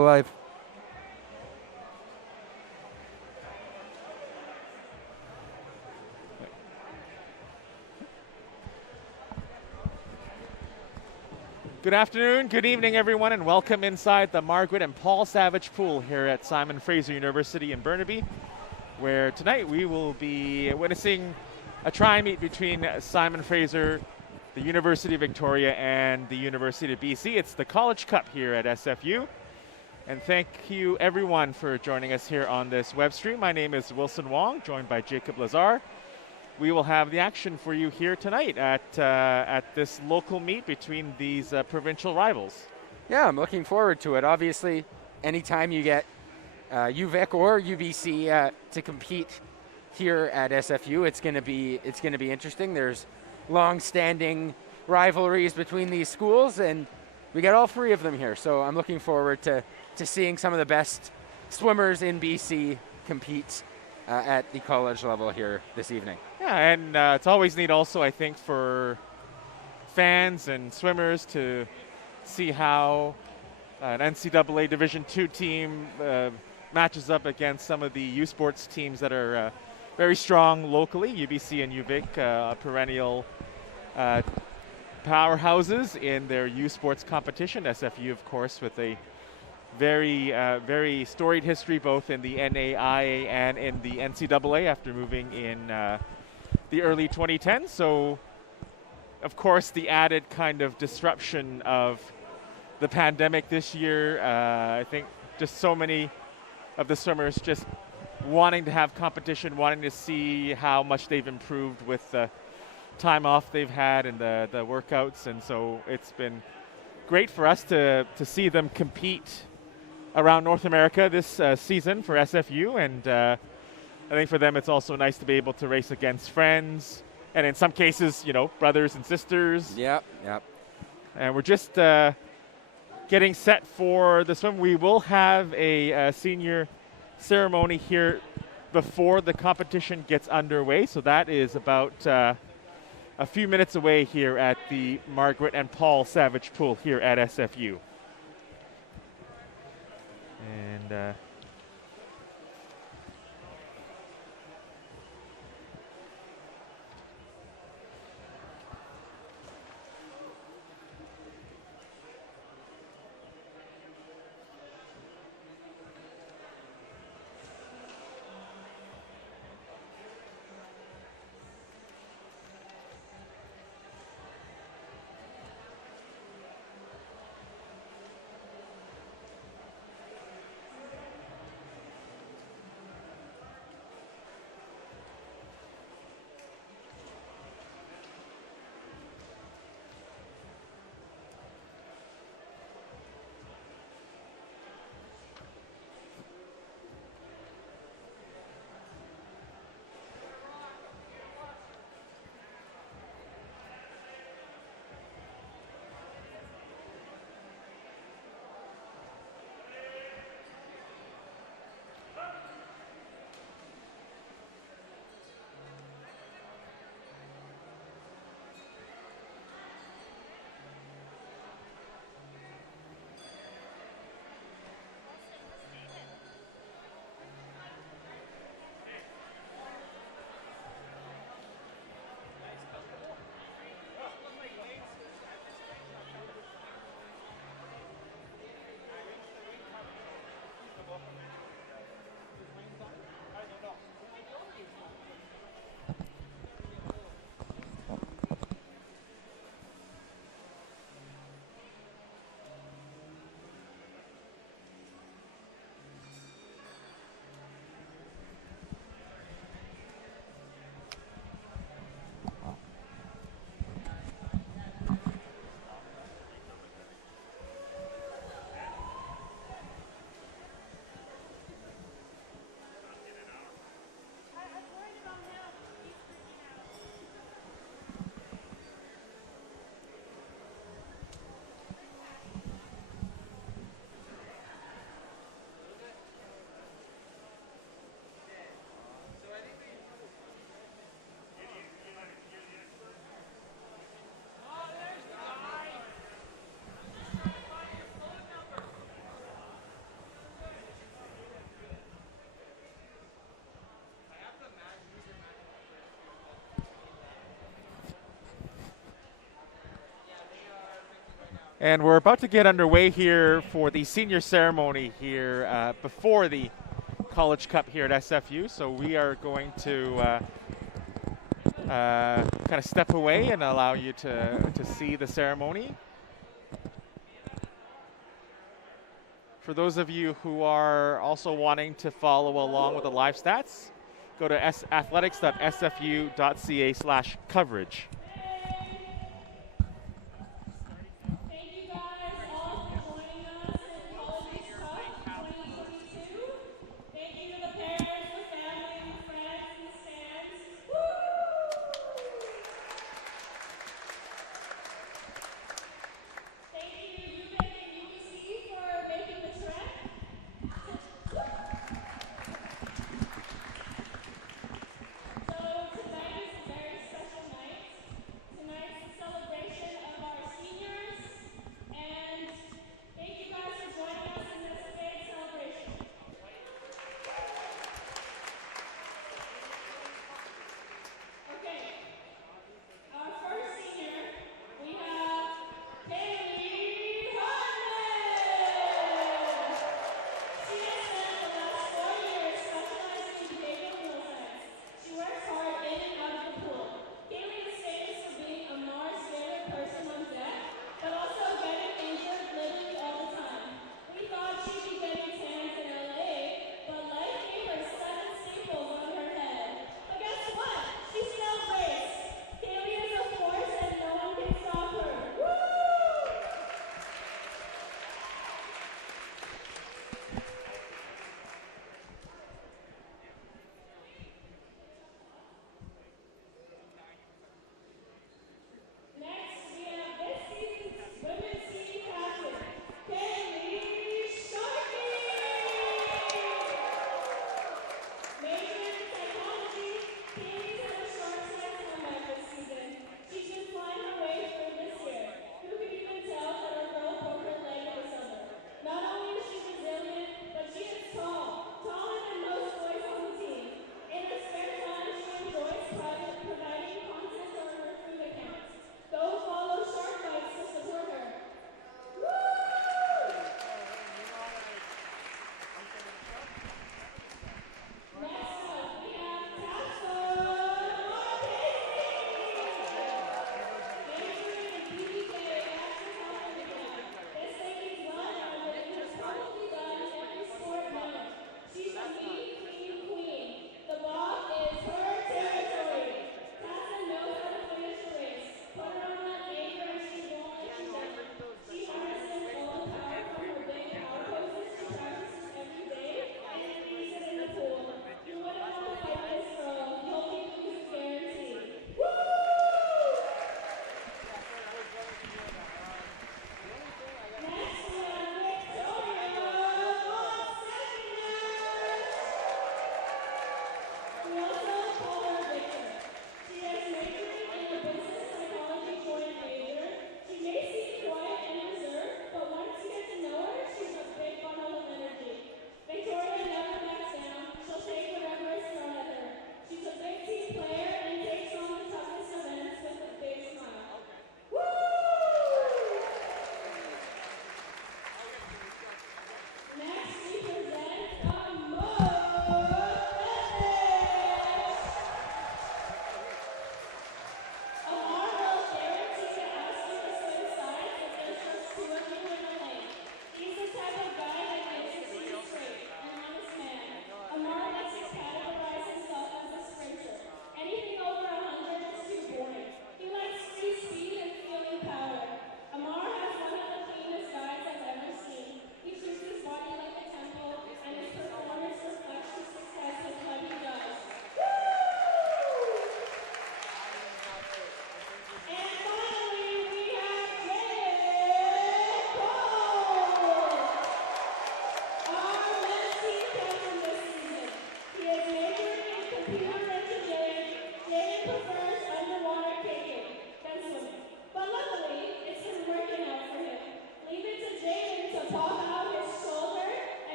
Live. Good afternoon, good evening, everyone, and welcome inside the Margaret and Paul Savage Pool here at Simon Fraser University in Burnaby, where tonight we will be witnessing a tri-meet between Simon Fraser, the University of Victoria, and the University of BC. It's the College Cup here at SFU. And thank you, everyone, for joining us here on this web stream. My name is Wilson Wong, joined by Jacob Lazar. We will have the action for you here tonight at this local meet between these provincial rivals. Yeah, I'm looking forward to it. Obviously, anytime you get UVic or UBC to compete here at SFU, it's going to be interesting. There's long-standing rivalries between these schools, and we got all three of them here. So I'm looking forward to seeing some of the best swimmers in BC compete at the college level here this evening. Yeah, and it's always neat also, I think, for fans and swimmers to see how an NCAA Division II team matches up against some of the U Sports teams that are very strong locally. UBC and UVic, perennial powerhouses in their U Sports competition. SFU, of course, with a very storied history both in the NAIA and in the NCAA after moving in the early 2010s. So, of course, the added kind of disruption of the pandemic this year, I think just so many of the swimmers just wanting to have competition, wanting to see how much they've improved with the time off they've had and the workouts. And so it's been great for us to see them compete around North America this season for SFU, and I think for them it's also nice to be able to race against friends, and in some cases, you know, brothers and sisters. Yep. And we're just getting set for the swim. We will have a senior ceremony here before the competition gets underway, so that is about a few minutes away here at the Margaret and Paul Savage Pool here at SFU. And And we're about to get underway here for the senior ceremony here before the College Cup here at SFU. So we are going to kind of step away and allow you to see the ceremony. For those of you who are also wanting to follow along with the live stats, go to athletics.sfu.ca/coverage.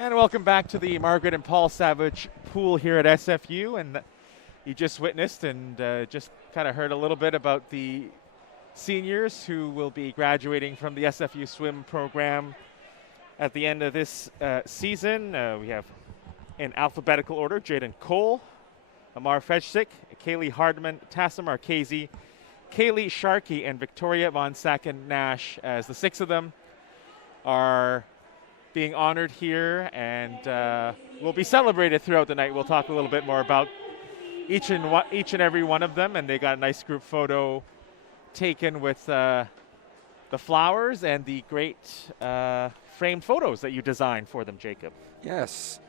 And welcome back to the Margaret and Paul Savage pool here at SFU. And you just witnessed and just kind of heard a little bit about the seniors who will be graduating from the SFU swim program at the end of this season. We have in alphabetical order Jaden Cole, Amar Fejcik, Kaylee Hardman, Tassa Marchese, Kaylee Sharkey, and Victoria Von Sacken-Nash, as the 6 of them are being honored here and will be celebrated throughout the night. We'll talk a little bit more about each and every one of them, and they got a nice group photo taken with the flowers and the great framed photos that you designed for them, Jacob. Yes.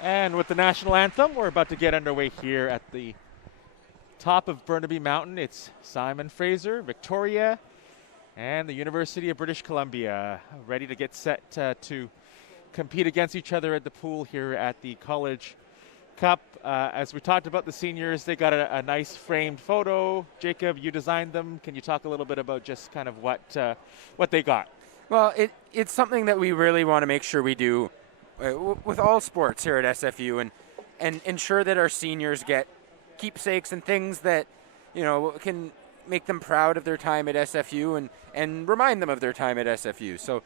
And with the national anthem, we're about to get underway here at the top of Burnaby Mountain. It's Simon Fraser, Victoria, and the University of British Columbia ready to get set to compete against each other at the pool here at the College Cup. As we talked about the seniors, they got a nice framed photo. Jacob, you designed them. Can you talk a little bit about just kind of what they got? Well, it's something that we really want to make sure we do with all sports here at SFU, and ensure that our seniors get keepsakes and things that, you know, can make them proud of their time at SFU and remind them of their time at SFU. So,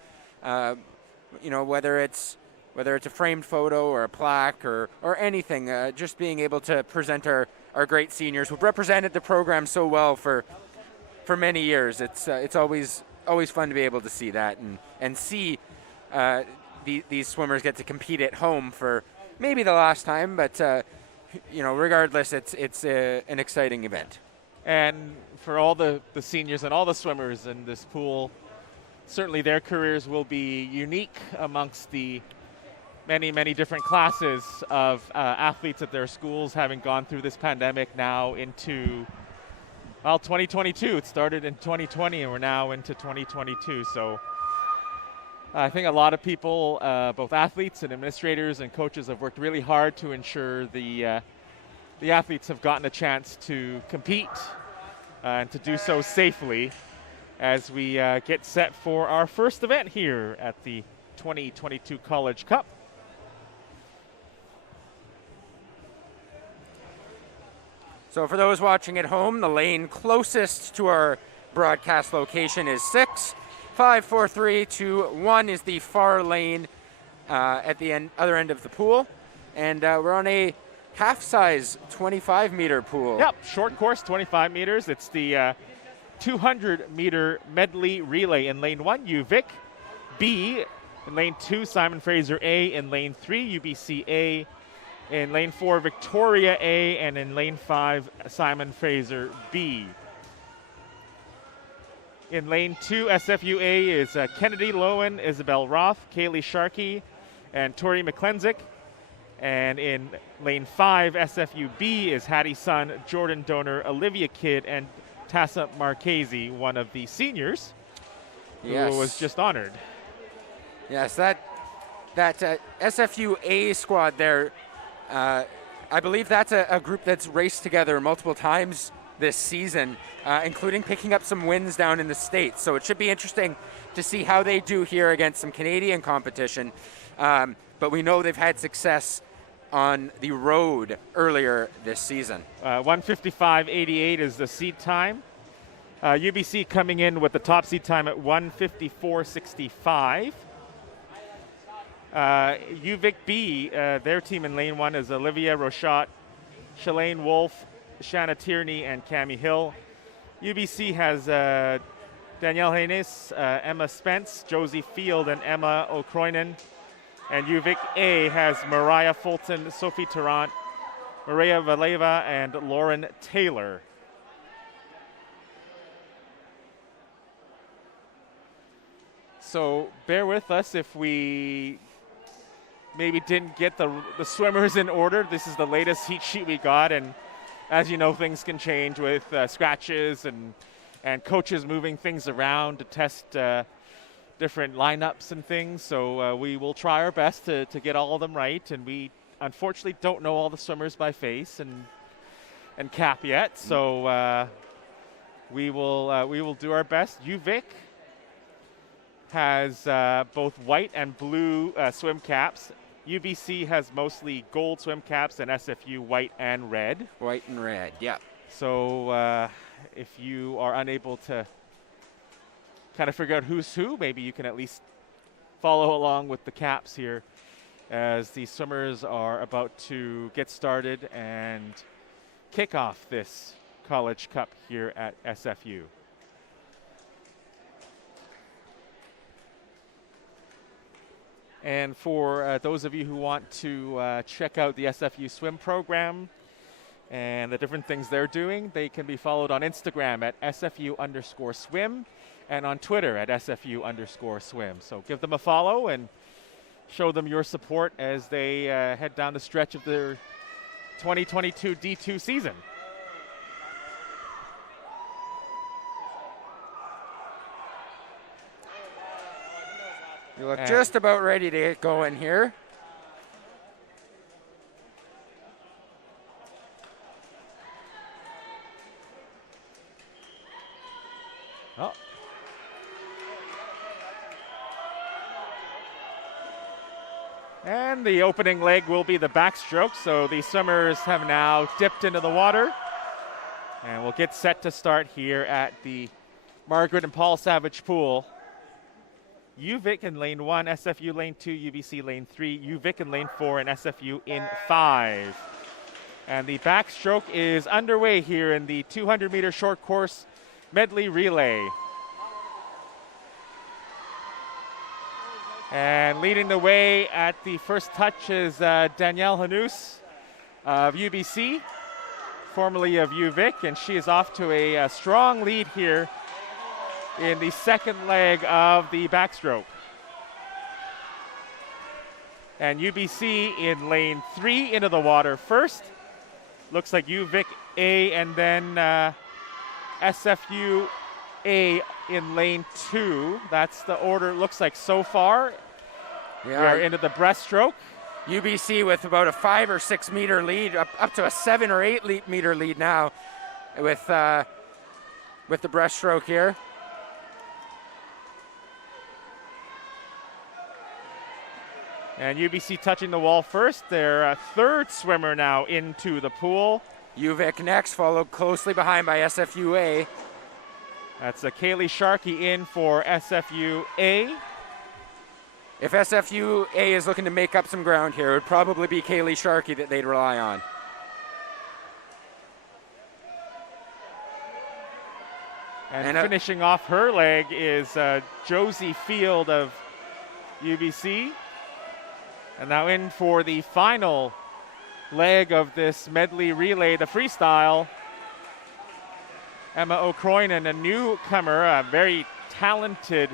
you know, whether it's a framed photo or a plaque or anything, just being able to present our great seniors who've represented the program so well for many years. It's always fun to be able to see that and see these swimmers get to compete at home for maybe the last time, but you know, regardless, it's an exciting event. And for all the seniors and all the swimmers in this pool, certainly their careers will be unique amongst the many different classes of athletes at their schools, having gone through this pandemic now into 2022. It started in 2020 and we're now into 2022. So I think a lot of people, both athletes and administrators and coaches, have worked really hard to ensure the athletes have gotten a chance to compete and to do so safely as we get set for our first event here at the 2022 College Cup. So for those watching at home, the lane closest to our broadcast location is 6. 5, 4, 3, 2, 1 is the far lane at the other end of the pool. And we're on a half-size 25-meter pool. Yep, short course, 25 meters. It's the 200-meter medley relay in lane 1, UVic B. In lane 2, Simon Fraser A. In lane 3, UBC A. In lane 4, Victoria A. And in lane 5, Simon Fraser B. In lane 2, SFUA is Kennedy Lowen, Isabel Roth, Kaylee Sharkey, and Tori McClensick. And in lane 5, SFUB is Hattie Sun, Jordan Donor, Olivia Kidd, and Tassa Marchese, one of the seniors, who was just honored. Yes, that SFUA squad there, I believe that's a group that's raced together multiple times this season, including picking up some wins down in the States. So it should be interesting to see how they do here against some Canadian competition. But we know they've had success on the road earlier this season. 1:55.88 is the seed time. UBC coming in with the top seed time at 1:54.65. UVic B, their team in lane 1 is Olivia Rochat, Shalane Wolf, Shanna Tierney, and Cami Hill. UBC has Danielle Haynes, Emma Spence, Josie Field, and Emma O'Croynan. And UVic A has Mariah Fulton, Sophie Tarrant, Maria Valeva, and Lauren Taylor. So bear with us if we maybe didn't get the swimmers in order. This is the latest heat sheet we got, and as you know, things can change with scratches and coaches moving things around to test different lineups and things. So we will try our best to get all of them right, and we unfortunately don't know all the swimmers by face and cap yet. So we will do our best. UVic has both white and blue swim caps. UBC has mostly gold swim caps, and SFU white and red. White and red, yeah. So if you are unable to kind of figure out who's who, maybe you can at least follow along with the caps here as the swimmers are about to get started and kick off this College Cup here at SFU. And for those of you who want to check out the SFU swim program and the different things they're doing, they can be followed on Instagram at SFU_swim and on Twitter at SFU_swim. So give them a follow and show them your support as they head down the stretch of their 2022 D2 season. You look just about ready to get going here. Oh. And the opening leg will be the backstroke. So the swimmers have now dipped into the water. And we'll get set to start here at the Margaret and Paul Savage Pool. UVic in lane 1, SFU lane 2, UBC lane 3, UVic in lane 4, and SFU in 5. And the backstroke is underway here in the 200-meter short course medley relay. And leading the way at the first touch is Danielle Hanous of UBC, formerly of UVic, and she is off to a strong lead here in the second leg of the backstroke. And UBC in lane 3 into the water first. Looks like UVic A and then SFU A in lane 2. That's the order it looks like so far. Yeah. We are into the breaststroke. UBC with about a 5 or 6 meter lead, up to a 7 or 8 meter lead now with the breaststroke here. And UBC touching the wall first. Their third swimmer now into the pool. UVic next, followed closely behind by SFUA. That's Kaylee Sharkey in for SFUA. If SFUA is looking to make up some ground here, it would probably be Kaylee Sharkey that they'd rely on. And finishing off her leg is Josie Field of UBC. And now in for the final leg of this medley relay, the freestyle. Emma O'Croynan, a newcomer, a very talented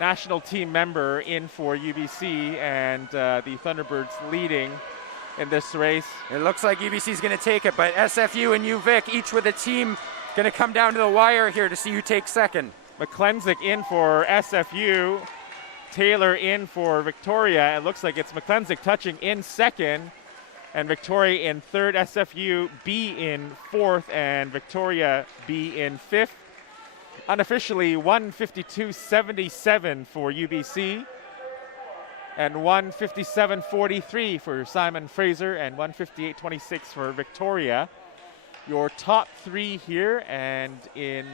national team member in for UBC, and the Thunderbirds leading in this race. It looks like UBC's going to take it, but SFU and UVic, each with a team, going to come down to the wire here to see who takes second. McClensick in for SFU. Taylor in for Victoria. It looks like it's McClensick touching in second. and Victoria in third, SFU B in fourth, and Victoria B in fifth. Unofficially 152.77 for UBC, and 157.43 for Simon Fraser, and 158.26 for Victoria. Your top three here, and in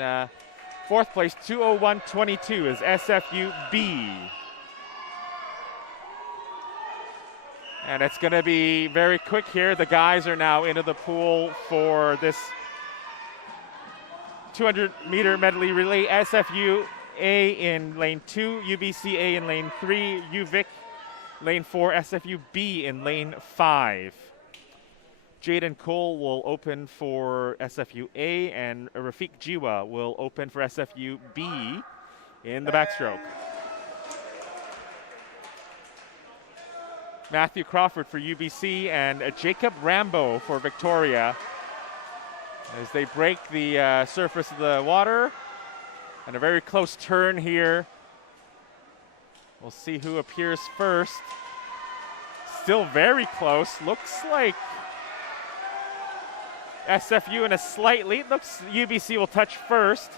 fourth place, 201.22 is SFU B. And it's going to be very quick here. The guys are now into the pool for this 200-meter medley relay. SFU A in lane 2, UBC A in lane 3, UVic lane 4, SFU B in lane 5. Jaden Cole will open for SFU A, and Rafiq Jiwa will open for SFU B in the backstroke. Matthew Crawford for UBC and Jacob Rambo for Victoria as they break the surface of the water. And a very close turn here. We'll see who appears first. Still very close. Looks like SFU in a slight lead. Looks UBC will touch first.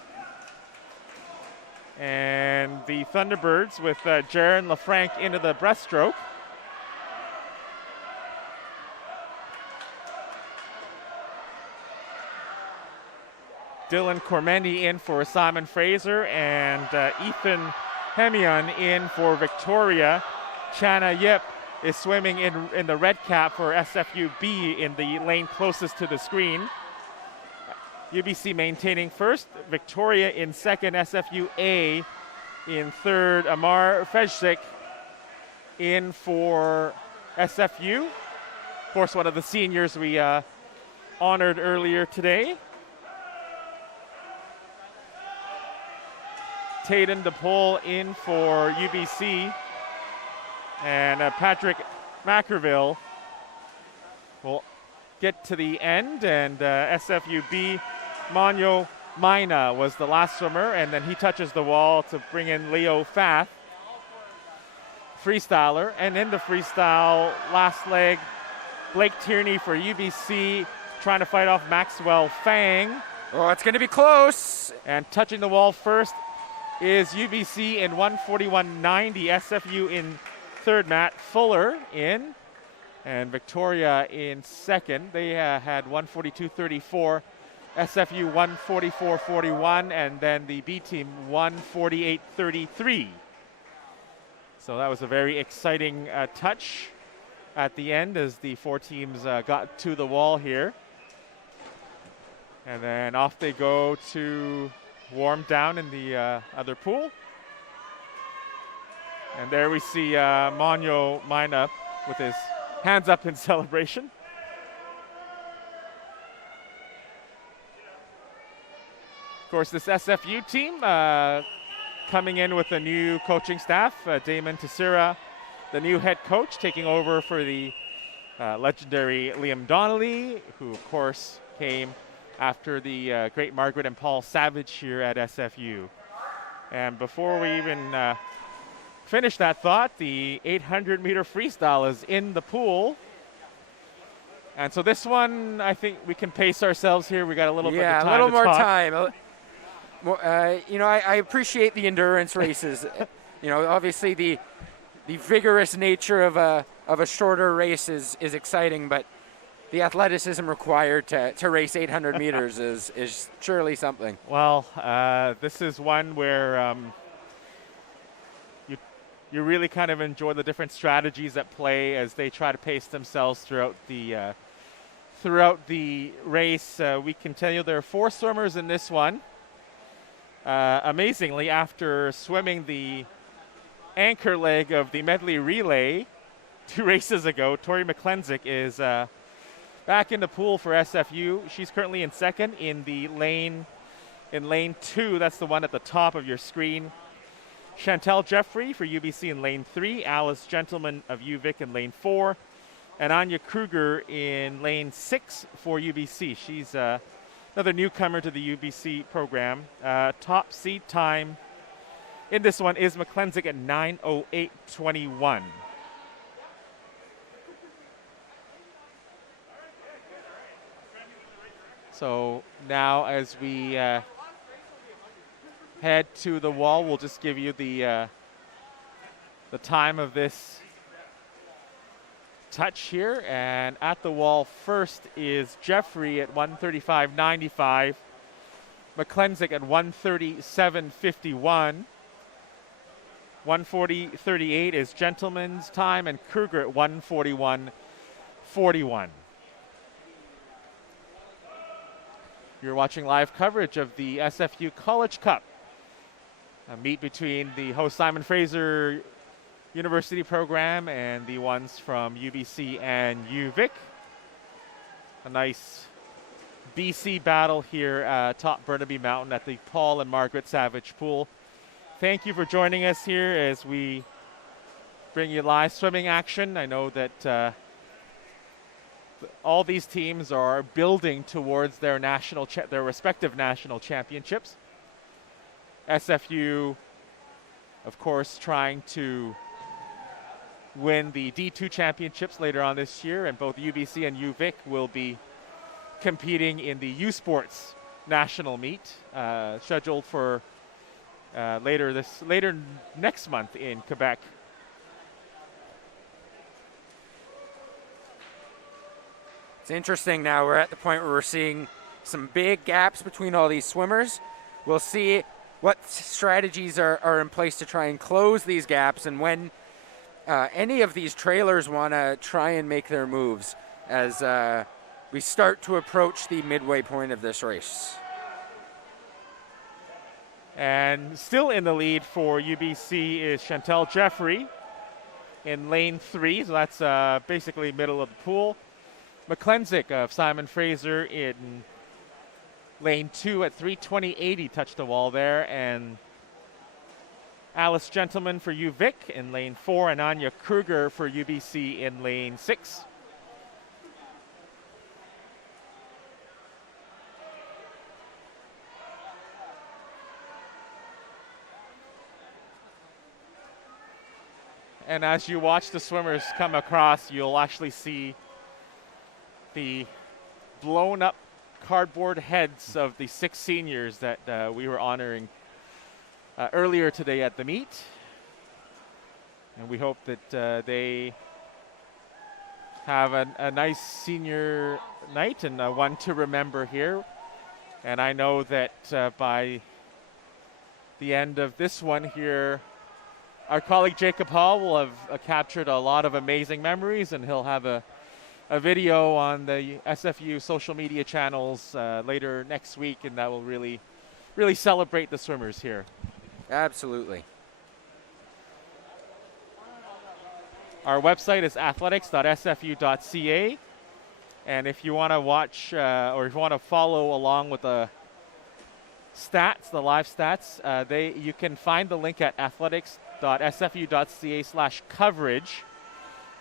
And the Thunderbirds with Jaron LaFranc into the breaststroke. Dylan Cormendi in for Simon Fraser, and Ethan Hemion in for Victoria. Chana Yip is swimming in the red cap for SFU B in the lane closest to the screen. UBC maintaining first, Victoria in second, SFU A in third. Amar Fejcik in for SFU. Of course, one of the seniors we honored earlier today. Taden DePaul in for UBC, and Patrick Mackerville will get to the end, and SFU B, Manyo Maina was the last swimmer, and then he touches the wall to bring in Leo Fath, freestyler. And in the freestyle last leg, Blake Tierney for UBC trying to fight off Maxwell Fang. Oh, it's going to be close. And touching the wall first is UBC in 141.90, SFU in third, Matt Fuller in, and Victoria in second. They had 142.34, SFU 144.41, and then the B team 148.33. So that was a very exciting touch at the end as the four teams got to the wall here. And then off they go to warm down in the other pool. And there we see Manyo Maina with his hands up in celebration. Of course, this SFU team coming in with a new coaching staff. Damon Tessera, the new head coach, taking over for the legendary Liam Donnelly, who of course came after the great Margaret and Paul Savage here at SFU. And before we even finish that thought, the 800-meter freestyle is in the pool. And so this one, I think we can pace ourselves here. We got a little bit of time. Yeah, a little more talk. time. I appreciate the endurance races. Obviously the vigorous nature of a shorter race is exciting, but the athleticism required to race 800 meters is surely something. Well, this is one where you really kind of enjoy the different strategies at play as they try to pace themselves throughout the race. We can tell you there are 4 swimmers in this one. Amazingly, after swimming the anchor leg of the medley relay 2 races ago, Tori McClensick is back in the pool for SFU. She's currently in second in lane 2. That's the one at the top of your screen. Chantel Jeffrey for UBC in lane 3. Alice Gentleman of UVic in lane 4. And Anya Kruger in lane 6 for UBC. She's another newcomer to the UBC program. Top seed time in this one is McClensick at 9:08.21. So now as we head to the wall, we'll just give you the time of this touch here. And at the wall first is Jeffrey at 135.95, McClensick at 137.51, 140.38 is Gentleman's time, and Kruger at 141.41. You're watching live coverage of the SFU College Cup, a meet between the host Simon Fraser University program and the ones from UBC and UVic. A nice BC battle here atop Burnaby Mountain at the Paul and Margaret Savage Pool. Thank you for joining us here as we bring you live swimming action. I know that all these teams are building towards their their respective national championships. SFU, of course, trying to win the D2 championships later on this year, and both UBC and UVic will be competing in the U Sports national meet, scheduled for later next month in Quebec. It's interesting now. We're at the point where we're seeing some big gaps between all these swimmers. We'll see what strategies are in place to try and close these gaps, and when any of these trailers want to try and make their moves as we start to approach the midway point of this race. And still in the lead for UBC is Chantel Jeffrey in lane 3, so that's basically middle of the pool. McClensick of Simon Fraser in lane 2 at 3:20.80 touched the wall there, and Alice Gentleman for UVic in lane 4, and Anya Kruger for UBC in lane 6. And as you watch the swimmers come across, you'll actually see the blown up cardboard heads of the 6 seniors that we were honoring earlier today at the meet. And we hope that they have a nice senior night and one to remember here. And I know that by the end of this one here, our colleague Jacob Hall will have captured a lot of amazing memories, and he'll have a video on the SFU social media channels later next week, and that will really celebrate the swimmers here. Absolutely. Our website is athletics.sfu.ca, and if you want to watch or if you want to follow along with the stats, the live stats, you can find the link at athletics.sfu.ca/coverage.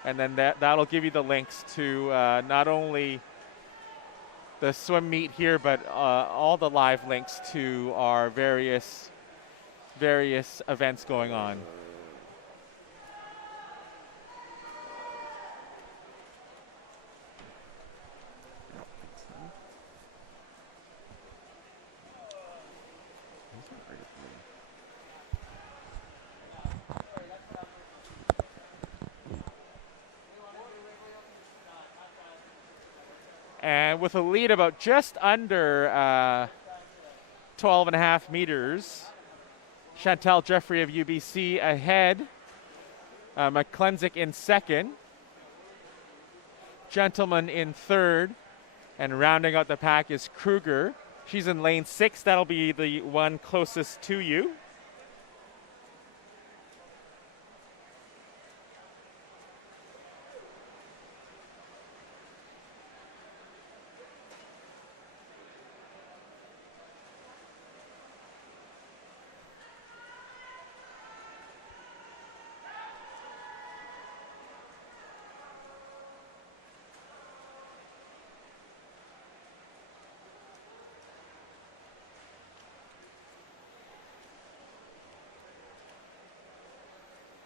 And then that'll give you the links to not only the swim meet here, but all the live links to our various events going on. And with a lead about just under 12.5 meters, Chantel Jeffrey of UBC ahead, McClensick in second, Gentleman in third, and rounding out the pack is Kruger. She's in lane 6. That'll be the one closest to you.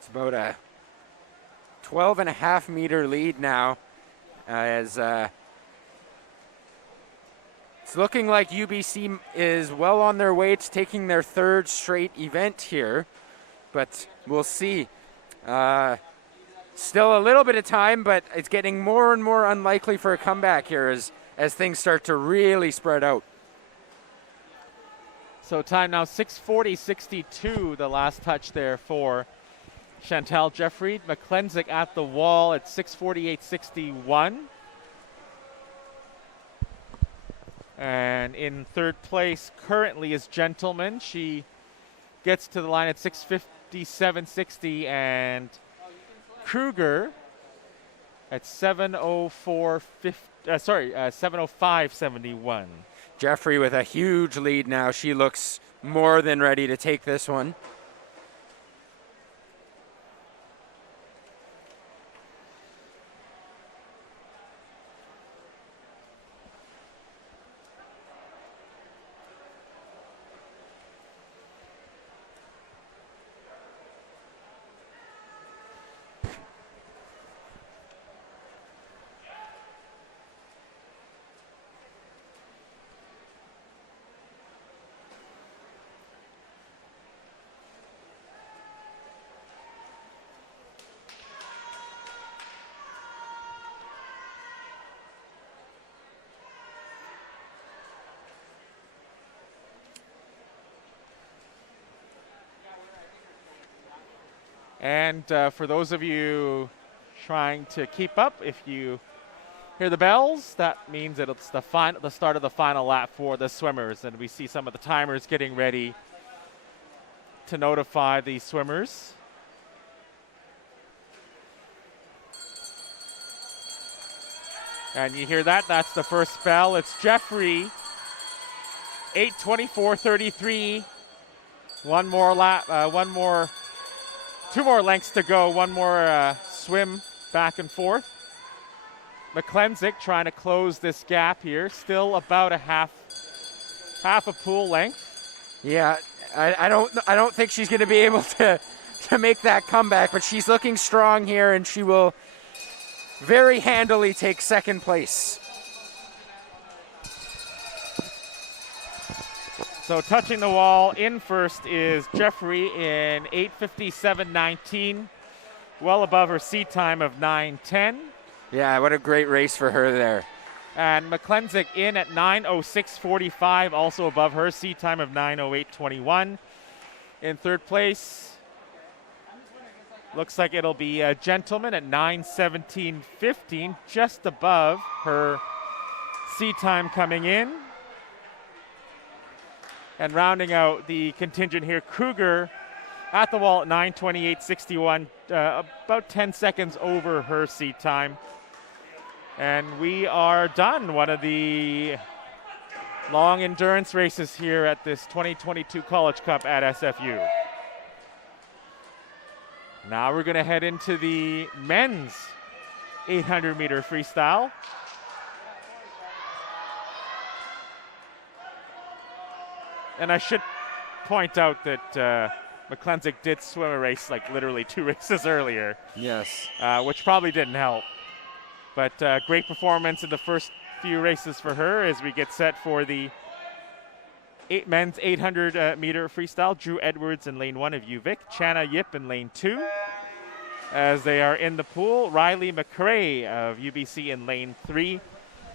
It's about a 12.5 meter lead now as It's looking like UBC is well on their way to taking their third straight event here, but we'll see. Still a little bit of time, but it's getting more and more unlikely for a comeback here as things start to really spread out. So time now 6:40.62, the last touch there for Chantal Jeffrey. McClensick at the wall at 6:48.61. And in third place currently is Gentleman. She gets to the line at 6:57.60, and Kruger at 7:05.71. Jeffrey with a huge lead now. She looks more than ready to take this one. And for those of you trying to keep up, if you hear the bells, that means that it's the start of the final lap for the swimmers. And we see some of the timers getting ready to notify the swimmers. And you hear that, that's the first bell. It's Jeffrey, 8:24.33. One more lap, two more lengths to go, one more swim back and forth. McClensick trying to close this gap here, still about a half a pool length. Yeah, I don't think she's going to be able to make that comeback, but she's looking strong here, and she will very handily take second place. So touching the wall in first is Jeffrey in 8:57.19, well above her seat time of 9:10. Yeah, what a great race for her there. And McClensick in at 9:06.45, also above her seat time of 9:08.21. In third place, looks like it'll be a Gentleman at 9:17.15, just above her seat time coming in. And rounding out the contingent here, Kruger at the wall at 9:28.61, about 10 seconds over her seat time. And we are done. One of the long endurance races here at this 2022 College Cup at SFU. Now we're going to head into the men's 800 meter freestyle. And I should point out that McClensick did swim a race like literally 2 races earlier. Yes. Which probably didn't help. But great performance in the first few races for her as we get set for the men's 800 meter freestyle. Drew Edwards in lane 1 of UVic. Channa Yip in lane 2. As they are in the pool, Riley McCrae of UBC in lane 3.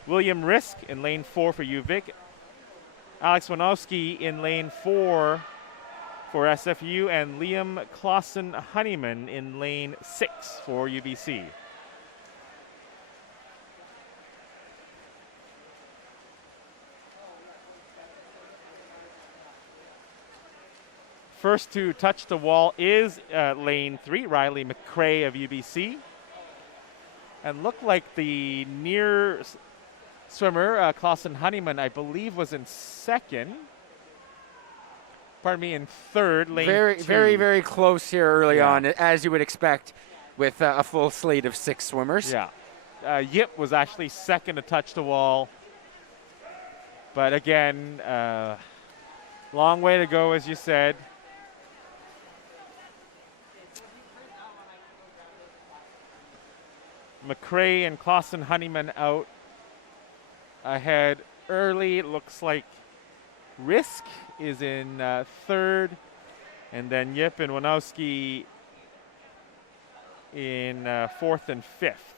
William Risk in lane 4 for UVic. Alex Wanowski in lane 4 for SFU, and Liam Clausen-Honeyman in lane 6 for UBC. First to touch the wall is lane 3, Riley McCrae of UBC. And looked like the near swimmer, Clausen-Honeyman, I believe, was in second. Pardon me, in third, lane 2. Very, very close here early on, as you would expect with a full slate of 6 swimmers. Yeah. Yip was actually second to touch the wall. But again, long way to go, as you said. McCrae and Clausen-Honeyman out ahead early. It looks like Risk is in third, and then Yip and Wanowski in fourth and fifth.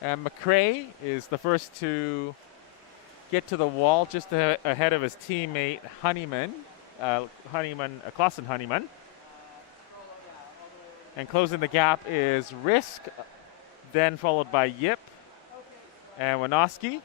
And McRae is the first to get to the wall, just ahead of his teammate Honeyman, Klassen Honeyman. And closing the gap is Risk, then followed by Yip and Wanowski.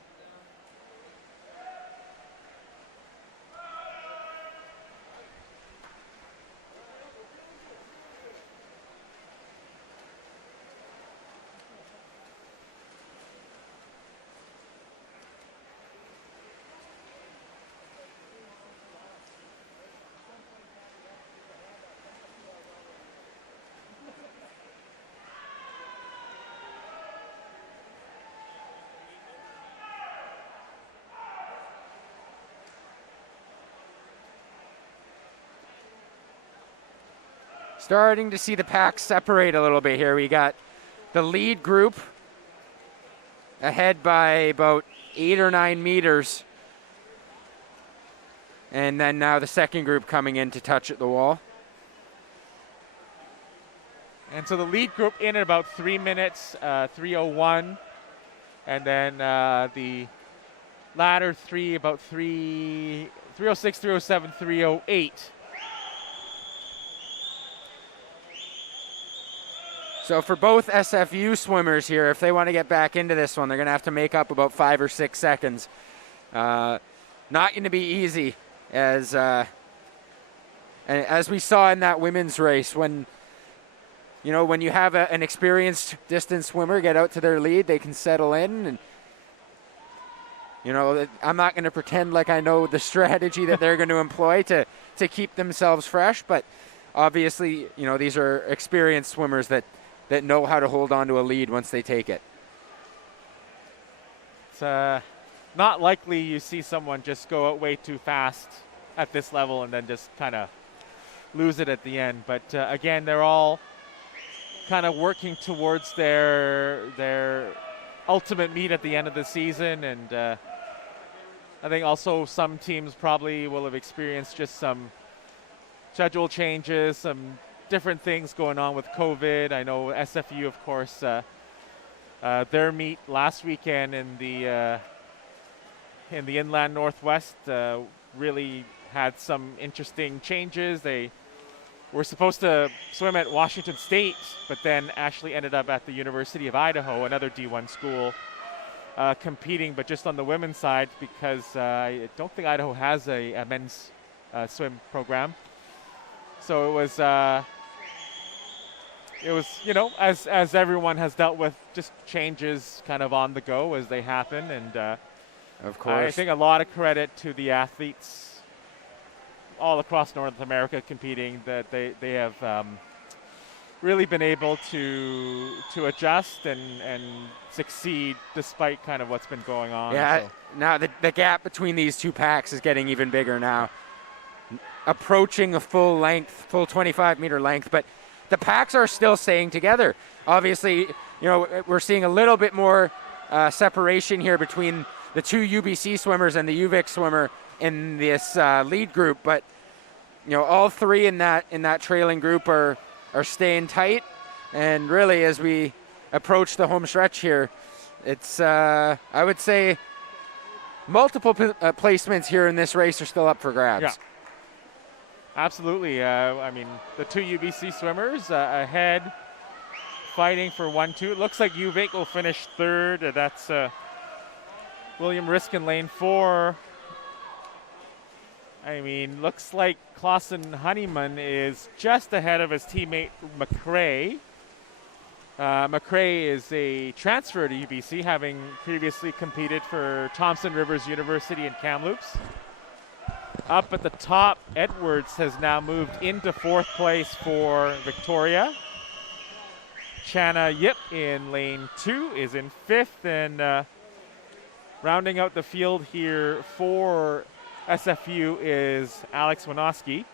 Starting to see the packs separate a little bit here. We got the lead group ahead by about 8 or 9 meters. And then now the second group coming in to touch at the wall. And so the lead group in at about 3 minutes, 3:01. And then the latter three about 3:06, 3:07, 3:08. So for both SFU swimmers here, if they want to get back into this one, they're going to have to make up about 5 or 6 seconds. Not going to be easy, as we saw in that women's race, when you have an experienced distance swimmer get out to their lead, they can settle in. And I'm not going to pretend like I know the strategy that they're going to employ to keep themselves fresh, but obviously, these are experienced swimmers that know how to hold on to a lead once they take it. It's not likely you see someone just go out way too fast at this level and then just kind of lose it at the end. But again, they're all kind of working towards their ultimate meet at the end of the season. And I think also some teams probably will have experienced just some schedule changes, some different things going on with COVID. I know SFU, of course, their meet last weekend in the Inland Northwest really had some interesting changes. They were supposed to swim at Washington State, but then actually ended up at the University of Idaho, another D1 school, competing, but just on the women's side, because I don't think Idaho has a men's swim program. So it was, as everyone has dealt with, just changes kind of on the go as they happen. And of course, I think a lot of credit to the athletes all across North America competing, that they have really been able to adjust and succeed despite kind of what's been going on. Yeah, so. Now the gap between these two packs is getting even bigger now, approaching a full 25-meter length, but the packs are still staying together. Obviously, we're seeing a little bit more separation here between the two UBC swimmers and the UVic swimmer in this lead group, but all three in that trailing group are staying tight. And really, as we approach the home stretch here, it's I would say multiple placements here in this race are still up for grabs. Yeah. Absolutely. I mean, the two UBC swimmers ahead, fighting for 1-2. It looks like UVic will finish third. That's William Risk in lane 4. I mean, looks like Clausen Honeyman is just ahead of his teammate McRae. McRae is a transfer to UBC, having previously competed for Thompson Rivers University in Kamloops. Up at the top, Edwards has now moved into 4th place for Victoria. Chana Yip in lane 2 is in 5th, and rounding out the field here for SFU is Alex Winoski.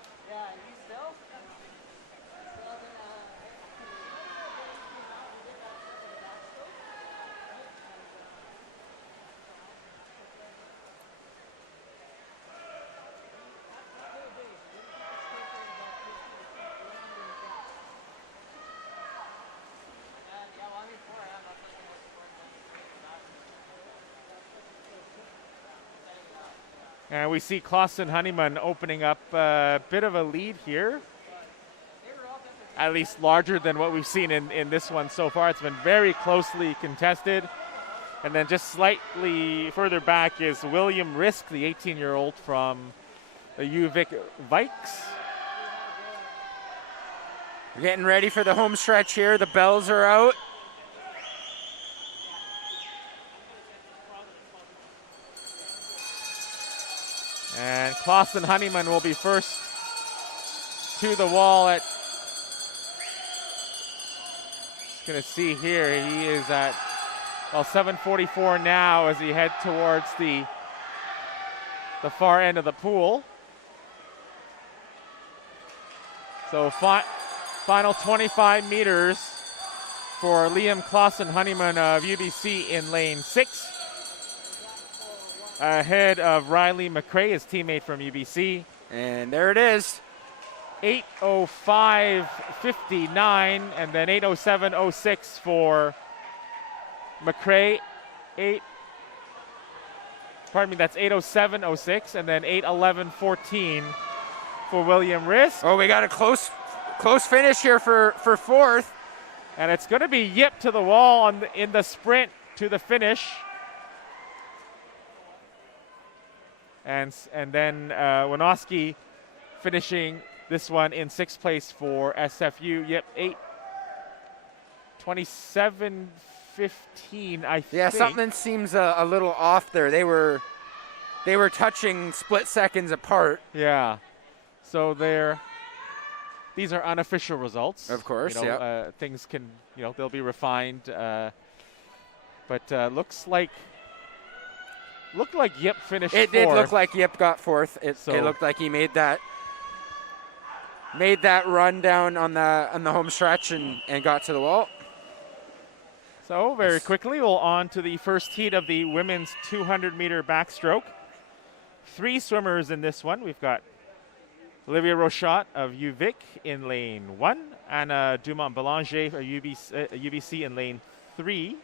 And we see Clausen Honeyman opening up a bit of a lead here. At least larger than what we've seen in this one so far. It's been very closely contested. And then just slightly further back is William Risk, the 18-year-old from the UVic Vikes. We're getting ready for the home stretch here. The bells are out. And Clausen Honeyman will be first to the wall at, just gonna see here, he is at, well, 7:44 now as he head towards the far end of the pool. So final 25 meters for Liam Clausen Honeyman of UBC in lane 6. Ahead of Riley McRae, his teammate from UBC. And there it is. 8:05.59, and then 8:07.06 for McRae. That's 8:07.06, and then 8:11.14 for William Risk. Oh, we got a close finish here for 4th. And it's going to be Yip to the wall in the sprint to the finish. And then Winoski finishing this one in 6th place for SFU. Yep, 8:27.15, I think. Yeah, something seems a little off there. They were touching split seconds apart. Yeah. So these are unofficial results. Of course, yeah. Things can, they'll be refined. But looked like Yip finished It 4th. did look like Yip got 4th. It looked like he made that run down on the home stretch and got to the wall. So very quickly, we'll on to the first heat of the women's 200-meter backstroke. 3 swimmers in this one. We've got Olivia Rochat of UVic in lane 1, Anna Dumont-Belanger of UBC in lane 3.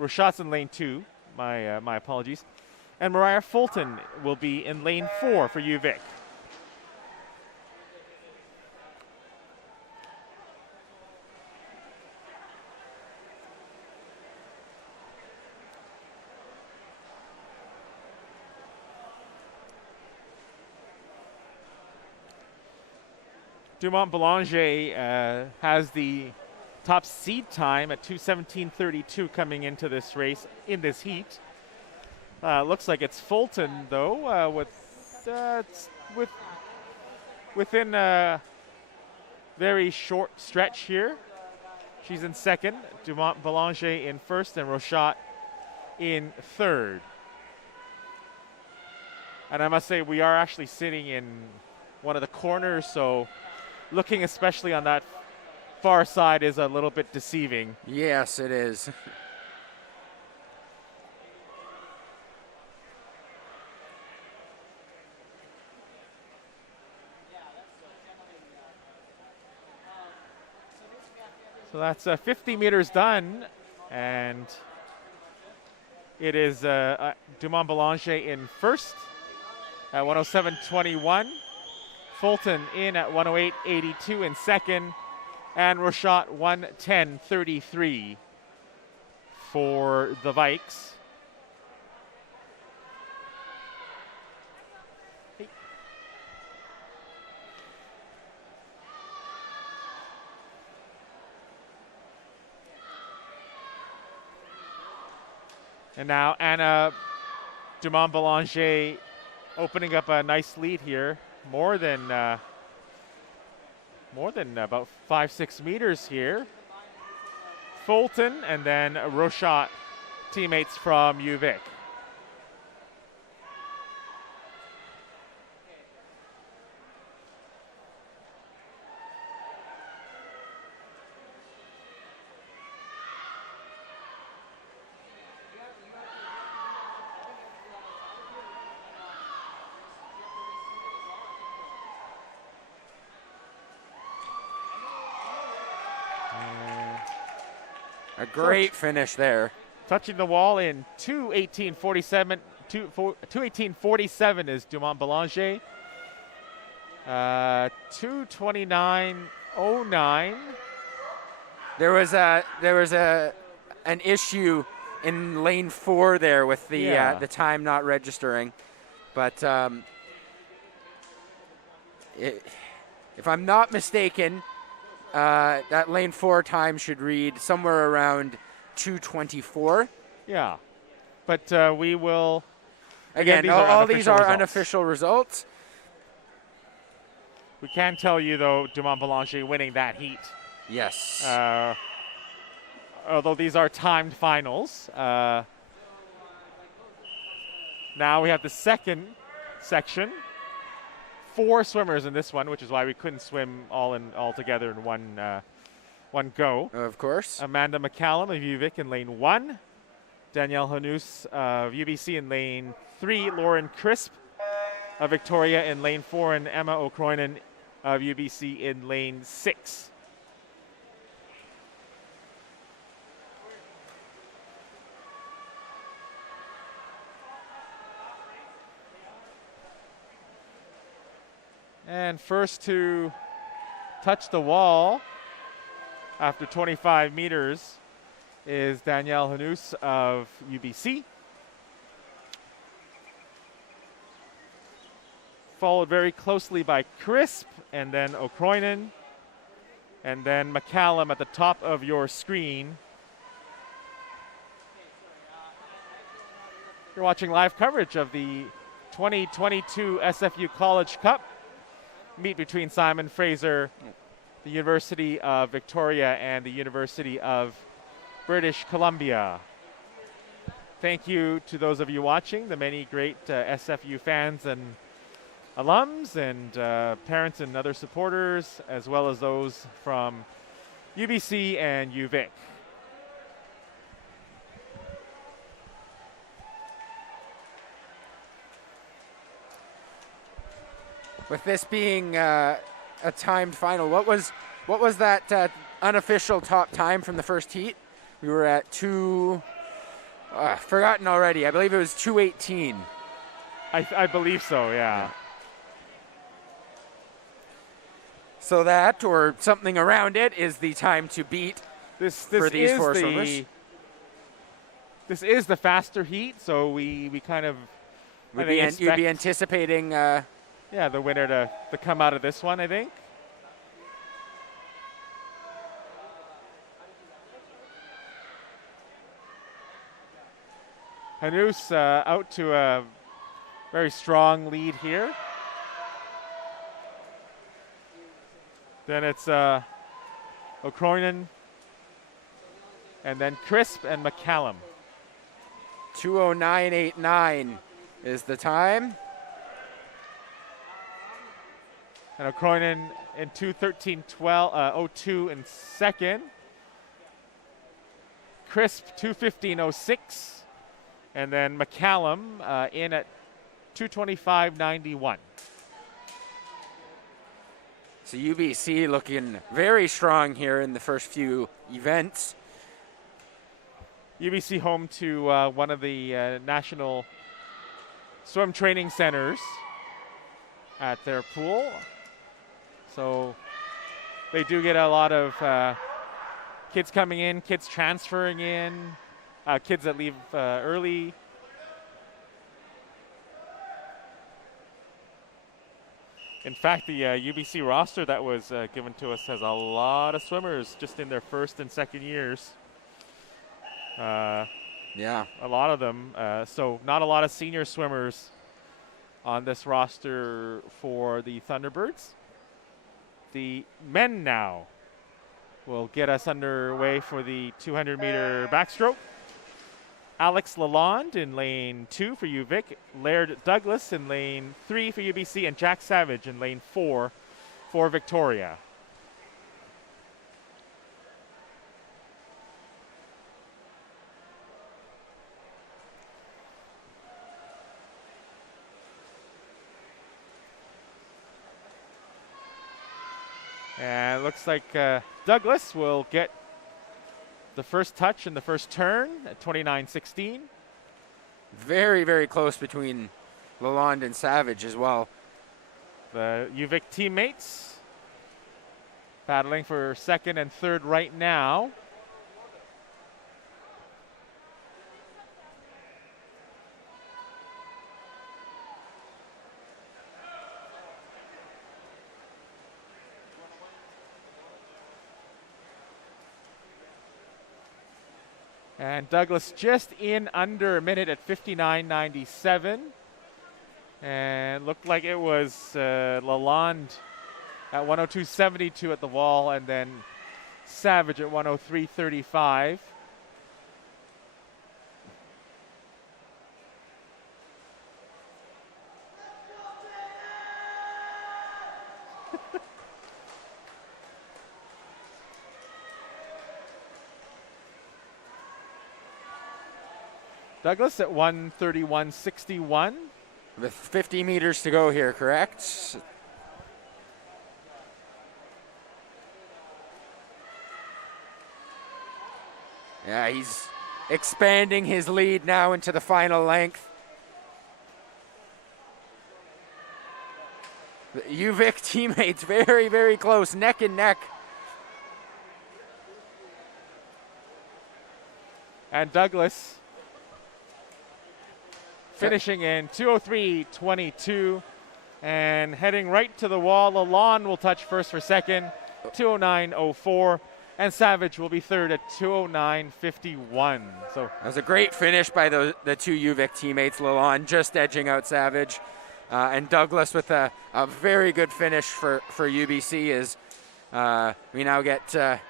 Rochat's in lane 2. My apologies. And Mariah Fulton will be in lane 4 for UVic. Dumont-Belanger has the top seed time at 2:17.32 coming into this race in this heat. Looks like it's Fulton though, within a very short stretch here. She's in 2nd, Dumont-Belanger in 1st, and Rochat in 3rd. And I must say, we are actually sitting in one of the corners, so looking especially on that far side is a little bit deceiving. Yes, it is. So that's 50 meters done, and it is Dumont-Belanger in 1st at 1:07.21. Fulton in at 1:08.82 in 2nd, and Rochat 1:10.33 for the Vikes. And now Anna Dumont-Belanger opening up a nice lead here, more than about 5-6 meters here. Fulton and then Rochat, teammates from UVic. A great finish there. Touching the wall in 2:18:47. 2:18:47 is Dumont-Belanger. 2:29:09. There was an issue in lane 4 there with the time not registering, but if I'm not mistaken, that lane 4 time should read somewhere around 2:24. Yeah, but we will. Again, all these are unofficial results. We can tell you, though, Dumont-Belanger winning that heat. Yes. Although these are timed finals. Now we have the second section. 4 swimmers in this one, which is why we couldn't swim all together in one go. Of course. Amanda Mccallum of UVic in lane 1. Danielle Hanous of UBC in lane 3. Lauren Crisp of Victoria in lane 4. And Emma O'Croynan of UBC in lane 6. And first to touch the wall after 25 meters is Danielle Hanous of UBC. Followed very closely by Crisp and then O'Croynan. And then Mccallum at the top of your screen. You're watching live coverage of the 2022 SFU College Cup. Meet between Simon Fraser, the University of Victoria, and the University of British Columbia. Thank you to those of you watching, the many great SFU fans and alums and parents and other supporters, as well as those from UBC and UVic. With this being a timed final, what was that unofficial top time from the first heat? We were at forgotten already. I believe it was 2:18. I believe so, yeah. So that, or something around it, is the time to beat for these 4 swimmers. This is the faster heat, so we kind of you'd be anticipating. The winner to come out of this one, I think. Hanous out to a very strong lead here. Then it's O'Croynan and then Crisp and Mccallum. 2:09:89 is the time. And O'Croynan in 2:13:02 in second. Crisp 2:15:06. And then Mccallum in at 2:25:91. So UBC looking very strong here in the first few events. UBC home to one of the national swim training centers at their pool. So they do get a lot of kids coming in, kids transferring in, kids that leave early. In fact, the UBC roster that was given to us has a lot of swimmers just in their first and second years. Yeah. A lot of them. So not a lot of senior swimmers on this roster for the Thunderbirds. The men now will get us underway for the 200-meter backstroke. Alex Lalonde in lane 2 for UVic, Laird Douglas in lane 3 for UBC, and Jack Savage in lane 4 for Victoria. And it looks like Douglas will get the first touch in the first turn at 29.16. Very, very close between Lalonde and Savage as well. The UVic teammates battling for second and third right now. And Douglas just in under a minute at 59.97. And looked like it was Lalonde at 102.72 at the wall, and then Savage at 103.35. Douglas at 131.61. With 50 meters to go here, correct? Yeah, he's expanding his lead now into the final length. The UVic teammates very, very close, neck and neck. And Douglas finishing in 2:03.22 and heading right to the wall. Lalonde will touch first for second, 2:09.04, and Savage will be third at 2:09.51. So that was a great finish by the two UVic teammates. Lalonde just edging out Savage, and Douglas with a very good finish for UBC as we now get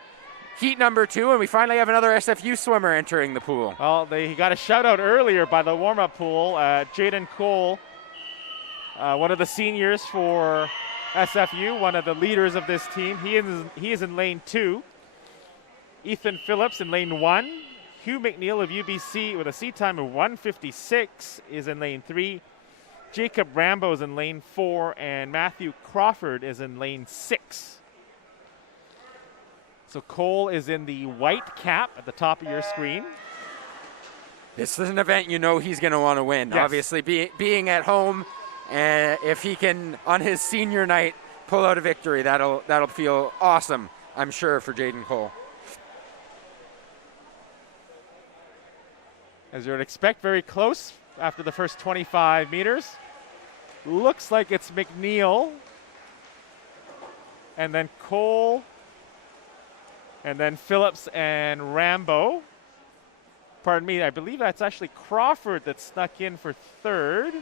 heat number 2, and we finally have another SFU swimmer entering the pool. Well, he got a shout out earlier by the warm-up pool. Jaden Cole, one of the seniors for SFU, one of the leaders of this team. He is in lane 2. Ethan Phillips in lane 1. Hugh McNeil of UBC with a seat time of 1:56 is in lane 3. Jacob Rambo is in lane 4, and Matthew Crawford is in lane 6. So Cole is in the white cap at the top of your screen. This is an event you know he's going to want to win. Yes. Obviously, being at home, if he can, on his senior night, pull out a victory, that'll feel awesome, I'm sure, for Jaden Cole. As you would expect, very close after the first 25 meters. Looks like it's McNeil. And then Cole. And then Phillips and Rambo. Pardon me, I believe that's actually Crawford that snuck in for third.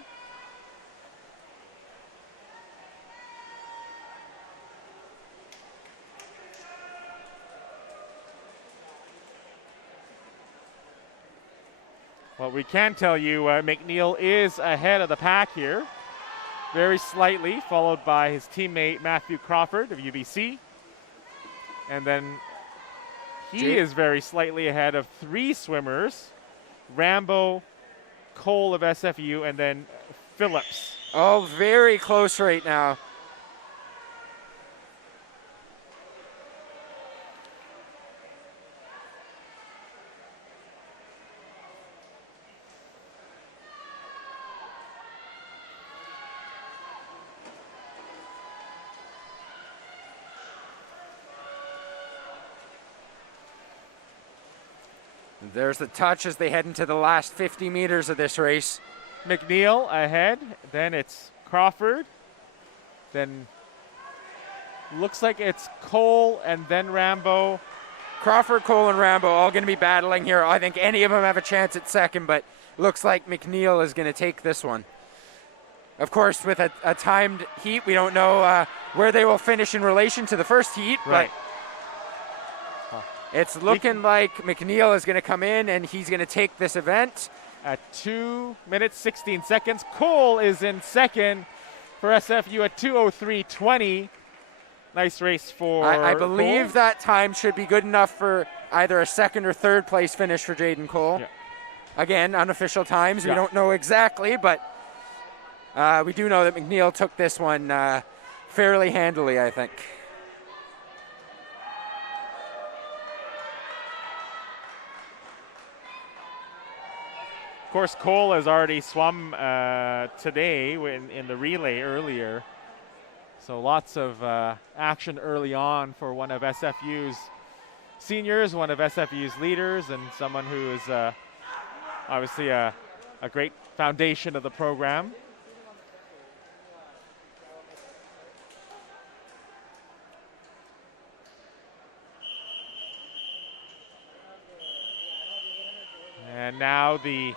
Well, we can tell you McNeil is ahead of the pack here, very slightly, followed by his teammate Matthew Crawford of UBC. And then he is very slightly ahead of 3 swimmers, Rambo, Cole of SFU, and then Phillips. Oh, very close right now. There's the touch as they head into the last 50 meters of this race. McNeil ahead, then it's Crawford, then looks like it's Cole and then Rambo, Crawford, Cole, and Rambo all going to be battling here. I think any of them have a chance at second, but looks like McNeil is going to take this one. Of course, with a timed heat, we don't know where they will finish in relation to the first heat, Right. but it's looking like McNeil is going to come in and he's going to take this event. At 2 minutes, 16 seconds. Cole is in second for SFU at 2:03:20. Nice race for I believe Cole. that time should be good enough for either a second or third place finish for Jaden Cole. Yeah. Again, unofficial times. Yeah. We don't know exactly, but we do know that McNeil took this one fairly handily, I think. Of course, Cole has already swum today in the relay earlier. So lots of action early on for one of SFU's seniors, one of SFU's leaders, and someone who is obviously a great foundation of the program. And now the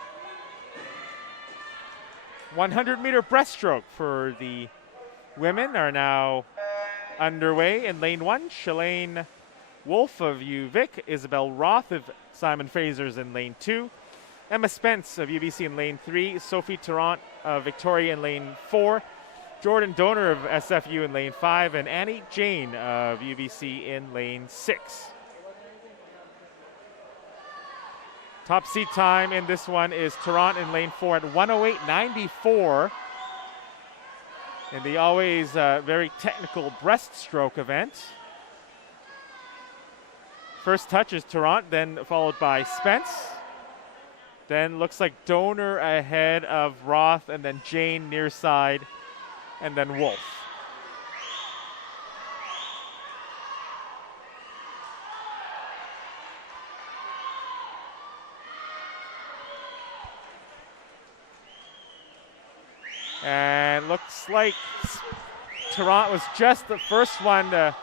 100-meter breaststroke for the women are now underway in lane 1. Shalane Wolf of UVic, Isabel Roth of Simon Fraser's in lane 2, Emma Spence of UBC in lane 3, Sophie Tarrant of Victoria in lane 4, Jordan Donor of SFU in lane 5, and Annie Jane of UBC in lane 6. Top seat time in this one is Tarrant in lane 4 at 1:08.94 in the always very technical breaststroke event. First touch is Tarrant, then followed by Spence. Then looks like Donor ahead of Roth, and then Jane near side, and then Wolf. And looks like Tarrant was just the first one to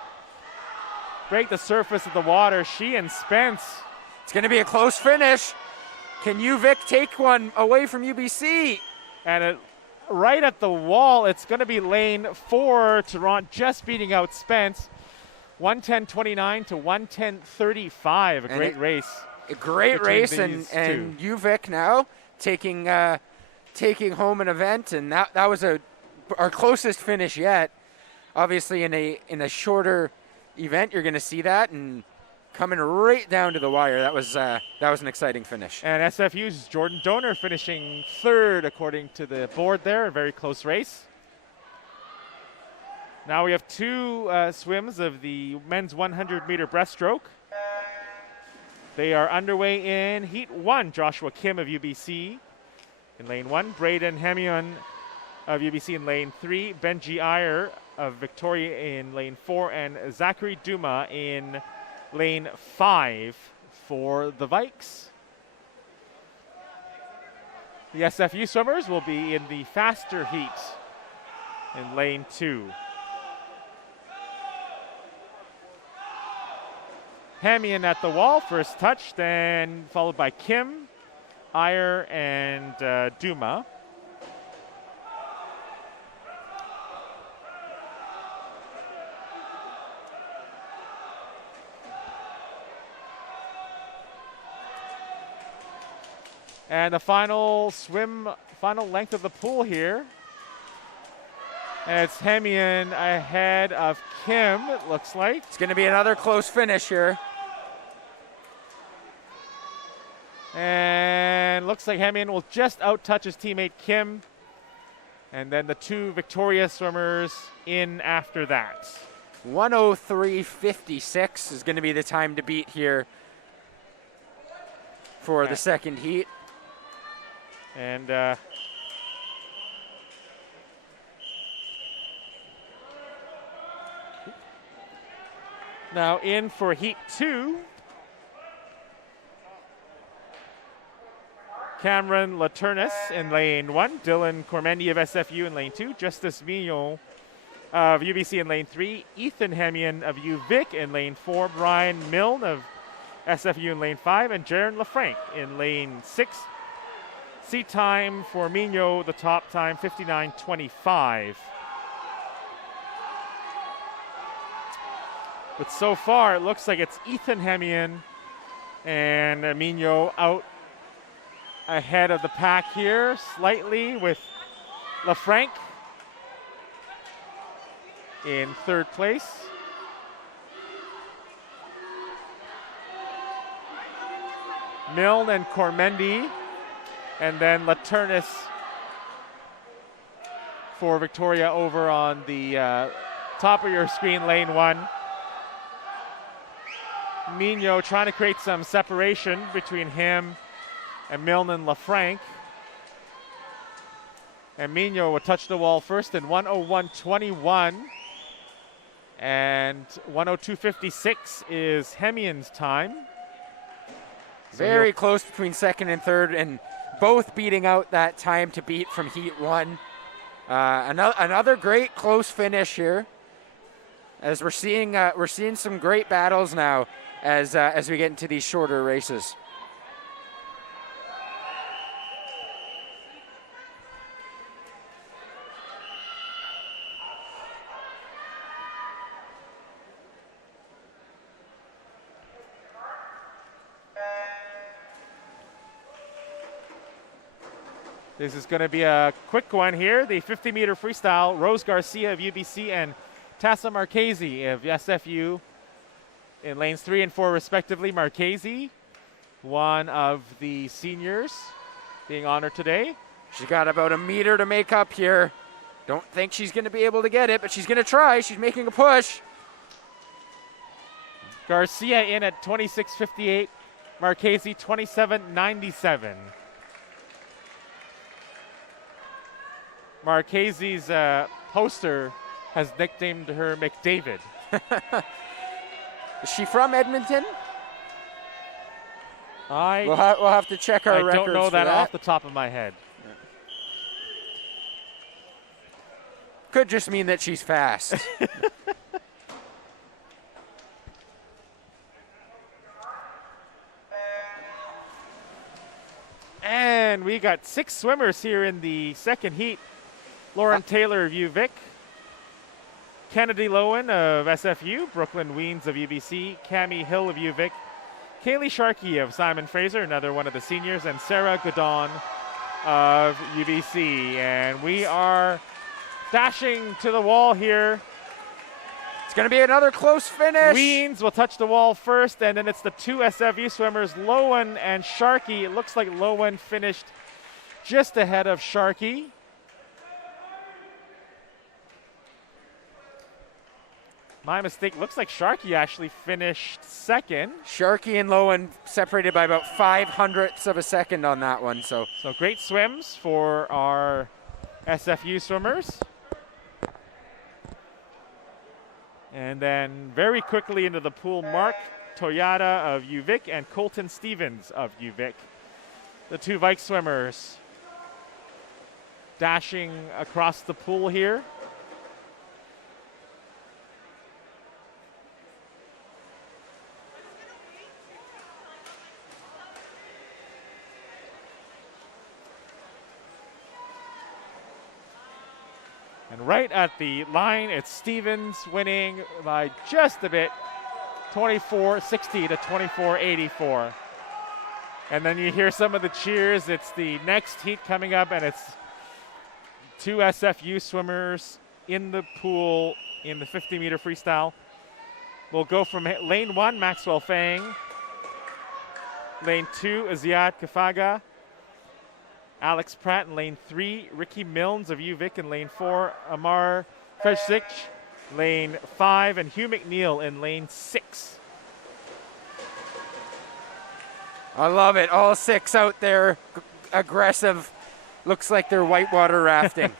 break the surface of the water. She and Spence. It's going to be a close finish. Can UVic take one away from UBC? And right at the wall, it's going to be lane 4. Tarrant just beating out Spence. 1:10.29 to 1:10.35. A great race. A great race, and UVic now taking home an event, and that was our closest finish yet. Obviously, in a shorter event, you're going to see that, and coming right down to the wire. That was an exciting finish. And SFU's Jordan Donor finishing 3rd according to the board there. A very close race. Now we have 2 swims of the men's 100-meter breaststroke. They are underway in Heat 1. Joshua Kim of UBC in lane 1. Braden Hemion of UBC in lane 3. Benji Iyer of Victoria in lane 4. And Zachary Duma in lane 5 for the Vikes. The SFU swimmers will be in the faster heat in lane 2. Hamian at the wall, first touch, then followed by Kim, Iyer, and Duma. And the final length of the pool here. And it's Hemian ahead of Kim, it looks like. It's going to be another close finish here. And looks like Hemian will just out-touch his teammate Kim. And then the 2 Victoria swimmers in after that. 1:03.56 is going to be the time to beat here for the second heat. And now in for Heat 2. Cameron Laturnus in lane 1. Dylan Cormendi of SFU in lane 2. Justice Millon of UBC in lane 3. Ethan Hemian of UVic in lane 4. Brian Milne of SFU in lane 5, and Jaron LaFranc in lane 6. Seat time for Migno, the top time, 59:25. But so far, it looks like it's Ethan Hemian and Migno out ahead of the pack here, slightly, with LaFranc in 3rd place. Milne and Cormendi, and then Laternis for Victoria over on the top of your screen, lane 1. Migno trying to create some separation between him and Milne and LaFranc. And Migno will touch the wall first in 1:01.21. And 1:02.56 is Hemian's time. Very close between 2nd and 3rd, and both beating out that time to beat from Heat 1. Another great close finish here, as we're seeing some great battles now as we get into these shorter races. This is going to be a quick one here. The 50-meter freestyle, Rose Garcia of UBC and Tassa Marchese of SFU in lanes 3 and 4 respectively. Marchese, one of the seniors being honored today. She's got about a meter to make up here. Don't think she's going to be able to get it, but she's going to try. She's making a push. Garcia in at 26:58. Marchese 27:97. Marchese's poster has nicknamed her McDavid. Is she from Edmonton? We'll have to check our records. I don't know for that off the top of my head. Could just mean that she's fast. And we got 6 swimmers here in the second heat. Lauren Taylor of UVic, Kennedy Lowen of SFU, Brooklyn Weens of UBC, Cami Hill of UVic, Kaylee Sharkey of Simon Fraser, another one of the seniors, and Sarah Godon of UBC. And we are dashing to the wall here. It's going to be another close finish. Weens will touch the wall first, and then it's the 2 SFU swimmers, Lowen and Sharkey. It looks like Lowen finished just ahead of Sharkey. My mistake. Looks like Sharkey actually finished second. Sharkey and Lowen separated by about 0.05 of a second on that one. So great swims for our SFU swimmers. And then very quickly into the pool, Mark Toyota of UVic and Colton Stevens of UVic. The 2 Vike swimmers dashing across the pool here. And right at the line, it's Stevens winning by just a bit, 24:60 to 24:84. And then you hear some of the cheers. It's the next heat coming up, and it's 2 SFU swimmers in the pool in the 50-meter freestyle. We'll go from lane 1, Maxwell Fang. Lane 2, Aziad Kafaga. Alex Pratt in lane 3, Ricky Milnes of UVic in lane 4, Amar Fejsic, lane 5, and Hugh McNeil in lane 6. I love it. All 6 out there, aggressive. Looks like they're whitewater rafting.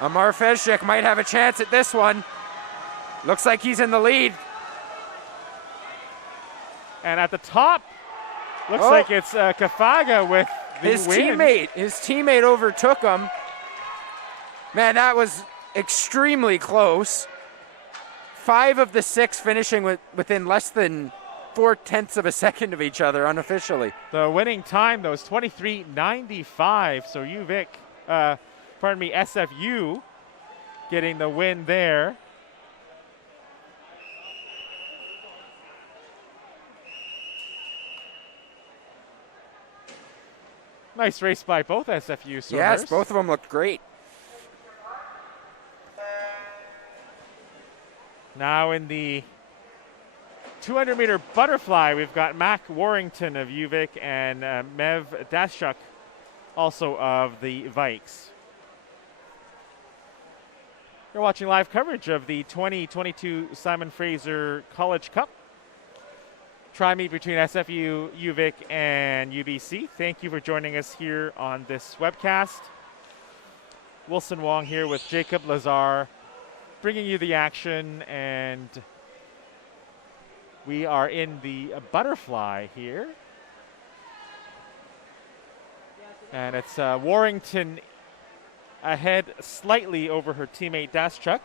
Amar Fejsic might have a chance at this one. Looks like he's in the lead. And at the top, looks like it's Kafaga with the win. His teammate overtook him. Man, that was extremely close. 5 of the 6 finishing within less than 0.4 of a second of each other unofficially. The winning time, though, is 23:95. So SFU getting the win there. Nice race by both SFU swimmers. Yes, both of them looked great. Now in the 200-meter butterfly, we've got Mac Warrington of UVic and Mev Daschuk, also of the Vikes. You're watching live coverage of the 2022 Simon Fraser College Cup. Tri-meet between SFU, UVic, and UBC. Thank you for joining us here on this webcast. Wilson Wong here with Jacob Lazar, bringing you the action, and we are in the butterfly here. And it's Warrington ahead slightly over her teammate Daschuk.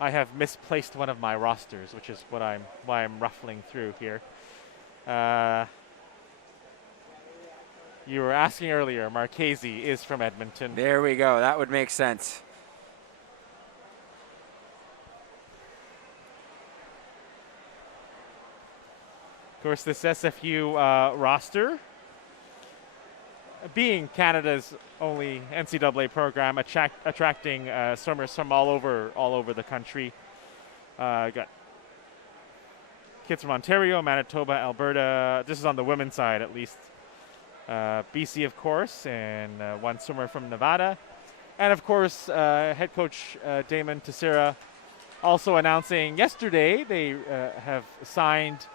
I have misplaced one of my rosters, which is why I'm ruffling through here. You were asking earlier, Marchese is from Edmonton. There we go. That would make sense. Of course, this SFU roster, being Canada's only NCAA program, attracting swimmers from all over the country. Got kids from Ontario, Manitoba, Alberta. This is on the women's side, at least. BC, of course, and one swimmer from Nevada. And, of course, head coach Damon Teixeira also announcing yesterday they have signed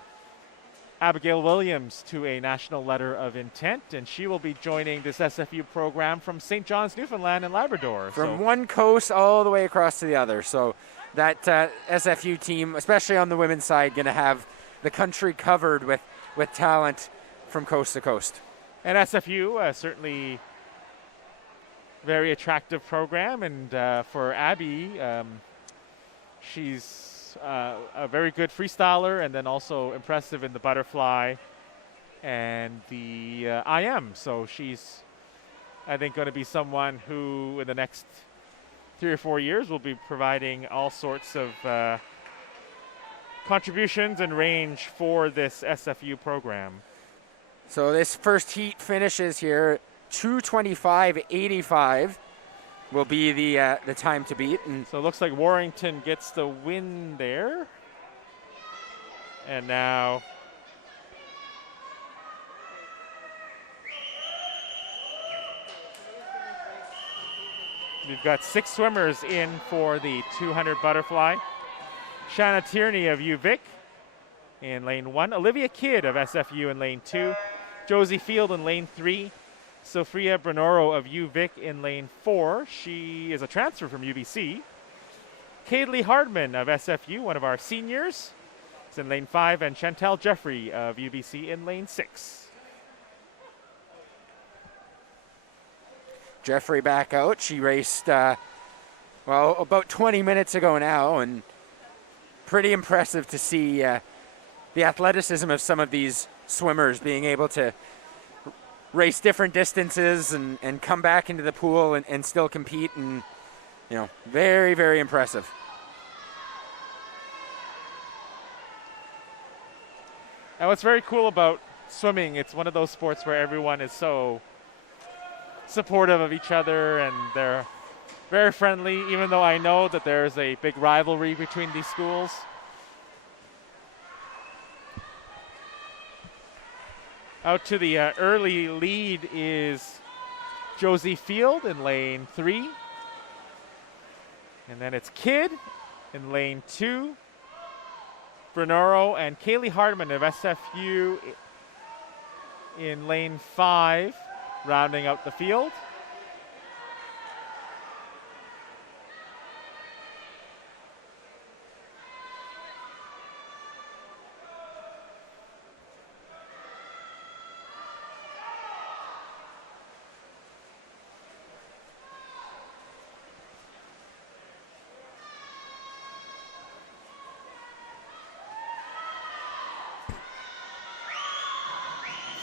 Abigail Williams to a national letter of intent, and she will be joining this SFU program from St. John's, Newfoundland and Labrador. From one coast all the way across to the other. So that SFU team, especially on the women's side, going to have the country covered with talent from coast to coast. And SFU, certainly very attractive program, and for Abby, she's a very good freestyler, and then also impressive in the butterfly and the IM. So she's, I think, going to be someone who in the next 3 or 4 years will be providing all sorts of contributions and range for this SFU program. So this first heat finishes here 2:25.85 will be the time to beat. And so it looks like Warrington gets the win there. And now we've got 6 swimmers in for the 200 butterfly. Shanna Tierney of UVic in lane 1. Olivia Kidd of SFU in lane 2. Josie Field in lane 3. Sofia Brenoro of UVic in lane 4. She is a transfer from UBC. Kaylee Hardman of SFU, one of our seniors, is in lane 5. And Chantel Jeffrey of UBC in lane 6. Jeffrey back out. She raced, about 20 minutes ago now, and pretty impressive to see the athleticism of some of these swimmers being able to race different distances and come back into the pool and still compete, and very, very impressive. And what's very cool about swimming, it's one of those sports where everyone is so supportive of each other, and they're very friendly, even though I know that there's a big rivalry between these schools. Out to the early lead is Josie Field in lane 3. And then it's Kidd in lane 2. Brenoro and Kaylee Hardman of SFU in lane 5, rounding out the field.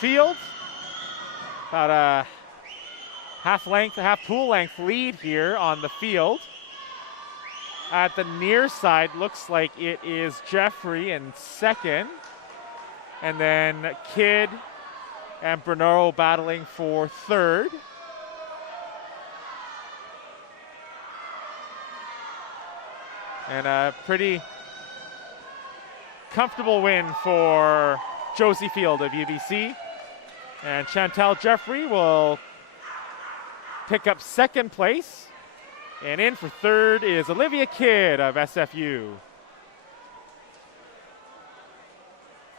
field. About a half pool length lead here on the field. At the near side, looks like it is Jeffrey in second. And then Kidd and Bernaro battling for third. And a pretty comfortable win for Josie Field of UBC. And Chantal Jeffrey will pick up second place. And in for third is Olivia Kidd of SFU.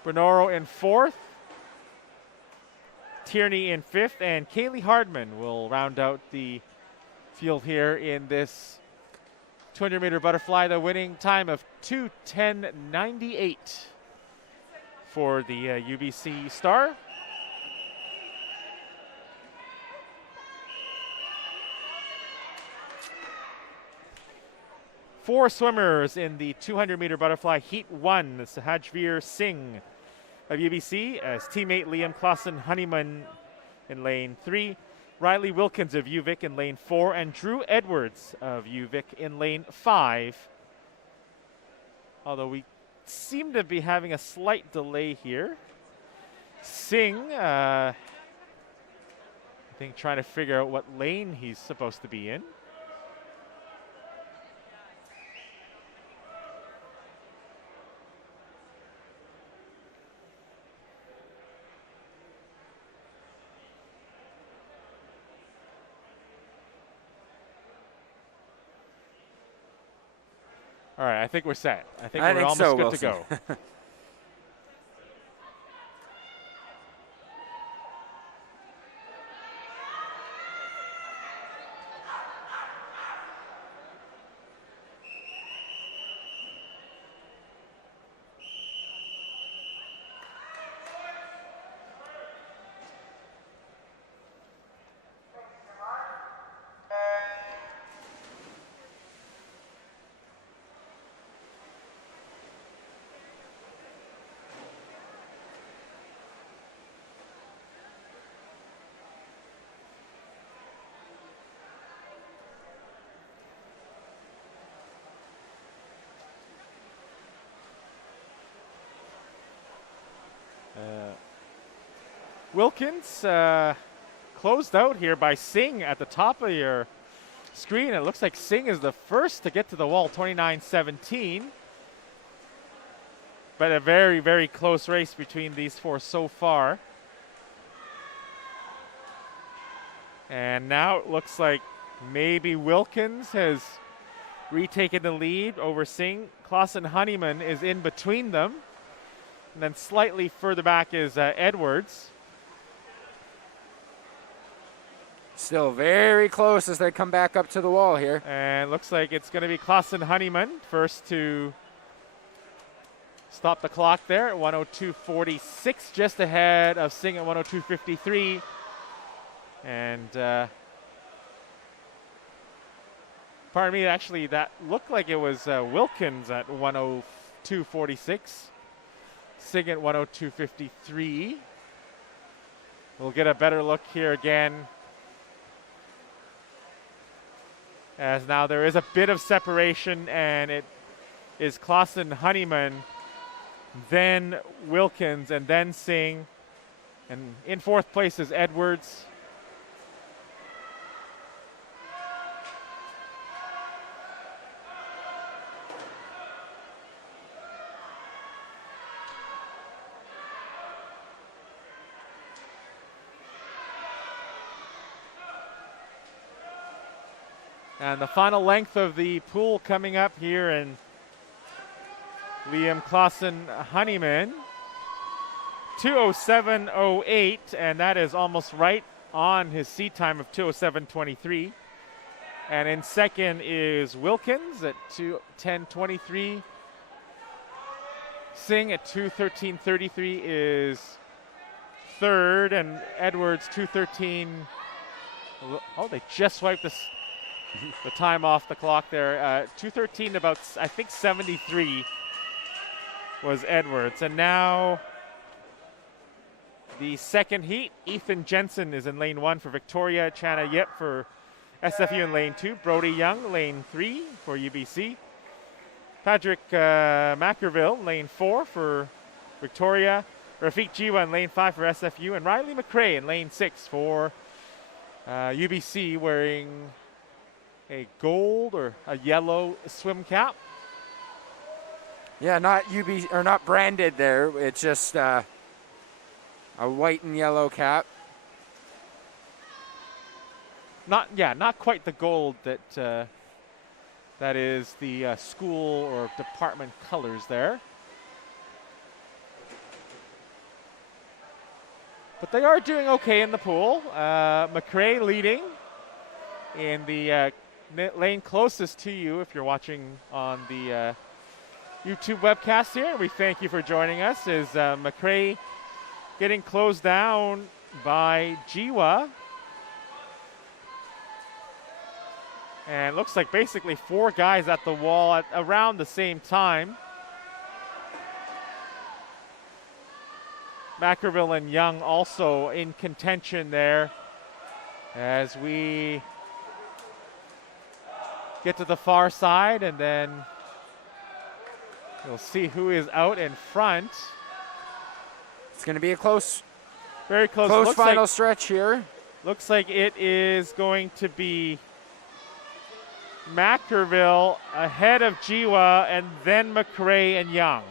Bernaro in fourth. Tierney in fifth. And Kaylee Hardman will round out the field here in this 200-meter butterfly. The winning time of 2:10.98 for the UBC star. Four swimmers in the 200-meter butterfly heat one. Sahajveer Singh of UBC as teammate Liam Clausen-Honeyman in lane 3. Riley Wilkins of UVic in lane 4. And Drew Edwards of UVic in lane 5. Although we seem to be having a slight delay here. Singh, I think trying to figure out what lane he's supposed to be in. All right, I think we're set. I think we're almost good to go. Wilkins closed out here by Singh at the top of your screen. It looks like Singh is the first to get to the wall, 29:17. But a very, very close race between these four so far. And now it looks like maybe Wilkins has retaken the lead over Singh. Clausen-Honeyman is in between them. And then slightly further back is Edwards. Still very close as they come back up to the wall here. And looks like it's going to be Clausen-Honeyman first to stop the clock there at 102.46, just ahead of Singh at 102.53. And pardon me, actually that looked like it was Wilkins at 102.46. Singh at 102.53. We'll get a better look here again, as now there is a bit of separation, and it is Clausen-Honeyman, then Wilkins, and then Singh. And in fourth place is Edwards. And the final length of the pool coming up here, and Liam Clausen-Honeyman, 2:07.08, and that is almost right on his seat time of 2:07.23. And in second is Wilkins at 2:10.23. Singh at 2:13.33 is third, and Edwards 2:13. Oh, they just swiped the time off the clock there. 2:13, about, I think, 73 was Edwards. And now the second heat. Ethan Jensen is in lane 1 for Victoria. Chana Yip for SFU in lane 2. Brody Young, lane 3 for UBC. Patrick Mackerville, lane 4 for Victoria. Rafiq Jiwa in lane 5 for SFU. And Riley McRae in lane 6 for UBC, wearing a gold or a yellow swim cap. Yeah, not not branded there. It's just a white and yellow cap. Not quite the gold that that is the school or department colors there. But they are doing okay in the pool. McRae leading in the lane closest to you if you're watching on the YouTube webcast here. We thank you for joining us. Is McRae getting closed down by Jiwa. And it looks like basically 4 guys at the wall at around the same time. Mackerville and Young also in contention there as we get to the far side, and then we'll see who is out in front. It's going to be a close, very close final stretch here. Looks like it is going to be Mackerville ahead of Jiwa, and then McRae and Young.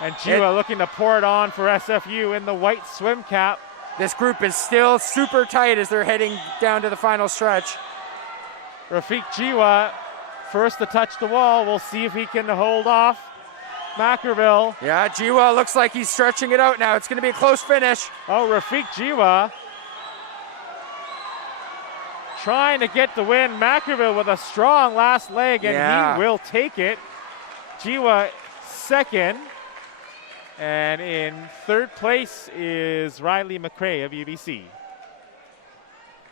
And Jiwa looking to pour it on for SFU in the white swim cap. This group is still super tight as they're heading down to the final stretch. Rafiq Jiwa first to touch the wall. We'll see if he can hold off Mackerville. Yeah, Jiwa looks like he's stretching it out now. It's going to be a close finish. Oh, Rafiq Jiwa trying to get the win. Mackerville with a strong last leg, and he will take it. Jiwa second. And in third place is Riley McRae of UBC.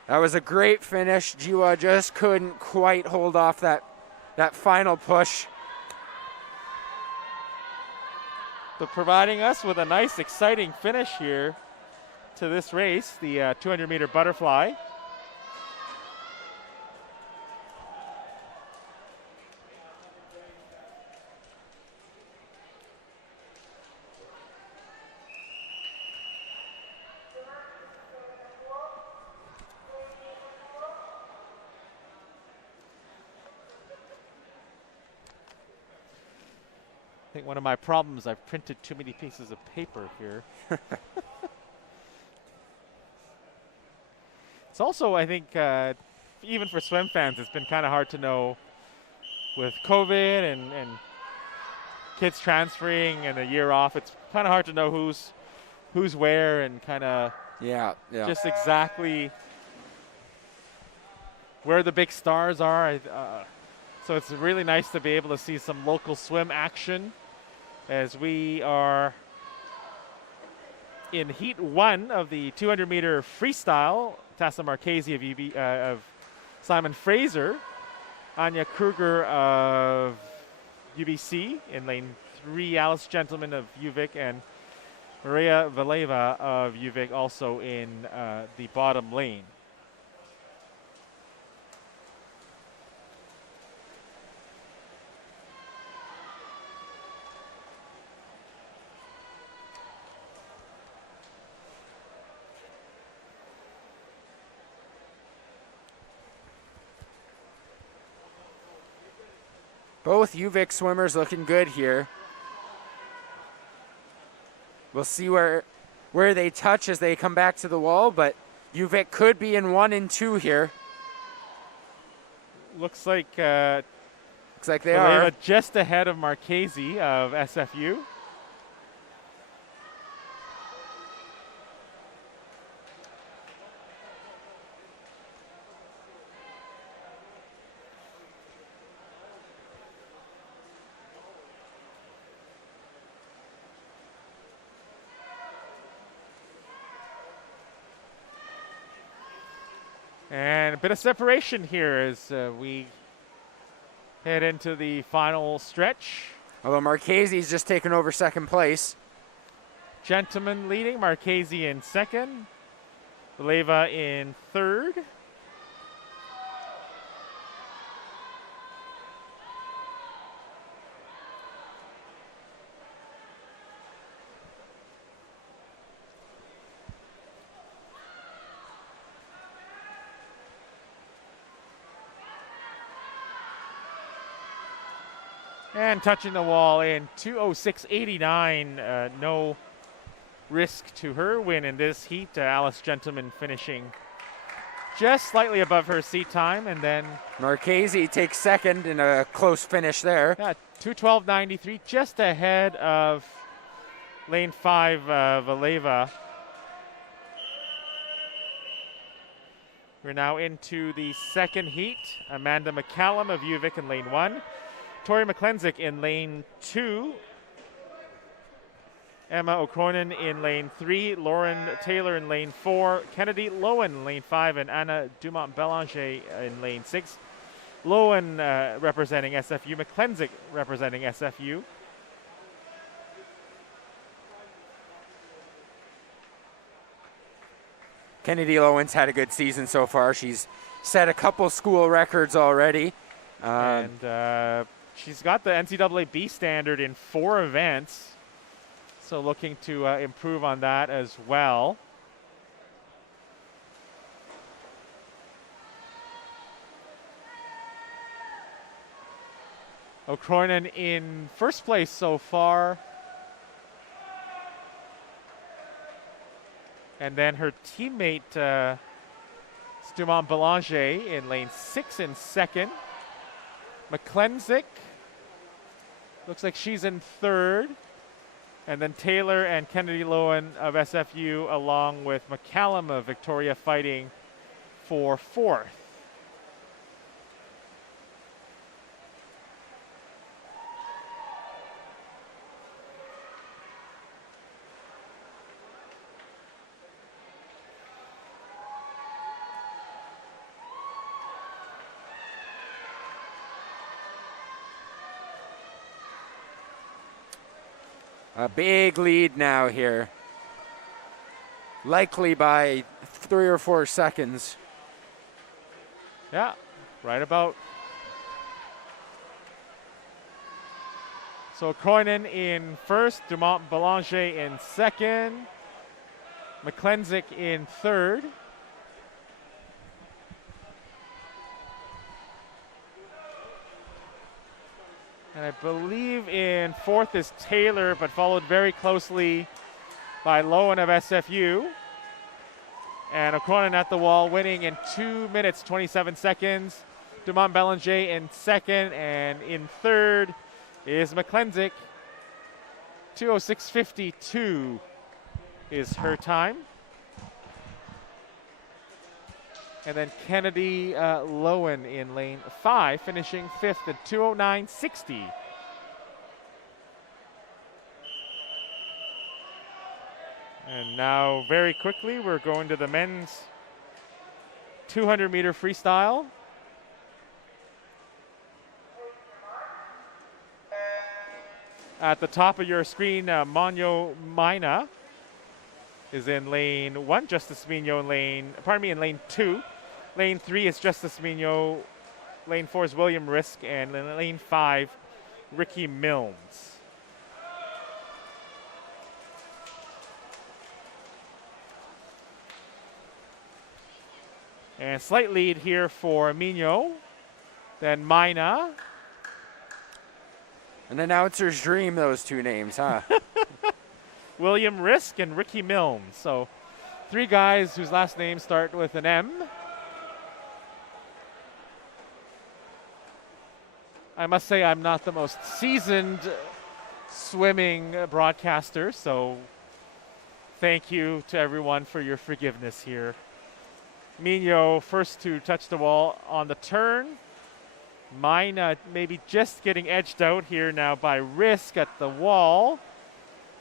That was a great finish. Jiwa just couldn't quite hold off that final push. So providing us with a nice, exciting finish here to this race, the 200-meter butterfly. I think one of my problems, I've printed too many pieces of paper here. It's also, I think, even for swim fans, it's been kind of hard to know with COVID and kids transferring and a year off. It's kind of hard to know who's where and kind of just exactly where the big stars are. So it's really nice to be able to see some local swim action as we are in Heat 1 of the 200-meter freestyle. Tessa Marchese of Simon Fraser, Anya Kruger of UBC in lane 3, Alice Gentleman of UVic, and Maria Valeva of UVic also in the bottom lane. Both UVic swimmers looking good here. We'll see where they touch as they come back to the wall, but UVic could be in 1 and 2 here. Looks like they are just ahead of Marchese of SFU. And a bit of separation here as we head into the final stretch. Although Marchese's just taken over second place. Gentleman leading, Marchese in second, Leva in third. And touching the wall in 2:06.89, no risk to her win in this heat. Alice Gentleman finishing just slightly above her seat time, and then Marchese takes second in a close finish there. yeah, 2:12.93, just ahead of lane 5, Valeva. We're now into the second heat. Amanda Mccallum of UVic in lane 1. Tori McClensick in lane 2. Emma O'Cronin in lane 3. Lauren Taylor in lane 4. Kennedy Lowen in lane 5. And Anna Dumont-Belanger in lane 6. Lowen representing SFU. McClensick representing SFU. Kennedy Lowen's had a good season so far. She's set a couple school records already. And she's got the NCAA B standard in 4 events. So looking to improve on that as well. O'Cronin in first place so far. And then her teammate, Dumont Belanger in lane 6 in second. McClensick, looks like she's in third. And then Taylor and Kennedy Lowen of SFU along with Mccallum of Victoria fighting for fourth. A big lead now here. Likely by 3 or 4 seconds. Yeah, right about. So Cronin in first, Dumont Belanger in second, McClensick in third. And I believe in fourth is Taylor, but followed very closely by Lowen of SFU. And O'Cronin at the wall, winning in 2 minutes, 27 seconds. Dumont Belanger in second, and in third is McClensick. 2:06.52 is her time. And then Kennedy Lowen in lane 5, finishing fifth at 2:09.60. And now, very quickly, we're going to the men's 200-meter freestyle. At the top of your screen, Monyo Mina is in lane 1. Justice Mino in lane 2. Lane 3 is Justice Mino. Lane 4 is William Risk. And in lane 5, Ricky Milnes. And slight lead here for Mino. Then Mina. An announcer's dream, those two names, huh? William Risk and Ricky Milnes. So 3 guys whose last names start with an M. I must say I'm not the most seasoned swimming broadcaster, so thank you to everyone for your forgiveness here. Mino first to touch the wall on the turn. Mina maybe just getting edged out here now by Risk at the wall.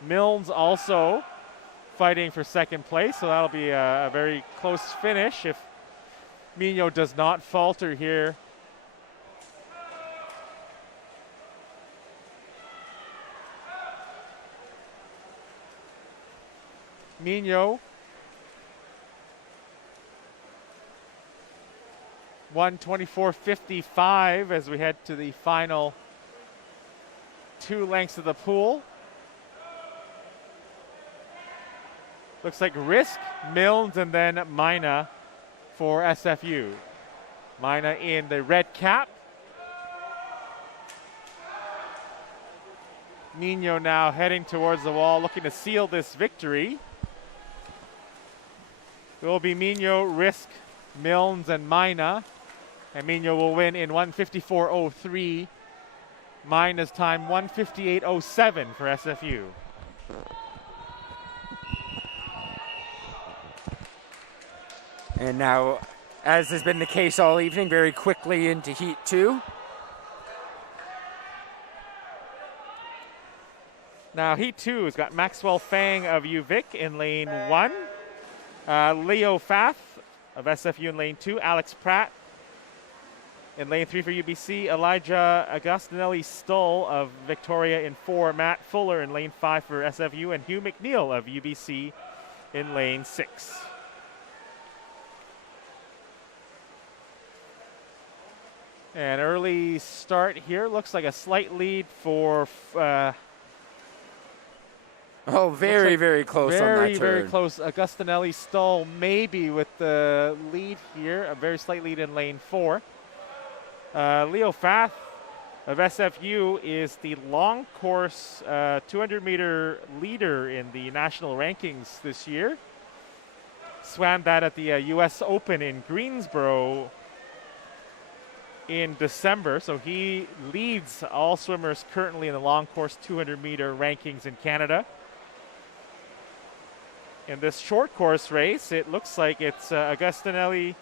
Milnes also fighting for second place, so that'll be a very close finish if Mino does not falter here. Mino 1:24.55 as we head to the final 2 lengths of the pool. Looks like Risk, Milnes, and then Mina for SFU. Mina in the red cap. Mino now heading towards the wall, looking to seal this victory. It will be Mino, Risk, Milnes, and Mina. And Mino will win in 1:54.03. Mina's time 1:58.07 for SFU. And now, as has been the case all evening, very quickly into Heat 2. Now Heat 2 has got Maxwell Fang of UVic in lane 1. Leo Fath of SFU in lane 2. Alex Pratt in lane 3 for UBC. Elijah Agostinelli Stoll of Victoria in 4. Matt Fuller in lane 5 for SFU. And Hugh McNeil of UBC in lane 6. An early start here. Looks like a slight lead for... very, very close on that turn. Very close. Agostinelli Stoll maybe with the lead here. A very slight lead in lane 4. Leo Fath of SFU is the long course 200-meter leader in the national rankings this year. Swam that at the U.S. Open in Greensboro in December, so he leads all swimmers currently in the long course 200-meter rankings in Canada. In this short course race, it looks like it's Agostinelli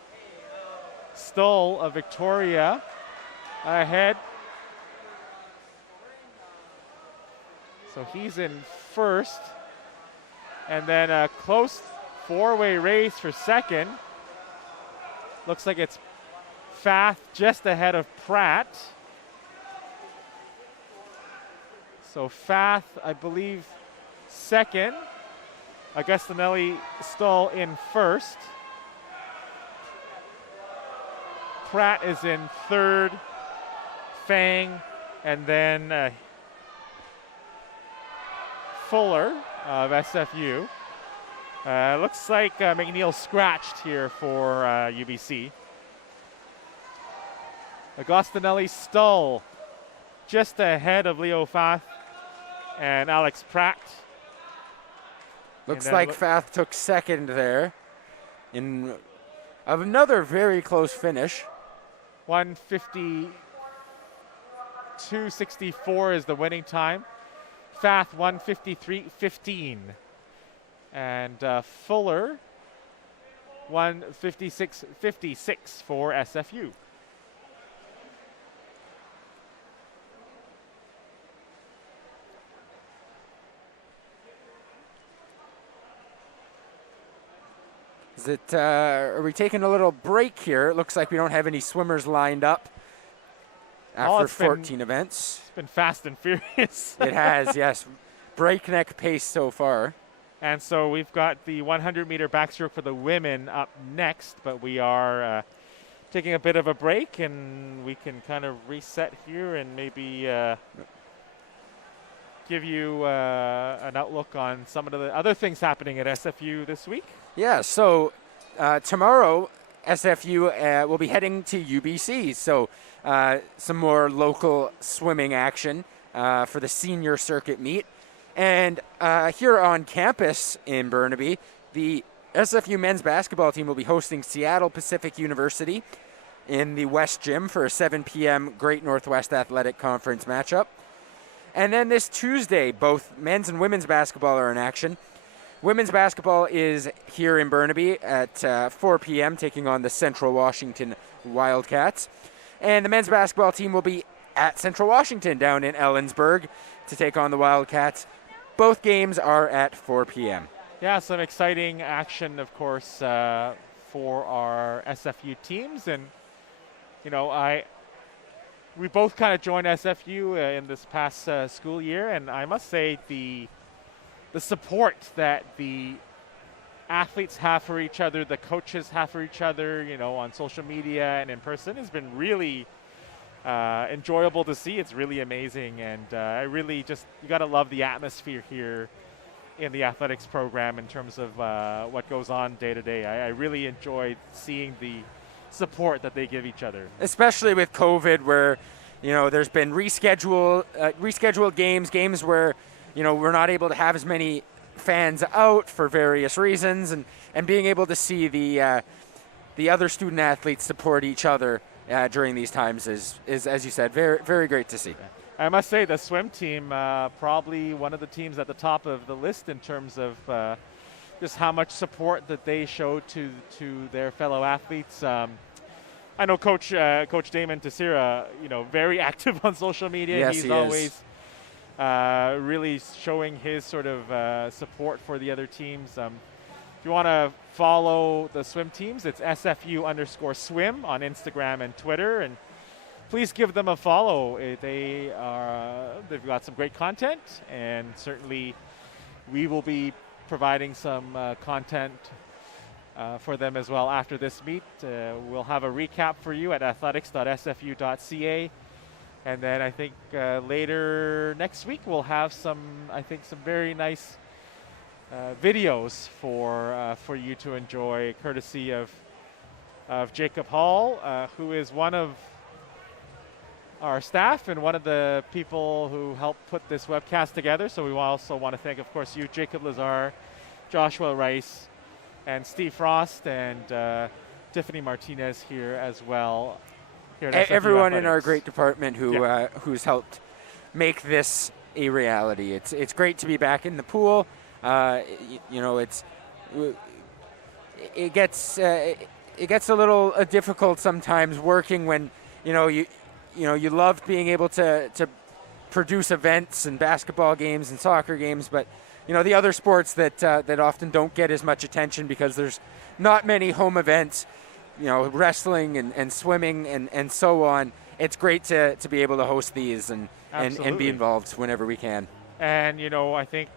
Stoll of Victoria ahead. So he's in first. And then a close 4-way race for second. Looks like it's Fath just ahead of Pratt. So Fath, I believe, second. Agostinelli Stoll in first. Pratt is in third. Fang, and then Fuller of SFU. Looks like McNeil scratched here for UBC. Agostinelli Stoll just ahead of Leo Fath and Alex Pratt. Looks like Fath took second there in another very close finish. 1:52.64 is the winning time. Fath 1:53.15. And Fuller 1:56.56 for SFU. Are we taking a little break here? It looks like we don't have any swimmers lined up after 14 events. It's been fast and furious. It has, yes. Breakneck pace so far. And so we've got the 100-meter backstroke for the women up next, but we are taking a bit of a break, and we can kind of reset here and maybe give you an outlook on some of the other things happening at SFU this week. Yeah, so tomorrow SFU will be heading to UBC, so some more local swimming action for the senior circuit meet. And here on campus in Burnaby, the SFU men's basketball team will be hosting Seattle Pacific University in the West Gym for a 7 p.m. Great Northwest Athletic Conference matchup. And then this Tuesday, both men's and women's basketball are in action. Women's basketball is here in Burnaby at 4 p.m. taking on the Central Washington Wildcats. And the men's basketball team will be at Central Washington down in Ellensburg to take on the Wildcats. Both games are at 4 p.m. Yeah, some exciting action, of course, for our SFU teams. And, you know, we both kind of joined SFU in this past school year, and I must say the support that the athletes have for each other, the coaches have for each other, you know, on social media and in person has been really enjoyable to see. It's really amazing, and I really just, you got to love the atmosphere here in the athletics program in terms of what goes on day to day. I really enjoyed seeing the support that they give each other. Especially with COVID, where, you know, there's been rescheduled games where, you know, we're not able to have as many fans out for various reasons, and being able to see the other student athletes support each other during these times is, as you said, very, very great to see. I must say the swim team, probably one of the teams at the top of the list in terms of just how much support that they show to their fellow athletes. I know Coach Damon Teixeira, you know, very active on social media. Yes, He's he always really showing his sort of support for the other teams. If you want to follow the swim teams, it's SFU_swim on Instagram and Twitter, and please give them a follow. They've got some great content, and certainly we will be providing some content for them as well after this meet. We'll have a recap for you at athletics.sfu.ca, and then I think later next week we'll have some very nice videos for you to enjoy, courtesy of Jacob Hall, who is one of our staff and one of the people who helped put this webcast together. So we also want to thank, of course, you, Jacob Lazar, Joshua Rice, and Steve Frost, and Tiffany Martinez here as well. Here at SFU Everyone Athletics. in our great department who's helped make this a reality. It's great to be back in the pool. You know, it gets a little difficult sometimes working when, you know, you loved being able to produce events and basketball games and soccer games, but, you know, the other sports that often don't get as much attention because there's not many home events, you know, wrestling and swimming and so on. It's great to be able to host these and be involved whenever we can. And, you know, I think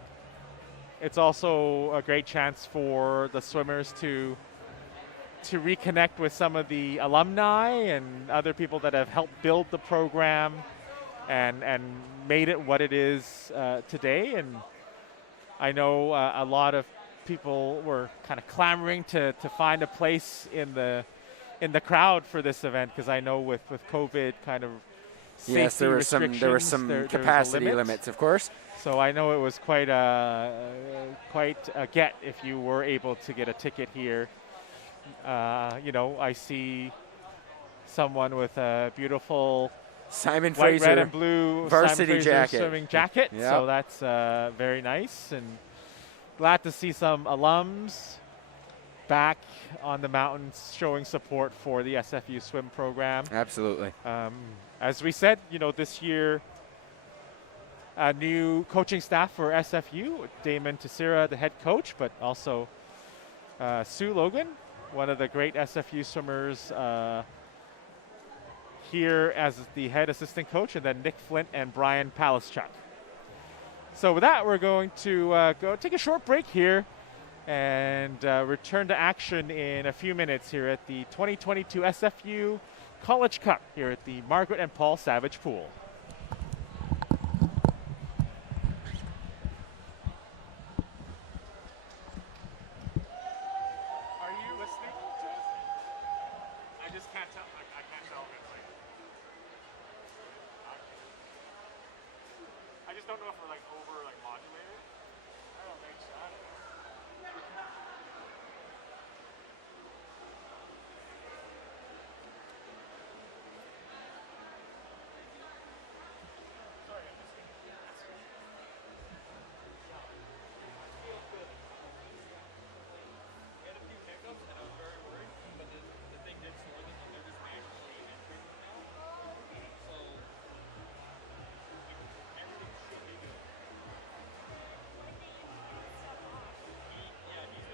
it's also a great chance for the swimmers to reconnect with some of the alumni and other people that have helped build the program and made it what it is today. And I know a lot of people were kind of clamoring to find a place in the crowd for this event, because I know with COVID kind of safety yes, there were some capacity limits, of course. So I know it was quite a get if you were able to get a ticket here. You know, I see someone with a beautiful Simon white, Fraser red, and blue varsity jacket. swimming jacket. Yep. So that's very nice, and glad to see some alums back on the mountains showing support for the SFU swim program. Absolutely. As we said, you know, this year, a new coaching staff for SFU, Damon Teixeira, the head coach, but also Sue Logan, one of the great SFU swimmers here as the head assistant coach, and then Nick Flint and Brian Palaschuk. So with that, we're going to go take a short break here and return to action in a few minutes here at the 2022 SFU College Cup here at the Margaret and Paul Savage Pool. Are you listening to us? I just can't tell. I can't tell if it's like. I just don't know if we're like over like modulated. I don't think so. I don't know. Sorry, I'm just kidding. We had a few hiccups and I was very worried, but the thing did slow them and they're just actually entering now. So everything should be good. Yeah, he's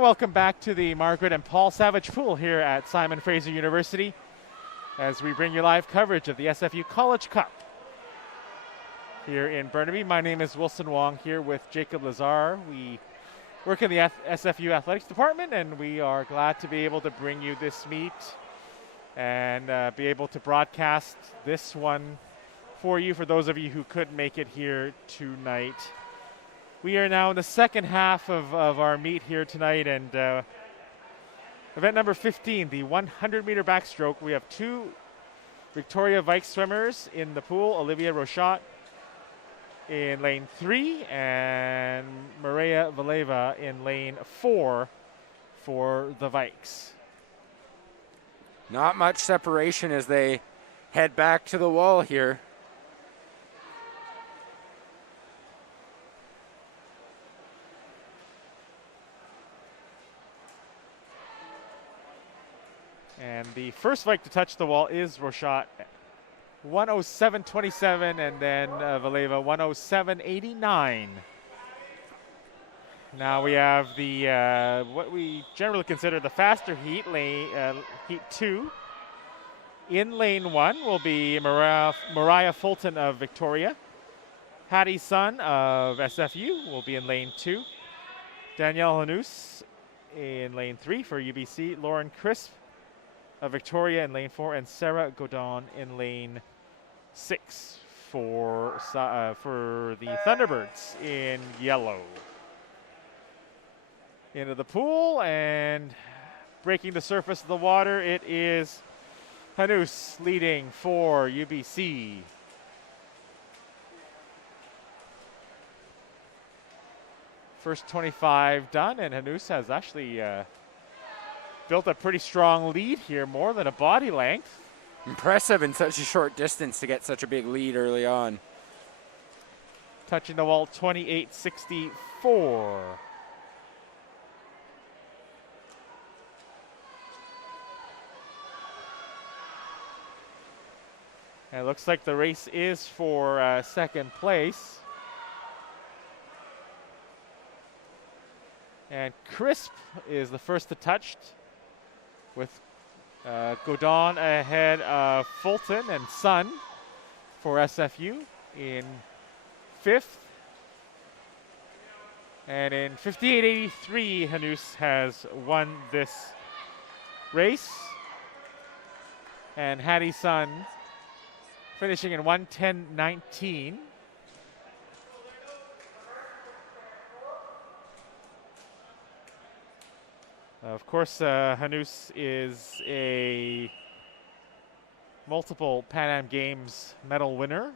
Welcome back to the Margaret and Paul Savage Pool here at Simon Fraser University as we bring you live coverage of the SFU College Cup here in Burnaby. My name is Wilson Wong here with Jacob Lazar. We work in the SFU Athletics Department, and we are glad to be able to bring you this meet and be able to broadcast this one for you, for those of you who couldn't make it here tonight. We are now in the second half of our meet here tonight, and event number 15, the 100-meter backstroke. We have two Victoria Vikes swimmers in the pool, Olivia Rochat in lane 3 and Maria Valeva in lane 4 for the Vikes. Not much separation as they head back to the wall here. And the first Vike to touch the wall is Rochat, 107.27, and then Valeva, 107.89. Now we have the what we generally consider the faster heat, heat 2. In lane 1 will be Mariah Fulton of Victoria. Hattie Sun of SFU will be in lane 2. Danielle Hanous in lane 3 for UBC. Lauren Crisp of Victoria in lane 4, and Sarah Godon in lane 6 for the Thunderbirds in yellow. Into the pool and breaking the surface of the water, it is Hanous leading for UBC. First 25 done, and Hanous has actually built a pretty strong lead here, more than a body length. Impressive in such a short distance to get such a big lead early on. Touching the wall, 28.64. And it looks like the race is for second place. And Crisp is the first to touch, with Godon ahead of Fulton and Sun for SFU in 5th. And in 58.83, Hanous has won this race. And Hattie Sun finishing in 110.19. Of course, Hanous is a multiple Pan Am Games medal winner.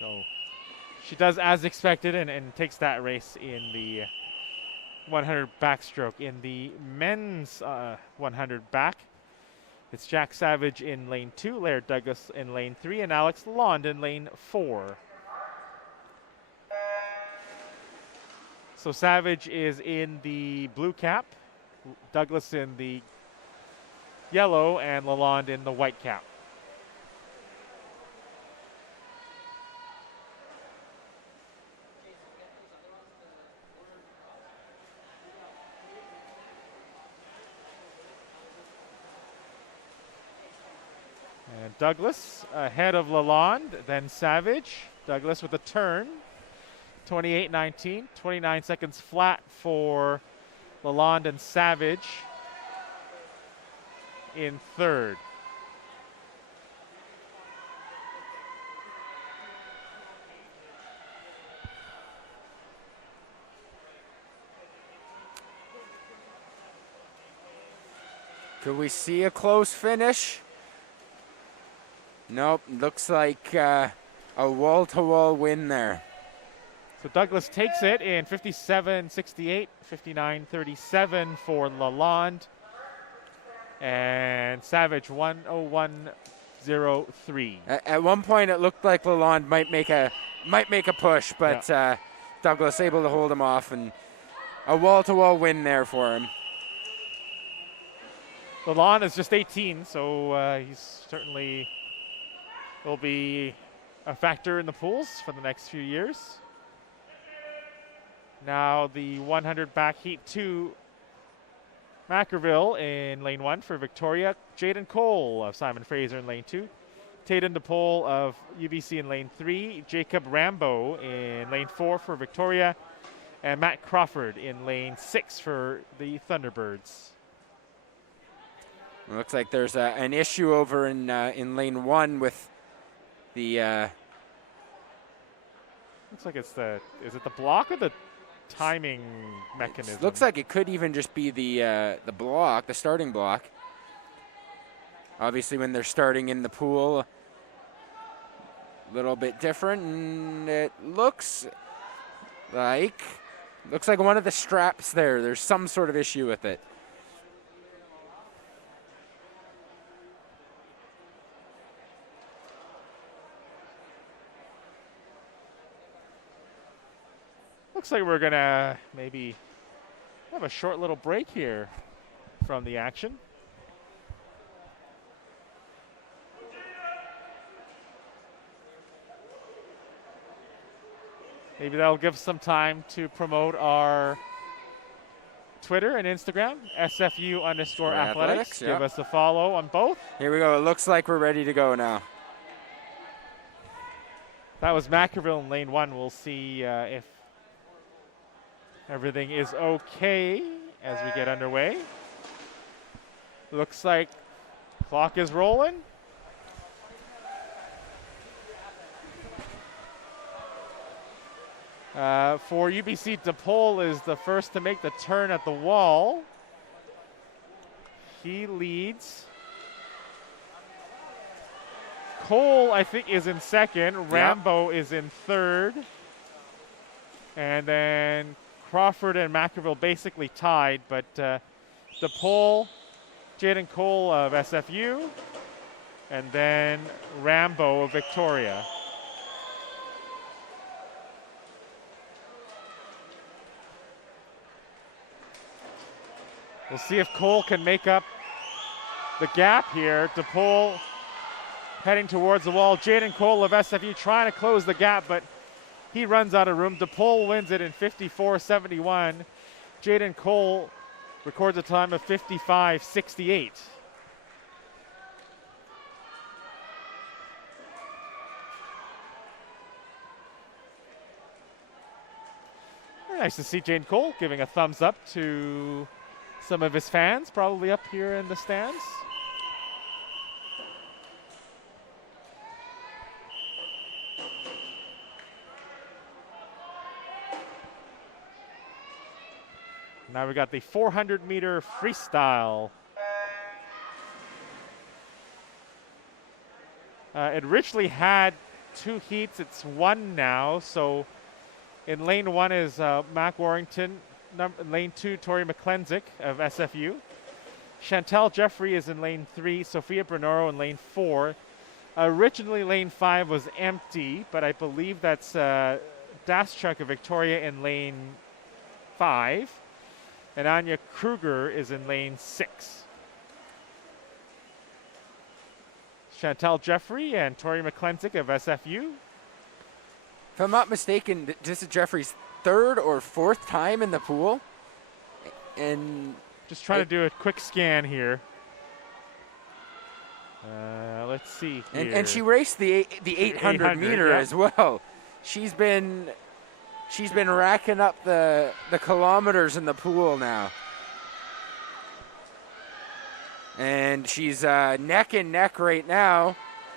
So she does as expected and takes that race in the 100 backstroke. In the men's 100 back, it's Jack Savage in lane 2, Laird Douglas in lane 3, and Alex Lalonde in lane 4. So Savage is in the blue cap, Douglas in the yellow, and Lalonde in the white cap. And Douglas ahead of Lalonde, then Savage. Douglas with a turn. 28.19, 29 seconds flat for Lalonde and Savage in 3rd. Could we see a close finish? Nope, looks like a wall-to-wall win there. So Douglas takes it in 57.68, 59.37 for Lalonde, and Savage 101.03. At one point, it looked like Lalonde might make a push, but Douglas able to hold him off, and a wall-to-wall win there for him. Lalonde is just 18, so he's certainly will be a factor in the pools for the next few years. Now the 100 back heat 2, Mackerville in lane 1 for Victoria. Jaden Cole of Simon Fraser in lane 2. Taden DePole of UBC in lane 3. Jacob Rambo in lane 4 for Victoria. And Matt Crawford in lane 6 for the Thunderbirds. Looks like there's an issue over in lane 1 with the. Looks like it's is it the block or the timing mechanism? Looks like it could even just be the block, the starting block. Obviously, when they're starting in the pool, a little bit different, and it looks like one of the straps there. There's some sort of issue with it. Looks like we're gonna maybe have a short little break here from the action. Maybe that'll give some time to promote our Twitter and Instagram, SFU_athletics. Yep. Give us a follow on both. Here we go. It looks like we're ready to go now. That was Mackerville in lane 1. We'll see if everything is okay as we get underway. Looks like clock is rolling. For UBC, DePole is the first to make the turn at the wall. He leads. Cole, I think, is in second. Rambo is in third. And then Crawford and Mackerville basically tied, but DePole, Jaden Cole of SFU, and then Rambo of Victoria. We'll see if Cole can make up the gap here. DePole heading towards the wall. Jaden Cole of SFU trying to close the gap, but he runs out of room. DePole wins it in 54.71. Jaden Cole records a time of 55.68. Very nice to see Jaden Cole giving a thumbs up to some of his fans, probably up here in the stands. Now we got the 400 meter freestyle. It originally had 2 heats. It's 1 now. So in lane 1 is Mac Warrington. In lane 2, Tori McClensick of SFU. Chantel Jeffrey is in lane 3. Sophia Bernoro in lane 4. Originally lane 5 was empty, but I believe that's Breaststroke of Victoria in lane 5. And Anya Kruger is in lane 6. Chantel Jeffrey and Tori McClensick of SFU. If I'm not mistaken, this is Jeffrey's 3rd or 4th time in the pool. And just trying to do a quick scan here. Let's see here. And she raced the 800 meter as well. She's been racking up the kilometers in the pool now. And she's neck and neck right now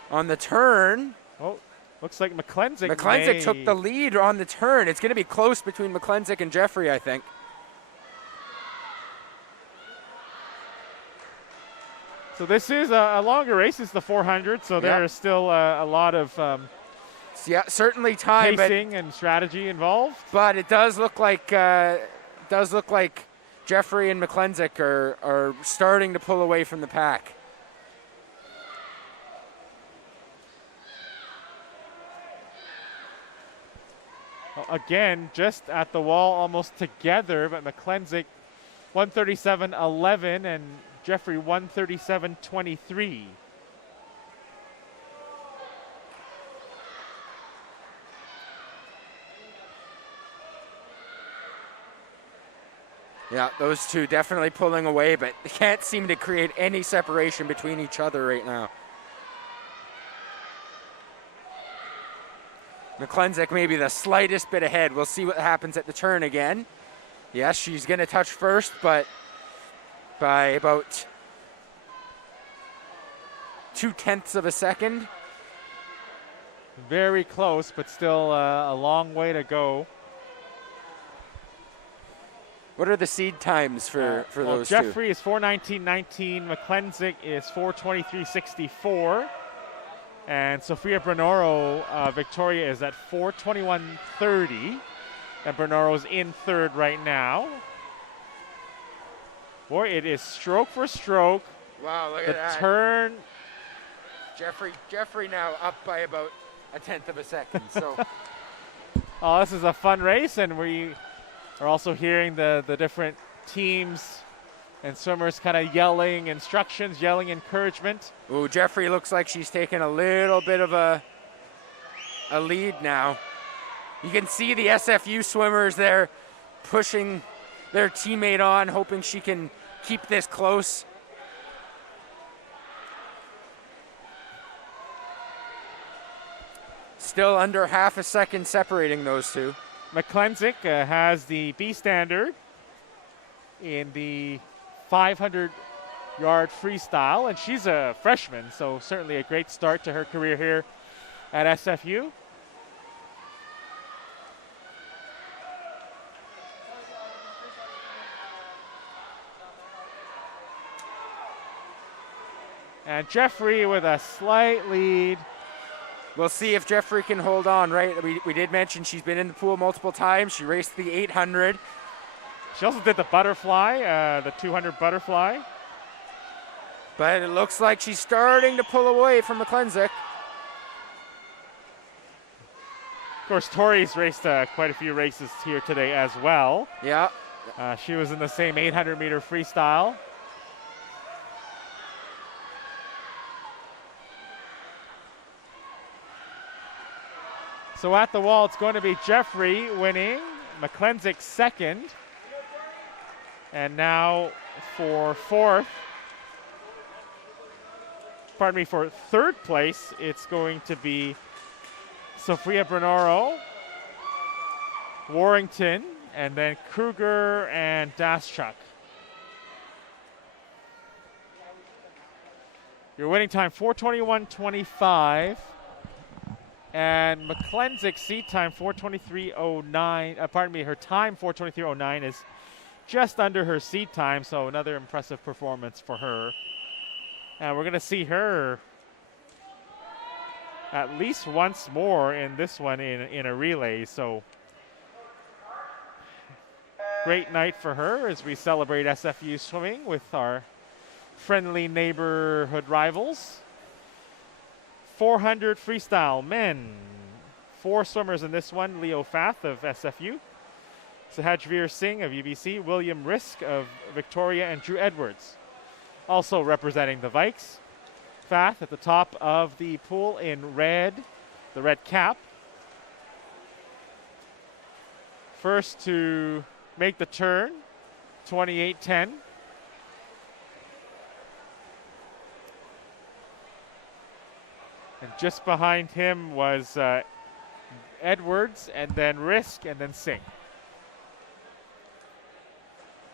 on the turn. Oh, looks like McClensick. McClensick took the lead on the turn. It's going to be close between McClensick and Jeffrey, I think. So this is a longer race. It's the 400, so there is still a lot of certainly time, pacing and strategy involved. But it does look like Jeffrey and McClensick are starting to pull away from the pack. Well, again, just at the wall, almost together, but McClensick 137.11 and Jeffrey 137.23. Yeah, those two definitely pulling away, but they can't seem to create any separation between each other right now. McClensick maybe the slightest bit ahead. We'll see what happens at the turn again. Yes, she's going to touch first, but by about 0.2 of a second. Very close, but still a long way to go. What are the seed times for those Jeffrey two? is 4:19.19. McClensick is 4:23.64. And Sofia Bernoro, Victoria, is at 4:21.30. And Bernoro's in third right now. Boy, it is stroke for stroke. Wow, look the at that. The turn. Jeffrey now up by about 0.1 of a second. So. Oh, this is a fun race, and we are also hearing the different teams and swimmers kind of yelling instructions, yelling encouragement. Ooh, Jeffrey looks like she's taking a little bit of a lead now. You can see the SFU swimmers there pushing their teammate on, hoping she can keep this close. Still under 0.5 second separating those two. McClensick has the B standard in the 500-yard freestyle, and she's a freshman, so certainly a great start to her career here at SFU. And Jeffrey with a slight lead. We'll see if Jeffrey can hold on, right? We did mention she's been in the pool multiple times. She raced the 800. She also did the butterfly, the 200 butterfly. But it looks like she's starting to pull away from McClensick. Of course, Tori's raced quite a few races here today as well. Yeah. She was in the same 800-meter freestyle. So at the wall, it's going to be Jeffrey winning, McClensick second. And now for for third place, it's going to be Sofia Bernoro, Warrington, and then Kruger and Daschuk. Your winning time, 4:21.25. And McClensick's seat time, 4:23.09. Her time, 4:23.09, is just under her seat time, so another impressive performance for her. And we're going to see her at least once more in this one in a relay. So great night for her as we celebrate SFU swimming with our friendly neighborhood rivals. 400 freestyle men. 4 swimmers in this one. Leo Fath of SFU, Sahajveer Singh of UBC, William Risk of Victoria, and Drew Edwards. Also representing the Vikes. Fath at the top of the pool in red, the red cap. First to make the turn, 28.10. And just behind him was Edwards, and then Risk, and then Singh.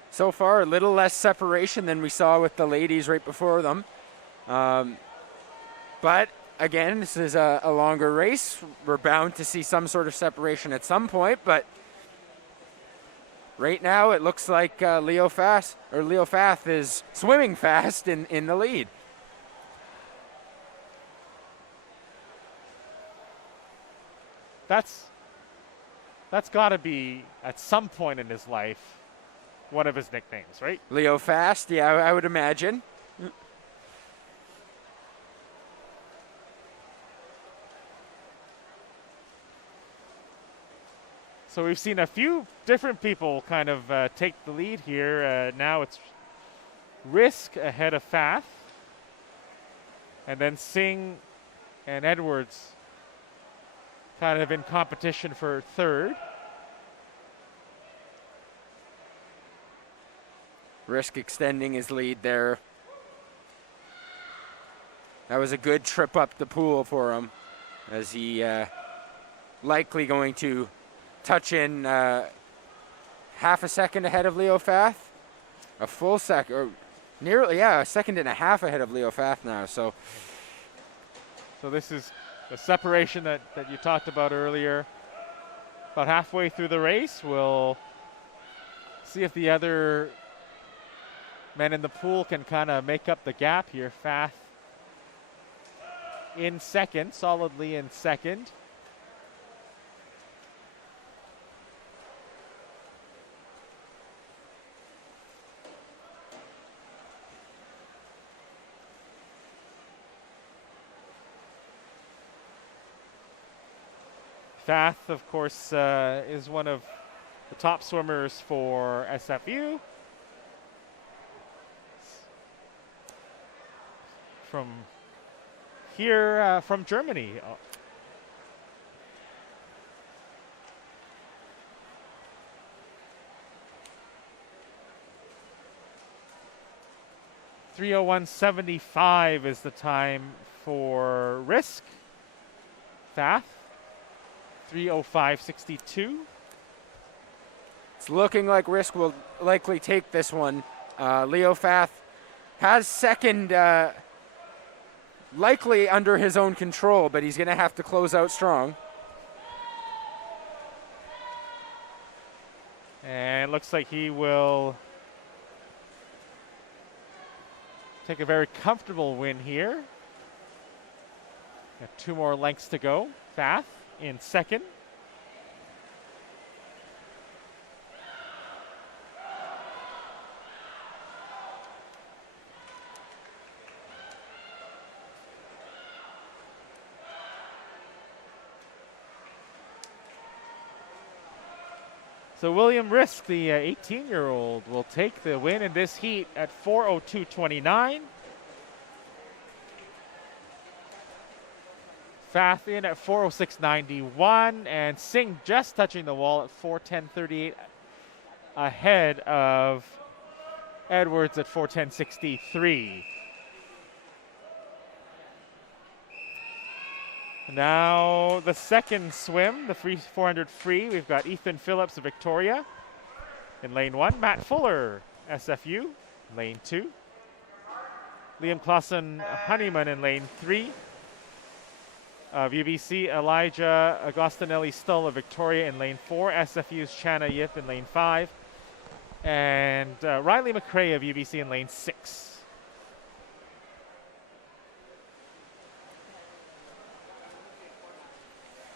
So far, a little less separation than we saw with the ladies right before them. But again, this is a longer race. We're bound to see some sort of separation at some point, but right now it looks like Leo Fath is swimming fast in the lead. That's got to be, at some point in his life, one of his nicknames, right? Leo Fast, yeah, I would imagine. So we've seen a few different people kind of take the lead here. Now it's Risk ahead of Fath. And then Singh and Edwards kind of in competition for third. Risk extending his lead there. That was a good trip up the pool for him, as he likely going to touch in half a second ahead of Leo Fath. A full second, or nearly, yeah, a second and a half ahead of Leo Fath now. So this is the separation that you talked about earlier. About halfway through the race, we'll see if the other men in the pool can kind of make up the gap here. Fath in second, solidly in second. Fath, of course, is one of the top swimmers for SFU. From here, from Germany. 3:01.75 is the time for Risk. Fath, 3:05.62. It's looking like Risk will likely take this one. Leo Fath has second likely under his own control, but he's going to have to close out strong. And it looks like he will take a very comfortable win here. Got 2 more lengths to go. Fath in second. So William Risk, the 18-year-old, will take the win in this heat at 4:02.29. Fath in at 4:06.91, and Singh just touching the wall at 4:10.38, ahead of Edwards at 4:10.63. Now the second swim, the 400 free. We've got Ethan Phillips of Victoria in lane 1. Matt Fuller, SFU, lane 2. Liam Clausen Honeyman in lane 3. Of UBC, Elijah Agostinelli Stull of Victoria in lane 4. SFU's Chana Yip in lane 5. And Riley McRae of UBC in lane 6.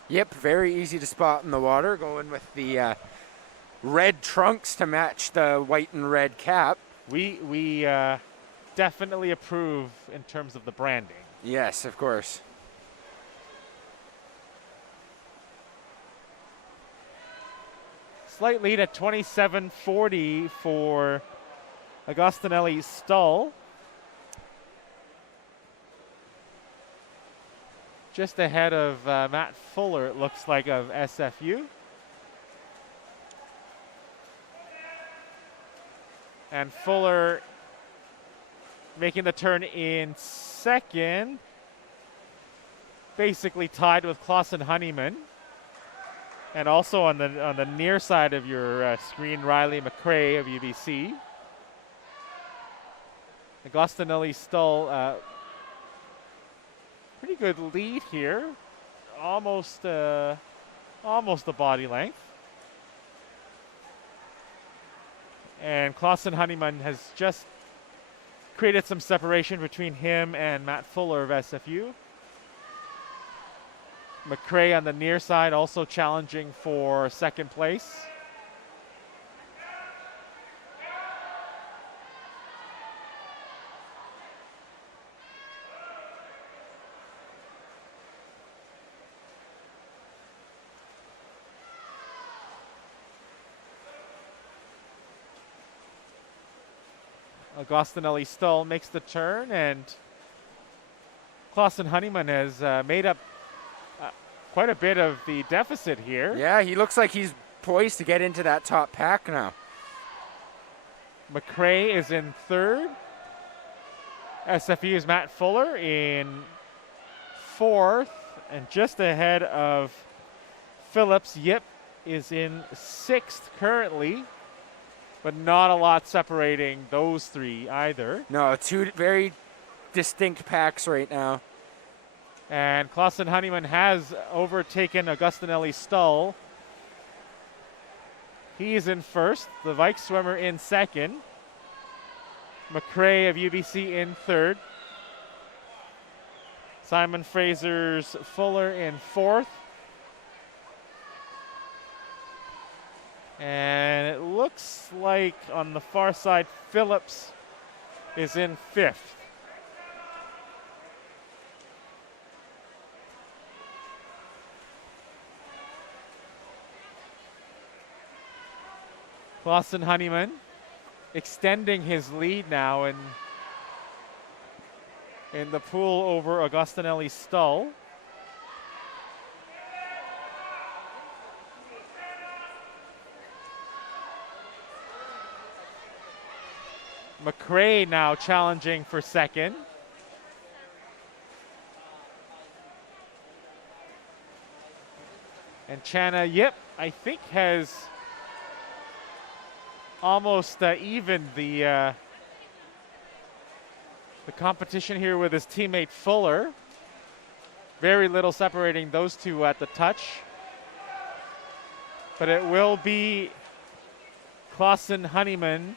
Yep, very easy to spot in the water, going with the red trunks to match the white and red cap. We definitely approve in terms of the branding. Yes, of course. Slight lead at 27:40 for Agostinelli Stull. Just ahead of Matt Fuller, it looks like, of SFU. And Fuller making the turn in second. Basically tied with Clausen Honeyman. And also on the near side of your screen, Riley McRae of UBC. Agostinelli Stull, pretty good lead here, almost a body length. And Clausen Honeyman has just created some separation between him and Matt Fuller of SFU. McRae on the near side also challenging for second place. Agostinelli Stull makes the turn, and Clausen Honeyman has made up quite a bit of the deficit here. Yeah, he looks like he's poised to get into that top pack now. McRae is in third. SFU's Matt Fuller in fourth. And just ahead of Phillips, Yip is in sixth currently. But not a lot separating those three either. No, two very distinct packs right now. And Clausen Honeyman has overtaken Augustinelli Stull. He's in first. The Vike swimmer in second. McRae of UBC in third. Simon Fraser's Fuller in fourth. And it looks like on the far side, Phillips is in fifth. Clausen Honeyman extending his lead now in the pool over Augustinelli Stull. McRae now challenging for second. And Channa Yip, I think, has almost evened the competition here with his teammate Fuller. Very little separating those two at the touch. But it will be Clausen Honeyman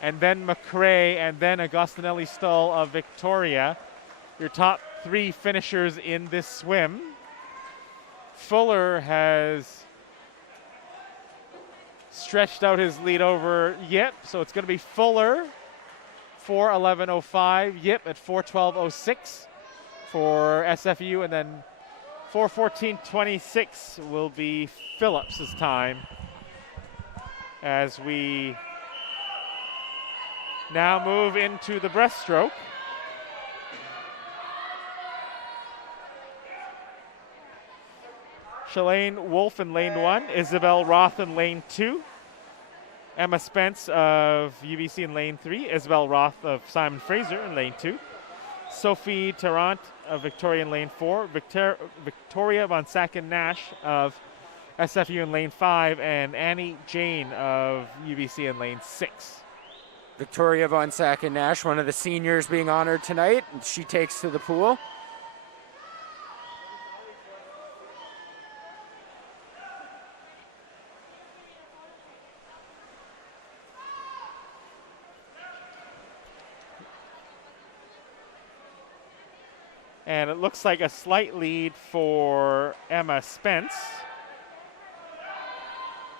and then McRae and then Augustinelli Stull of Victoria, your top three finishers in this swim. Fuller has stretched out his lead over Yip, so it's going to be Fuller 4:11.05, Yip at 4:12.06 for SFU, and then 4:14.26 will be Phillips' time as we now move into the breaststroke. Shalane Wolf in lane 1, Isabel Roth in lane 2, Emma Spence of UBC in lane 3, Isabel Roth of Simon Fraser in lane 2, Sophie Tarrant of Victoria in lane 4, Victoria von Sacken-Nash of SFU in lane 5, and Annie Jane of UBC in lane 6. Victoria von Sacken-Nash, one of the seniors being honored tonight, and she takes to the pool. And it looks like a slight lead for Emma Spence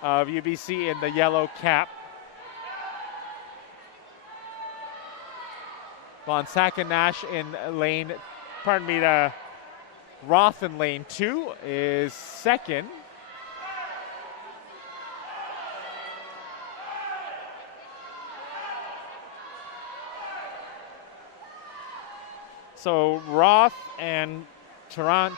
of UBC in the yellow cap. Von Sacken-Nash in lane, Roth in lane 2 is second. So Roth and Tarrant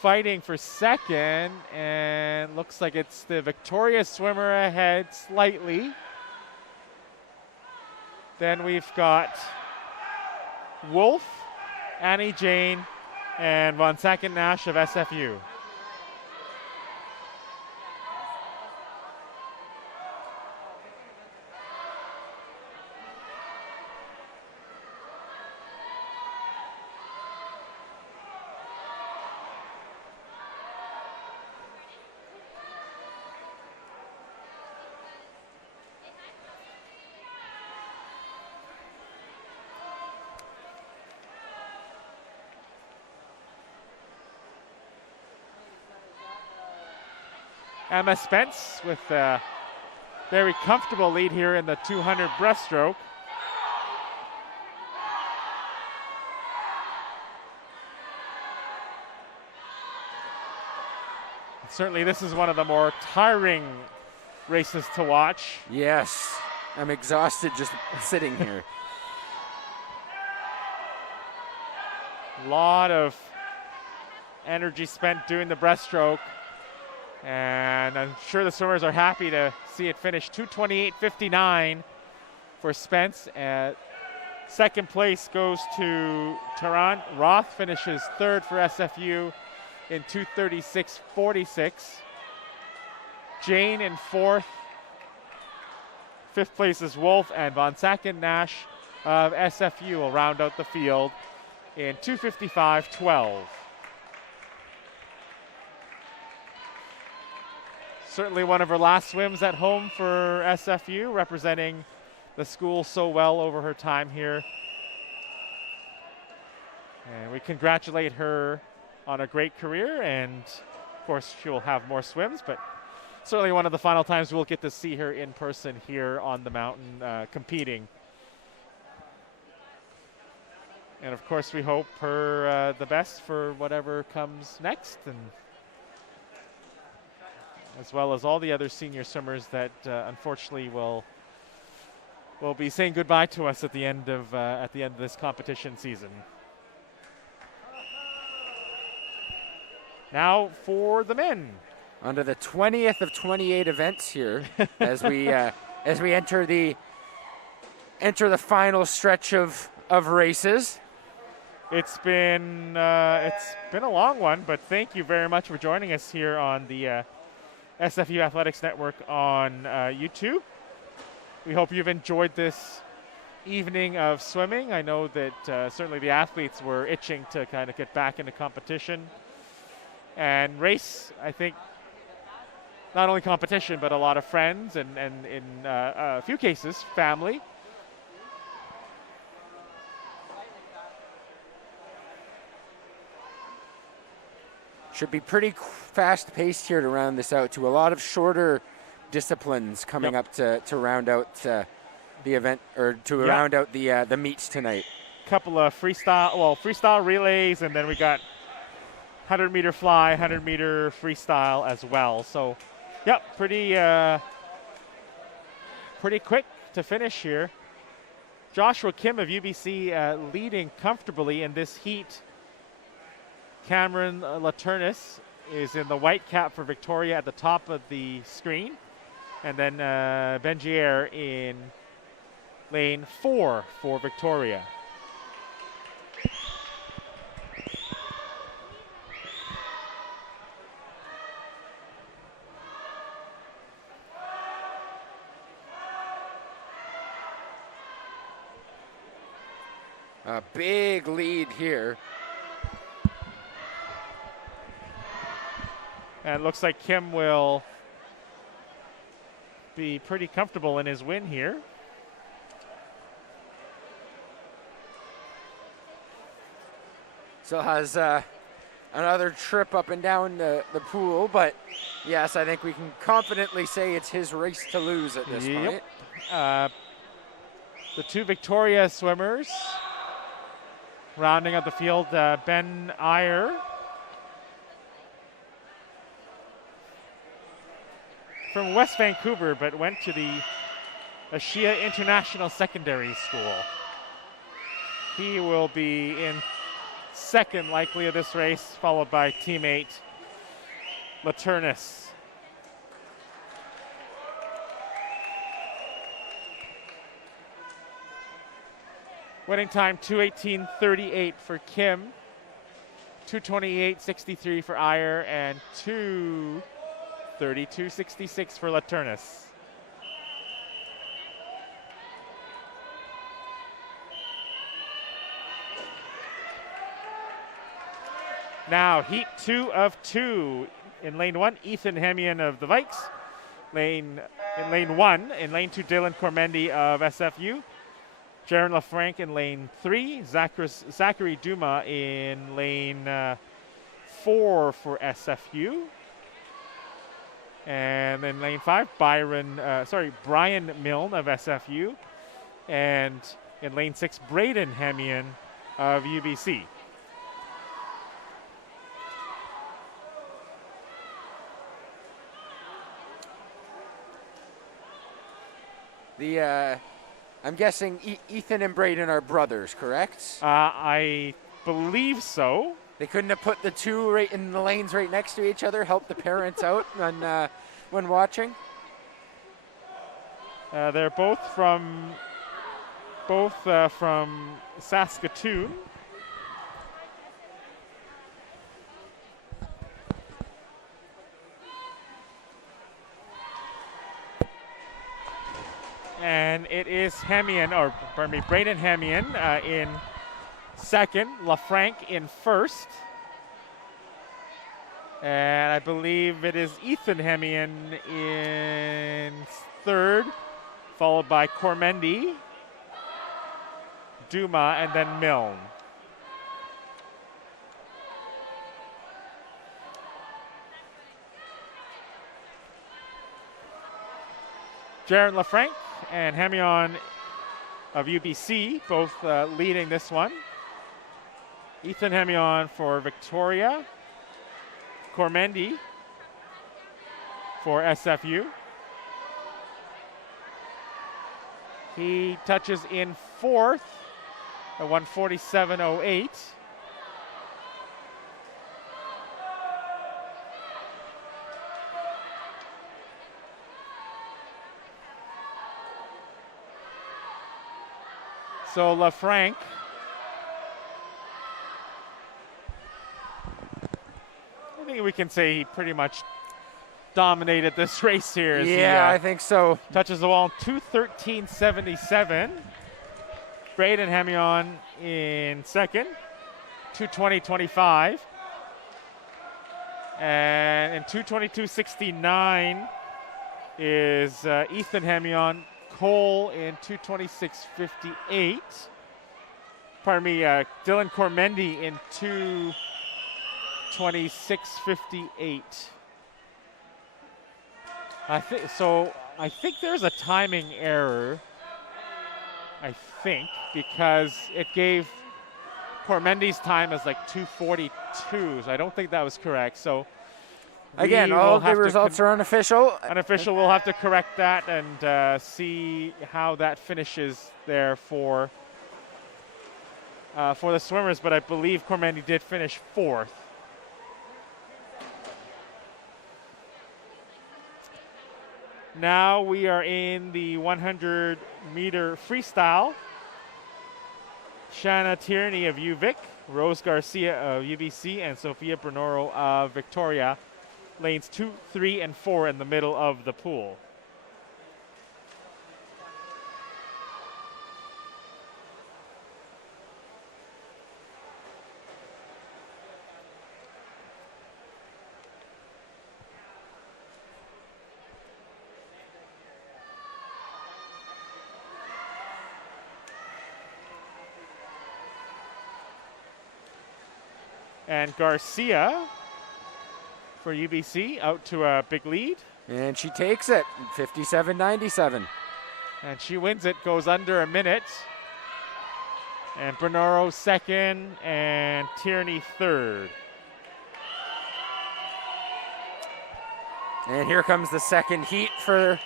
fighting for second, and looks like it's the Victoria swimmer ahead slightly. Then we've got Wolf, Annie Jane, and von Sacken-Nash of SFU. Emma Spence with a very comfortable lead here in the 200 breaststroke. Certainly this is one of the more tiring races to watch. Yes, I'm exhausted just sitting here. A lot of energy spent doing the breaststroke. And I'm sure the swimmers are happy to see it finish 2:28.59 for Spence. Second place goes to Tehran. Roth finishes third for SFU in 2:36.46. Jane in fourth. Fifth place is Wolf, and Von Sacken Nash of SFU will round out the field in 2:55.12. Certainly one of her last swims at home for SFU, representing the school so well over her time here. And we congratulate her on a great career, and of course she will have more swims, but certainly one of the final times we'll get to see her in person here on the mountain competing. And of course we hope her the best for whatever comes next, and as well as all the other senior swimmers that unfortunately will be saying goodbye to us at the end of this competition season. Now for the men. Under the 20th of 28 events here, as we enter the final stretch of races. It's been a long one, but thank you very much for joining us here on the SFU Athletics Network on YouTube. We hope you've enjoyed this evening of swimming. I know that certainly the athletes were itching to kind of get back into competition and race. I think not only competition, but a lot of friends and in a few cases, family. Should be pretty fast-paced here to round this out, to a lot of shorter disciplines coming up to round out the event, or to round out the meets tonight. Couple of freestyle relays, and then we got 100-meter fly, 100-meter freestyle as well. So, yep, pretty quick to finish here. Joshua Kim of UBC leading comfortably in this heat. Cameron Laturnis is in the white cap for Victoria at the top of the screen. And then Bengier in lane 4 for Victoria. A big lead here. And it looks like Kim will be pretty comfortable in his win here. Still has another trip up and down the pool, but yes, I think we can confidently say it's his race to lose at this point. The two Victoria swimmers rounding out the field, Ben Iyer from West Vancouver, but went to the Ashia International Secondary School. He will be in second likely of this race, followed by teammate Laturnis. Winning time 2:18.38 for Kim, 2:28.63 for Iyer, and 2:32.66 for Laturnis. Now heat 2 of 2. In lane 1, Ethan Hemian of the Vikes. In lane 1. In lane 2, Dylan Cormendi of SFU. Jaron LaFranc in lane 3. Zachary Duma in lane 4 for SFU. And then lane 5, Brian Milne of SFU. And in lane 6, Braden Hemian of UBC. I'm guessing Ethan and Braden are brothers, correct? I believe so. They couldn't have put the two right in the lanes right next to each other, help the parents out when watching. They're both from Saskatoon. And it is Braden Hemian in second, LaFranc in first. And I believe it is Ethan Hemian in third, followed by Cormendi, Duma, and then Milne. Jaron LaFranc and Hemian of UBC both leading this one. Ethan Hemian for Victoria. Cormendi for SFU. He touches in fourth at 1:47.08. So LaFranc I think we can say he pretty much dominated this race here. Yeah, I think so. Touches the wall 2:13.77. Braden Hemian in second, 2:20.25. And in 2:22.69 is Ethan Hemian. Cole in 2:26.58. Pardon me, Dylan Cormendi in 2:26.58. I think there's a timing error. I think because it gave Cormendi's time as like 2:42. So I don't think that was correct. So again, all the results are unofficial. Unofficial. We'll have to correct that and see how that finishes there for the swimmers. But I believe Cormendi did finish fourth. Now we are in the 100-meter freestyle. Shanna Tierney of UVic, Rose Garcia of UBC, and Sophia Bernoro of Victoria. Lanes 2, 3, and 4 in the middle of the pool. And Garcia for UBC out to a big lead. And she takes it, 57.97. And she wins it, goes under a minute. And Bernaro second and Tierney third. And here comes the second heat for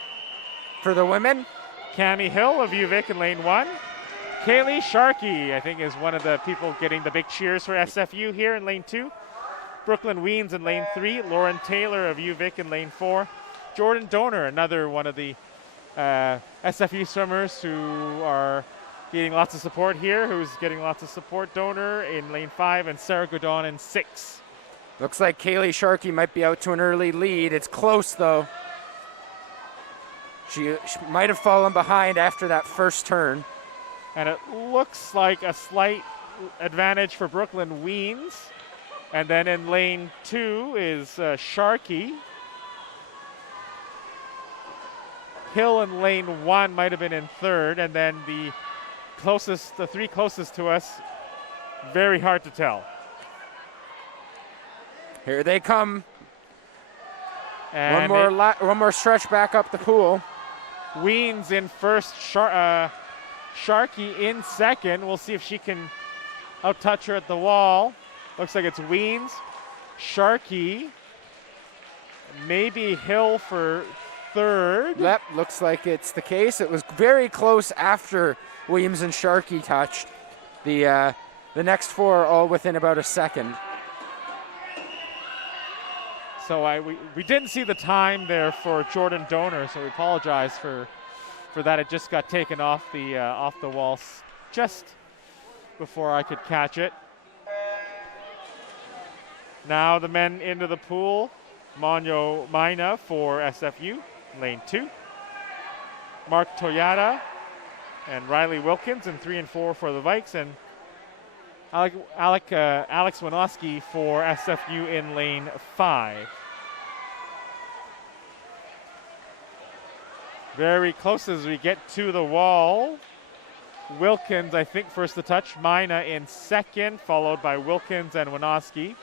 the women. Cami Hill of UVic in lane 1. Kaylee Sharkey, I think, is one of the people getting the big cheers for SFU here in lane 2. Brooklyn Weens in lane 3. Lauren Taylor of UVic in lane 4. Jordan Donor, another one of the SFU swimmers who are getting lots of support here, who's getting lots of support. Donor in lane 5 and Sarah Godon in 6. Looks like Kaylee Sharkey might be out to an early lead. It's close, though. She might have fallen behind after that first turn. And it looks like a slight advantage for Brooklyn Weens. And then in lane 2 is Sharkey. Hill in lane 1 might have been in third. And then the three closest to us, very hard to tell. Here they come. And one more stretch back up the pool. Weens in first, Sharkey in second. We'll see if she can out-touch her at the wall. Looks like it's Weens, Sharkey, maybe Hill for third. Yep, looks like it's the case. It was very close after Williams and Sharkey touched. The next four are all within about a second. So we didn't see the time there for Jordan Donor, so we apologize for that. It just got taken off the wall just before I could catch it. Now the men into the pool. Monyo Maina for SFU, lane 2. Mark Toyota and Riley Wilkins in 3 and 4 for the Vikes, and Alex Winoski for SFU in lane 5. Very close as we get to the wall. Wilkins, I think, first to touch. Mina in second, followed by Wilkins and Winoski.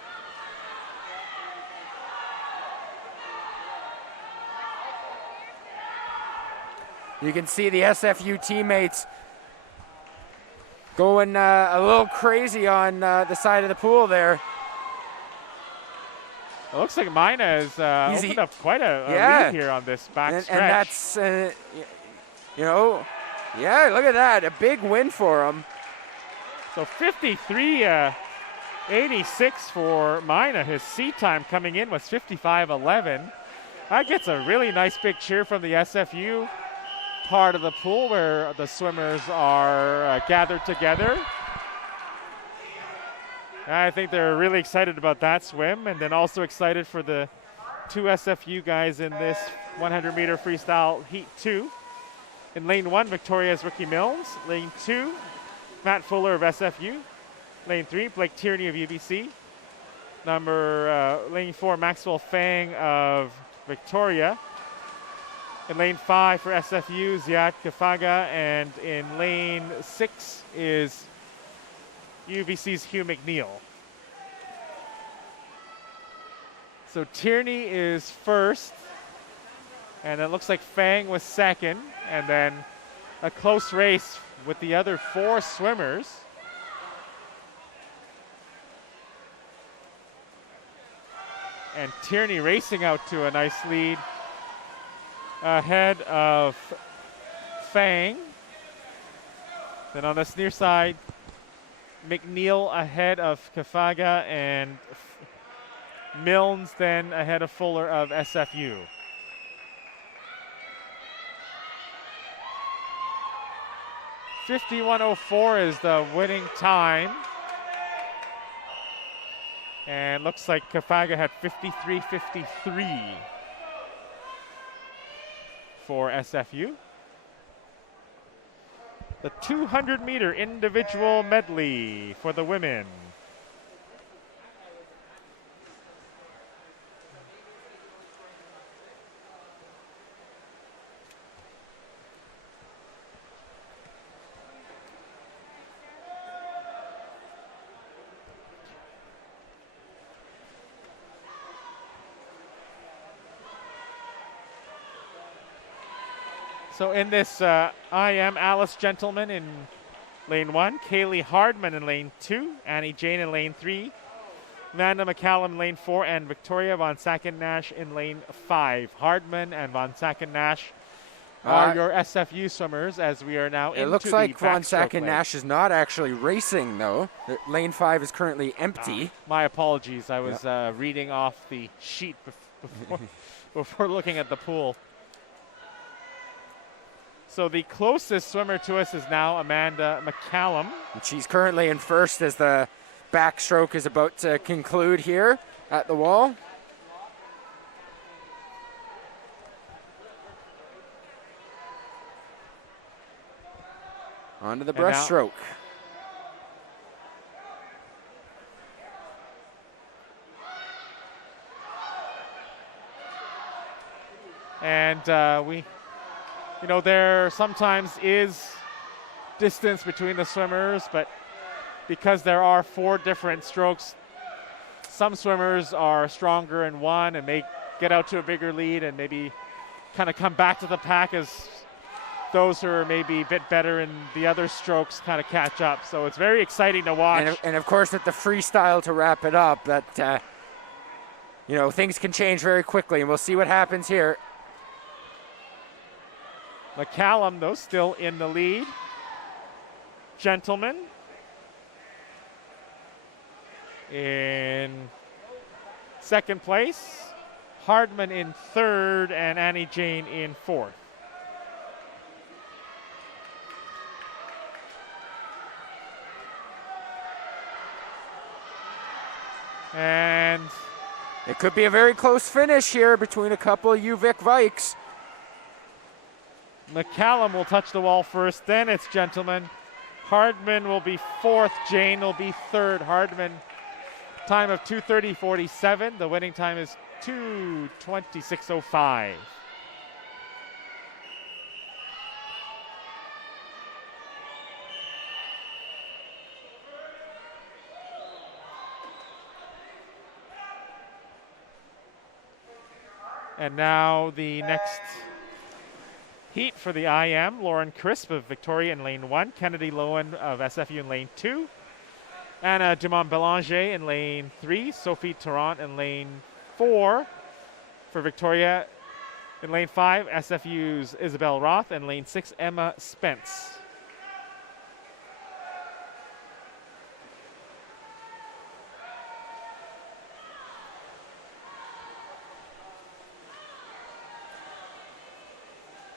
You can see the SFU teammates going a little crazy on the side of the pool there. It looks like Mina has opened up quite a lead here on this back stretch. And that's, yeah, look at that. A big win for him. So 53-86 for Mina. His seat time coming in was 55-11. That gets a really nice big cheer from the SFU part of the pool where the swimmers are gathered together. I think they're really excited about that swim, and then also excited for the 2 SFU guys in this 100-meter freestyle heat 2. In lane 1, Victoria's Ricky Milnes. Lane 2, Matt Fuller of SFU. Lane 3, Blake Tierney of UBC. Lane 4, Maxwell Fang of Victoria. In lane 5 for SFU, Ziad Kafaga, and in lane 6 is UBC's Hugh McNeil. So Tierney is first, and it looks like Fang was second, and then a close race with the other 4 swimmers. And Tierney racing out to a nice lead ahead of Fang. Then on this near side, McNeil ahead of Kafaga, and Milnes then ahead of Fuller of SFU. .51.04 is the winning time. And looks like Kafaga had 53.53 for SFU. The 200-meter individual medley for the women. So in this, I am Alice Gentleman in lane 1, Kaylee Hardman in lane 2, Annie Jane in lane 3, Amanda Mccallum in lane 4, and Victoria Von Sacken-Nash in lane 5. Hardman and Von Sacken-Nash are your SFU swimmers as we are now into the backstroke. It looks like Von Sacken-Nash is not actually racing, though. Lane 5 is currently empty. My apologies. I was reading off the sheet before looking at the pool. So the closest swimmer to us is now Amanda Mccallum. And she's currently in first as the backstroke is about to conclude here at the wall. On to the breaststroke. And there sometimes is distance between the swimmers, but because there are 4 different strokes, some swimmers are stronger in one and may get out to a bigger lead and maybe kind of come back to the pack as those who are maybe a bit better in the other strokes kind of catch up. So it's very exciting to watch. And of course, with the freestyle to wrap it up, that things can change very quickly, and we'll see what happens here. Mccallum, though, still in the lead. Gentleman in second place. Hardman in third, and Annie Jane in fourth. And it could be a very close finish here between a couple of UVic Vikes. Mccallum will touch the wall first, then it's gentlemen. Hardman will be fourth, Jane will be third. Hardman, time of 2:30.47. The winning time is 2:26.05. And now the next heat for the IM. Lauren Crisp of Victoria in lane 1. Kennedy Lowen of SFU in lane 2. Anna Dumont-Belanger in lane 3. Sophie Tarrant in lane 4. For Victoria in lane 5, SFU's Isabel Roth. And lane 6, Emma Spence.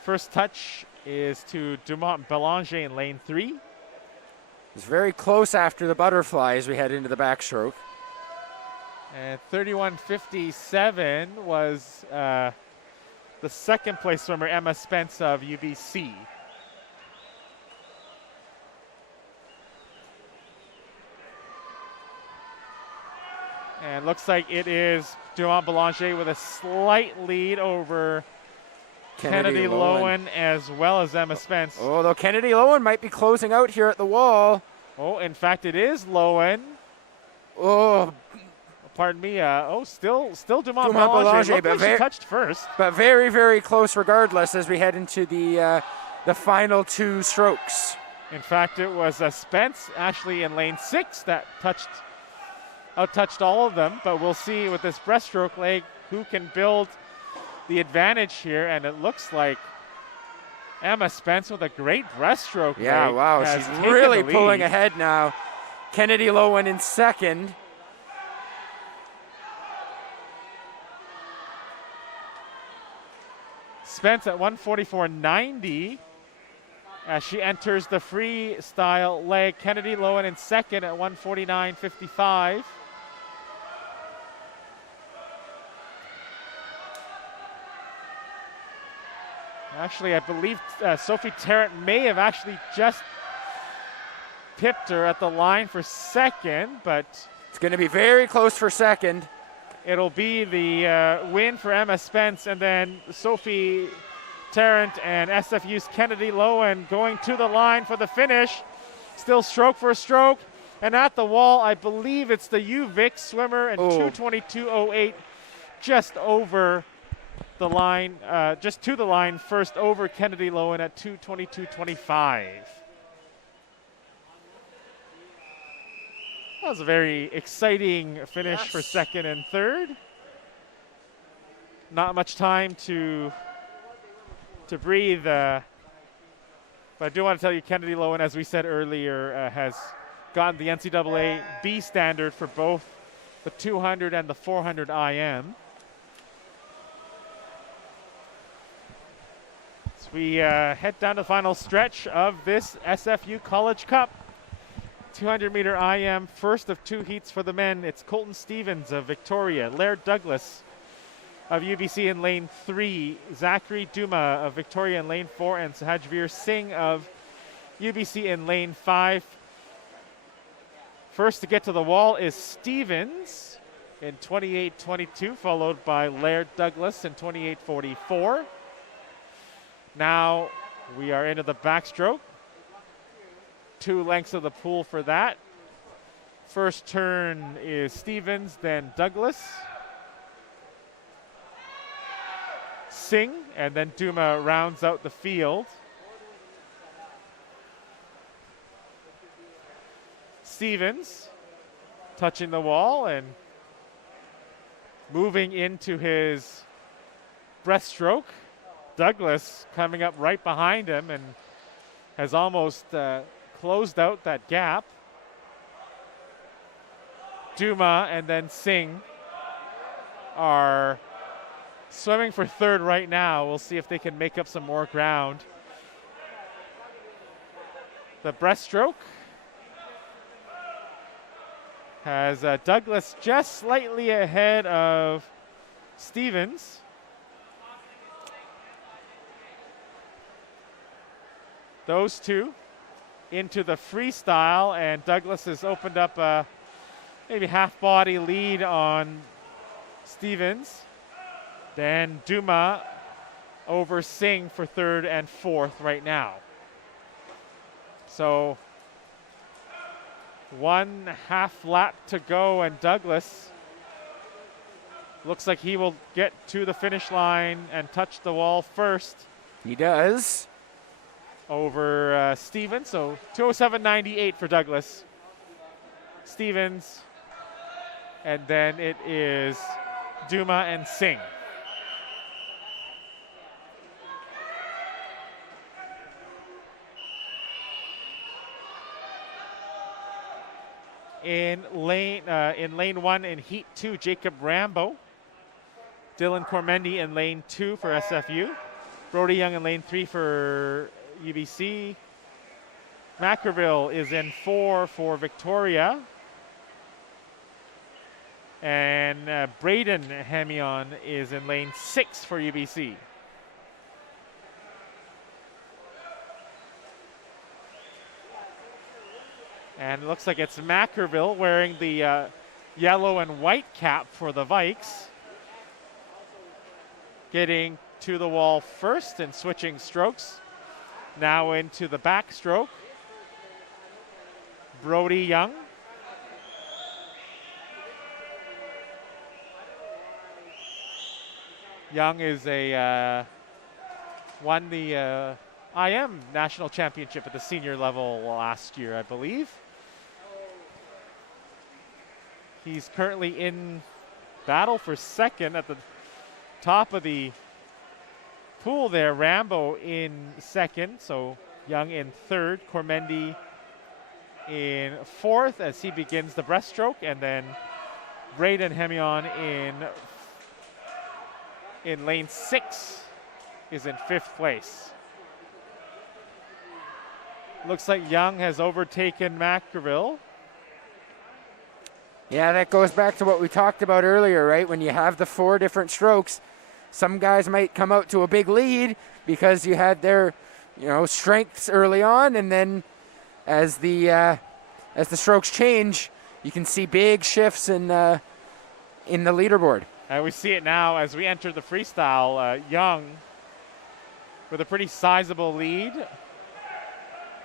First touch is to Dumont-Belanger in lane 3. It's very close after the butterfly as we head into the backstroke. And 31.57 was the second place swimmer, Emma Spence of UBC. And looks like it is Dumont-Belanger with a slight lead over Kennedy Lowen as well as Emma Spence. Oh, though Kennedy Lowen might be closing out here at the wall. Oh, in fact, it is Lowen. Oh, pardon me. Still Dumont-Belanger. Looked like she touched first. But very, very close regardless as we head into the final two strokes. In fact, it was Spence, actually in lane 6, that out-touched all of them. But we'll see with this breaststroke leg who can build the advantage here, and it looks like Emma Spence with a great breaststroke. Yeah, wow, she's really pulling ahead now. Kennedy Lowen in second. Spence at 1:44.90 as she enters the freestyle leg. Kennedy Lowen in second at 1:49.55. Actually, I believe Sophie Tarrant may have actually just pipped her at the line for second, but it's going to be very close for second. It'll be the win for Emma Spence, and then Sophie Tarrant and SFU's Kennedy Lowen going to the line for the finish. Still stroke for stroke, and at the wall, I believe it's the UVic swimmer in 2:22.08, just over the line, just to the line first over Kennedy Lowen at 2:22.25. That was a very exciting finish for second and third. Not much time to breathe. But I do want to tell you, Kennedy Lowen, as we said earlier, has gotten the NCAA B standard for both the 200 and the 400 IM. As we head down to the final stretch of this SFU College Cup. 200-meter IM, first of two heats for the men. It's Colton Stevens of Victoria, Laird Douglas of UBC in lane 3, Zachary Duma of Victoria in lane 4, and Sahajveer Singh of UBC in lane 5. First to get to the wall is Stevens in 28.22, followed by Laird Douglas in 28.44. Now we are into the backstroke. 2 lengths of the pool for that. First turn is Stevens, then Douglas. Singh, and then Duma rounds out the field. Stevens touching the wall and moving into his breaststroke. Douglas coming up right behind him and has almost closed out that gap. Duma and then Singh are swimming for third right now. We'll see if they can make up some more ground. The breaststroke has Douglas just slightly ahead of Stevens. Those two into the freestyle, and Douglas has opened up a maybe half-body lead on Stevens. Then Duma over Singh for third and fourth right now. So 1.5 lap to go, and Douglas looks like he will get to the finish line and touch the wall first. He does. Over Stevens, so 2:07.98 for Douglas. Stevens, and then it is Duma and Singh. In lane 1 in heat 2, Jacob Rambo. Dylan Cormendi in lane 2 for SFU. Brody Young in lane 3 for UBC. Mackerville is in 4 for Victoria. And Braden Hemion is in lane 6 for UBC. And it looks like it's Mackerville wearing the yellow and white cap for the Vikes, getting to the wall first and switching strokes. Now into the backstroke. Brody Young. Young is won the IM national championship at the senior level last year, I believe. He's currently in battle for second at the top of the pool there. Rambo in second, so Young in third. Cormendi in fourth as he begins the breaststroke, and then Braden Hemion in lane 6 is in 5th place. Looks like Young has overtaken Mackerville. Yeah, that goes back to what we talked about earlier, right? When you have the 4 different strokes, some guys might come out to a big lead because you had their, strengths early on, and then as the strokes change, you can see big shifts in the leaderboard. And we see it now as we enter the freestyle. Young with a pretty sizable lead,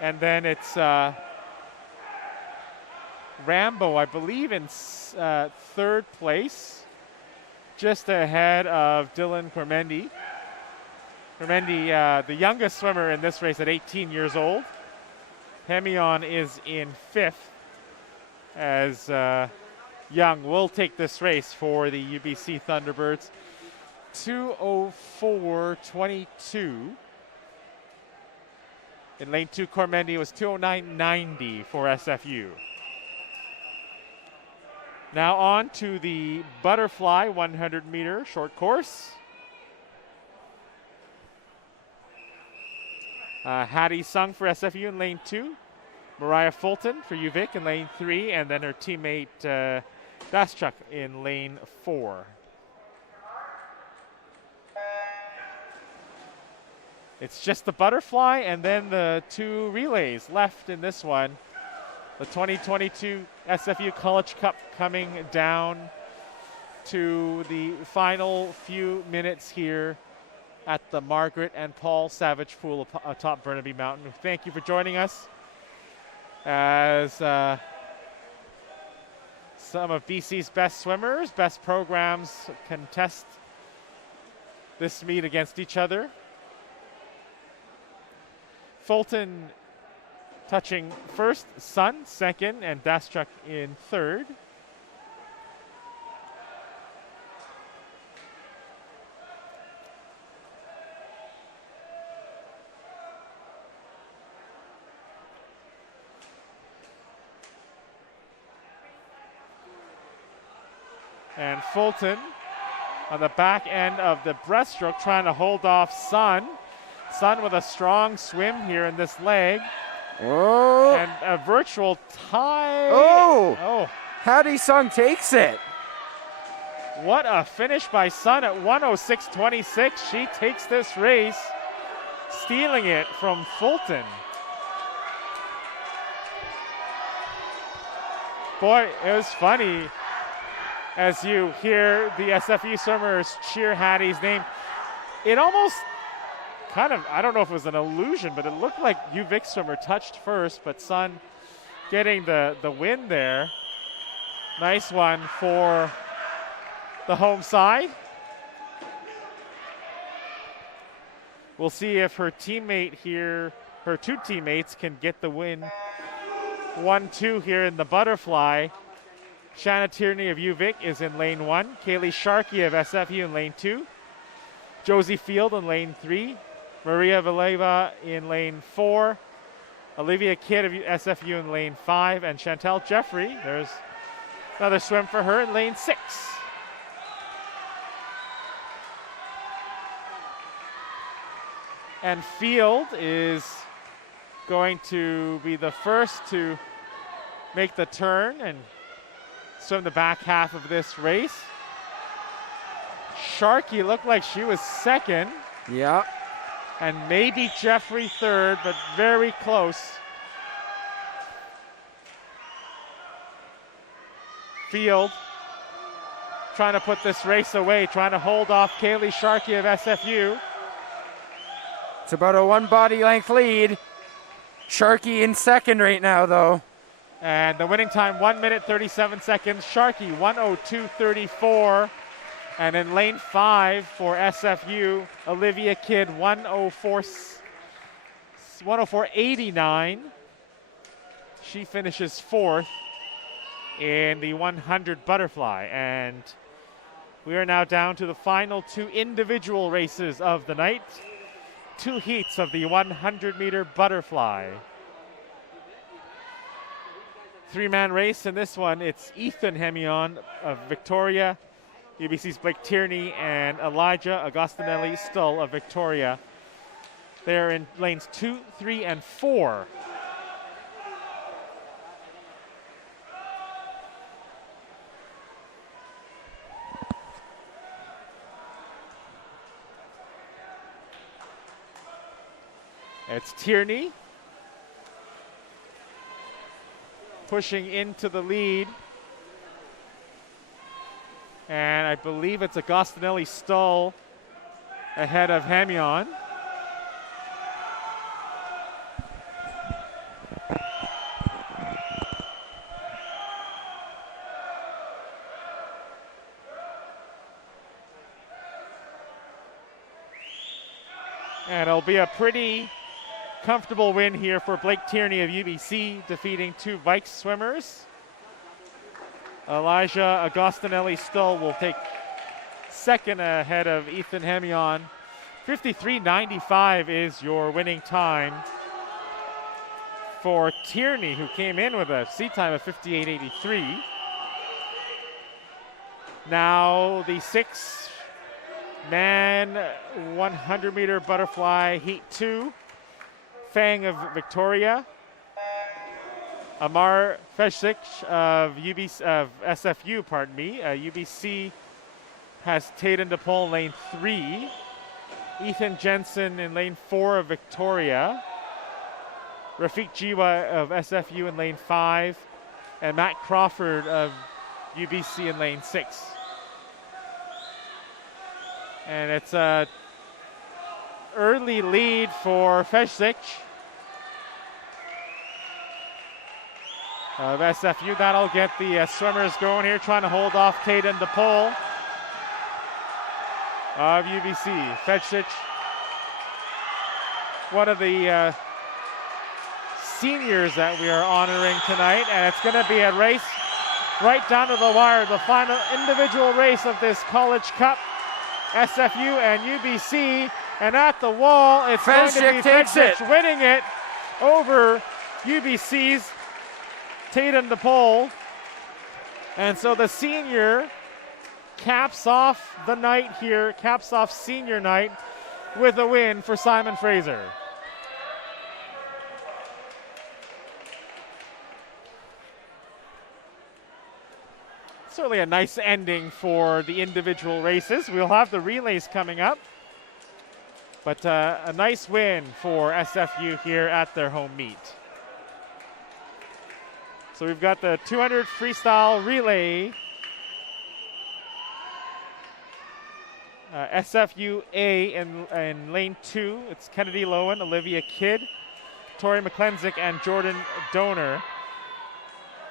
and then it's Rambo, I believe, in third place, just ahead of Dylan Cormendi. Cormendi, the youngest swimmer in this race at 18 years old. Hemion is in 5th as Young will take this race for the UBC Thunderbirds. 2:04.22. In lane 2, Cormendi was 2:09.90 for SFU. Now on to the butterfly 100-meter short course. Hattie Sung for SFU in lane 2. Mariah Fulton for UVic in lane 3, and then her teammate Bastruk in lane 4. It's just the butterfly and then the 2 relays left in this one. The 2022 SFU College Cup coming down to the final few minutes here at the Margaret and Paul Savage Pool atop Burnaby Mountain. Thank you for joining us as some of BC's best swimmers, best programs contest this meet against each other. Fulton touching first, Sun second, and Dastruk in third. And Fulton on the back end of the breaststroke, trying to hold off Sun. Sun with a strong swim here in this leg. Oh. And a virtual tie. Oh. Hadi Sung takes it. What a finish by Sun at 106.26. She takes this race, stealing it from Fulton. Boy, it was funny as you hear the SFU swimmers cheer Hadi's name. It almost kind of, I don't know if it was an illusion, but it looked like UVic swimmer touched first, but Sun getting the win there. Nice one for the home side. We'll see if her teammate here, her two teammates can get the win. 1-2 here in the butterfly. Shanna Tierney of UVic is in lane 1. Kaylee Sharkey of SFU in lane 2. Josie Field in lane 3. Maria Valeva in lane 4. Olivia Kidd of SFU in lane 5. And Chantel Jeffrey, there's another swim for her in lane 6. And Field is going to be the first to make the turn and swim the back half of this race. Sharkey looked like she was second. Yeah. And maybe Jeffrey third, but very close. Field trying to put this race away, trying to hold off Kaylee Sharkey of SFU. It's about a 1 body length lead. Sharkey in second right now, though. And the winning time, 1 minute, 37 seconds. Sharkey, 1:02.34. And in lane 5 for SFU, Olivia Kidd, 1:04.89. She finishes fourth in the 100 butterfly. And we are now down to the final 2 individual races of the night. 2 heats of the 100-meter butterfly. 3-man race in this one. It's Ethan Hemion of Victoria, UBC's Blake Tierney, and Elijah Agostinelli Stull of Victoria. They're in lanes 2, 3, and 4. It's Tierney pushing into the lead. And I believe it's Agostinelli Stull ahead of Hamion. And it'll be a pretty comfortable win here for Blake Tierney of UBC, defeating 2 Vikes swimmers. Elijah Agostinelli Stull will take second ahead of Ethan Hemion. 53.95 is your winning time for Tierney, who came in with a seat time of 58.83. Now the 6-man 100-meter butterfly heat 2. Fang of Victoria, Amar Fejsic of SFU, UBC has Taden DePaul in lane 3, Ethan Jensen in lane 4 of Victoria, Rafiq Jiwa of SFU in lane 5, and Matt Crawford of UBC in lane 6. And it's a early lead for Fejsic of SFU. That'll get the swimmers going here, trying to hold off Taden DePaul of UBC. Fejsic, one of the seniors that we are honoring tonight, and it's going to be a race right down to the wire, the final individual race of this College Cup. SFU and UBC, and at the wall, it's going to be Fejsic winning it over UBC's Taden DePaul. And so the senior caps off the night here, caps off senior night with a win for Simon Fraser. Certainly a nice ending for the individual races. We'll have the relays coming up. But a nice win for SFU here at their home meet. So we've got the 200 freestyle relay. SFU A in lane 2. It's Kennedy Lowen, Olivia Kidd, Tori McClensick, and Jordan Donor.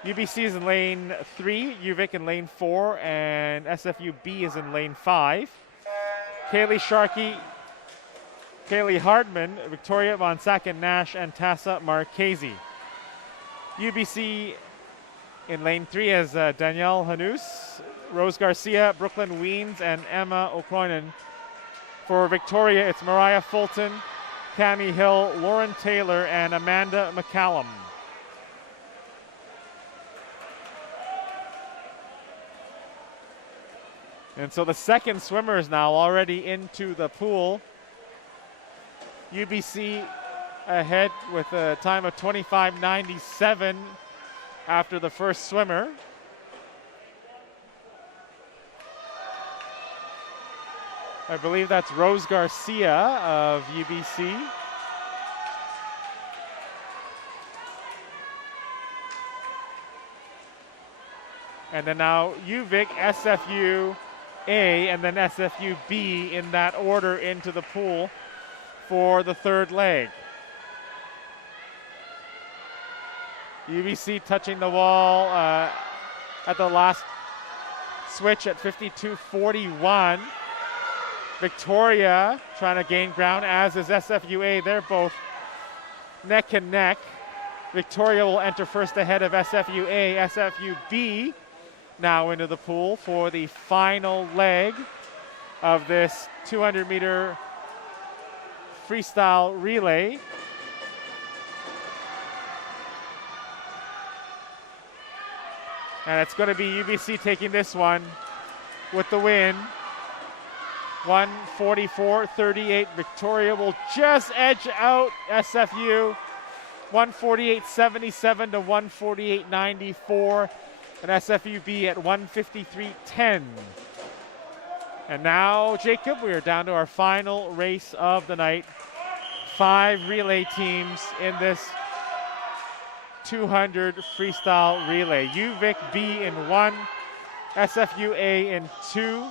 UBC is in lane 3, UVic in lane 4, and SFU B is in lane 5. Kaylee Sharkey, Kaylee Hardman, Victoria Von Sacken Nash, and Tessa Marchese. UBC in lane 3 has Danielle Hanus, Rose Garcia, Brooklyn Weens, and Emma O'Cronin. For Victoria, it's Mariah Fulton, Cami Hill, Lauren Taylor, and Amanda McCallum. And so the second swimmer is now already into the pool. UBC ahead with a time of 25:97 after the first swimmer. I believe that's Rose Garcia of UBC. And then now UVic, SFU A, and then SFU B in that order into the pool for the third leg. UBC touching the wall at the last switch at 52:41. Victoria trying to gain ground, as is SFUA. They're both neck and neck. Victoria will enter first ahead of SFUA. SFUB now into the pool for the final leg of this 200-meter freestyle relay. And it's going to be UBC taking this one with the win. 1:44.38. Victoria will just edge out SFU. 1:48.77 to 1:48.94. And SFUB at 1:53.10. And now, Jacob, we are down to our final race of the night. 5 relay teams in this 200 freestyle relay. UVic B in 1, SFUA in 2,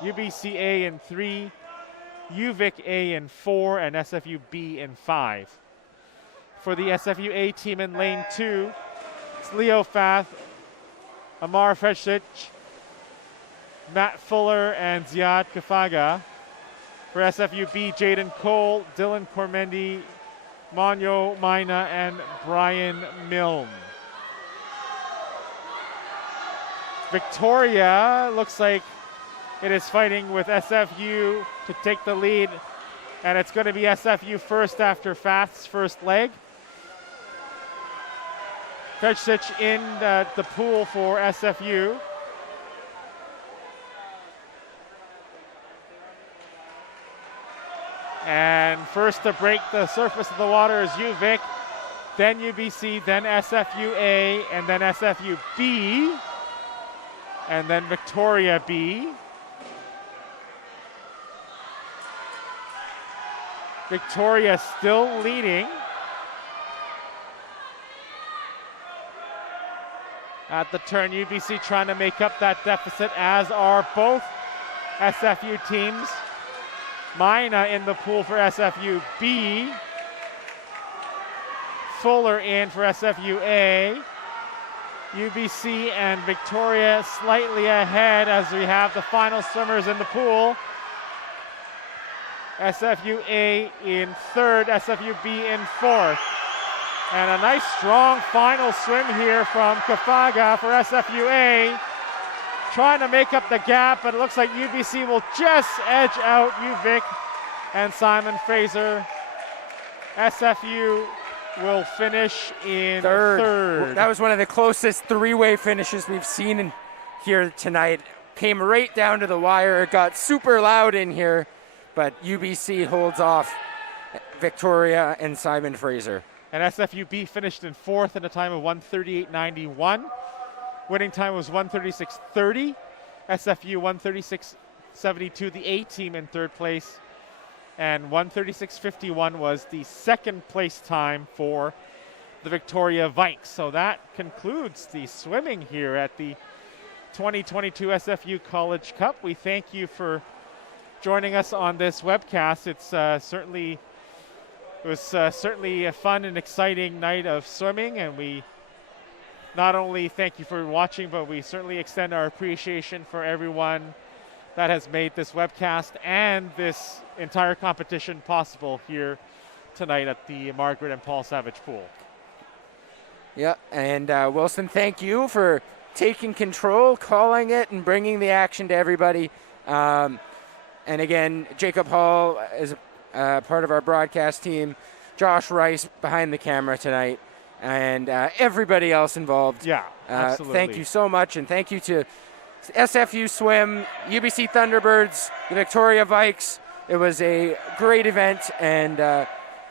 UBCA in 3, UVic A in 4, and SFUB in 5. For the SFUA team in lane 2, it's Leo Fath, Amar Fredsic, Matt Fuller, and Ziad Kafaga. For SFUB, Jaden Cole, Dylan Cormendi, Monyo Mina, and Brian Milne. Victoria looks like it is fighting with SFU to take the lead, and it's going to be SFU first after Fath's first leg. Fredsic in the pool for SFU. And first to break the surface of the water is UVic, then UBC, then SFUA, and then SFUB, and then Victoria B. Victoria still leading. At the turn, UBC trying to make up that deficit, as are both SFU teams. Mina in the pool for SFUB. Fuller in for SFUA. UBC and Victoria slightly ahead as we have the final swimmers in the pool. SFUA in third, SFUB in fourth. And a nice strong final swim here from Kafaga for SFUA. Trying to make up the gap, but it looks like UBC will just edge out UVic and Simon Fraser. SFU will finish in third. That was one of the closest three-way finishes we've seen here tonight. came right down to the wire. It got super loud in here, but UBC holds off Victoria and Simon Fraser. And SFUB finished in fourth in a time of 1:38.91. Winning time was 1:36.30. SFU 1:36.72, the A team in third place. And 1:36.51 was the second place time for the Victoria Vikes. So that concludes the swimming here at the 2022 SFU College Cup. We thank you for joining us on this webcast. It was certainly a fun and exciting night of swimming, and we not only thank you for watching, but we certainly extend our appreciation for everyone that has made this webcast and this entire competition possible here tonight at the Margaret and Paul Savage Pool. Yeah, and Wilson, thank you for taking control, calling it, and bringing the action to everybody. And again, Jacob Hall is part of our broadcast team, Josh Rice behind the camera tonight, and everybody else involved. Yeah, absolutely. Thank you so much, and thank you to SFU Swim, UBC Thunderbirds, the Victoria Vikes. It was a great event, and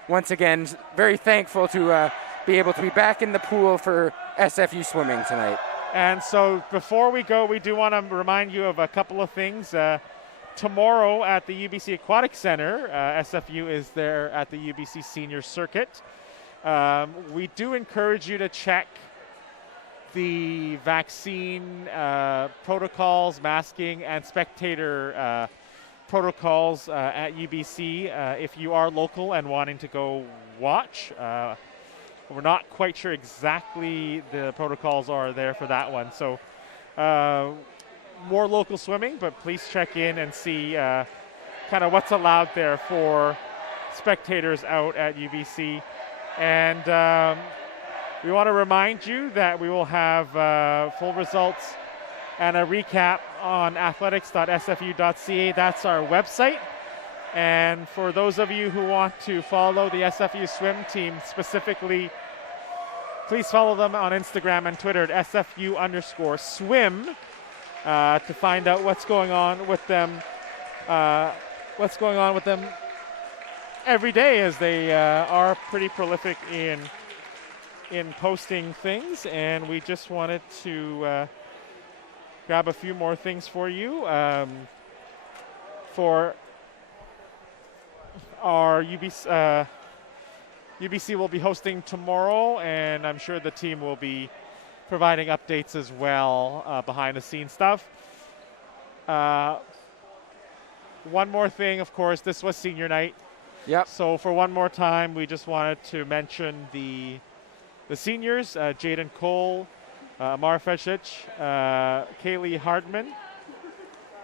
once again, very thankful to be able to be back in the pool for SFU swimming tonight. And so before we go, we do want to remind you of a couple of things. Tomorrow at the UBC Aquatic Center, SFU is there at the UBC Senior Circuit. We do encourage you to check the vaccine protocols, masking, and spectator protocols at UBC if you are local and wanting to go watch. We're not quite sure exactly the protocols are there for that one. So more local swimming, but please check in and see kind of what's allowed there for spectators out at UBC. And we want to remind you that we will have full results and a recap on athletics.sfu.ca. That's our website. And for those of you who want to follow the SFU swim team specifically, please follow them on Instagram and Twitter at SFU_swim to find out what's going on with them. Every day, as they are pretty prolific in posting things. And we just wanted to grab a few more things for you. For our UBC will be hosting tomorrow, and I'm sure the team will be providing updates as well, behind the scenes stuff. One more thing, of course, this was senior night. Yep. So for one more time, we just wanted to mention the seniors, Jaden Cole, Amar Fecic, Kaylee Hardman,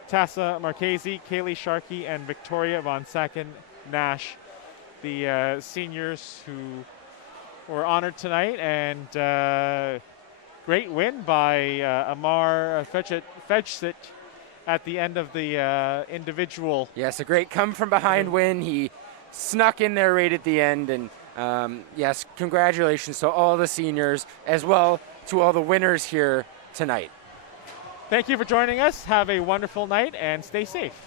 Tessa Marchese, Kaylee Sharkey, and Victoria Von Sacken-Nash, the seniors who were honored tonight. And great win by Amar Fecic at the end of the individual. Yes, a great come-from-behind win. He snuck in there right at the end. And yes, congratulations to all the seniors, as well to all the winners here tonight. Thank you for joining us. Have a wonderful night and stay safe.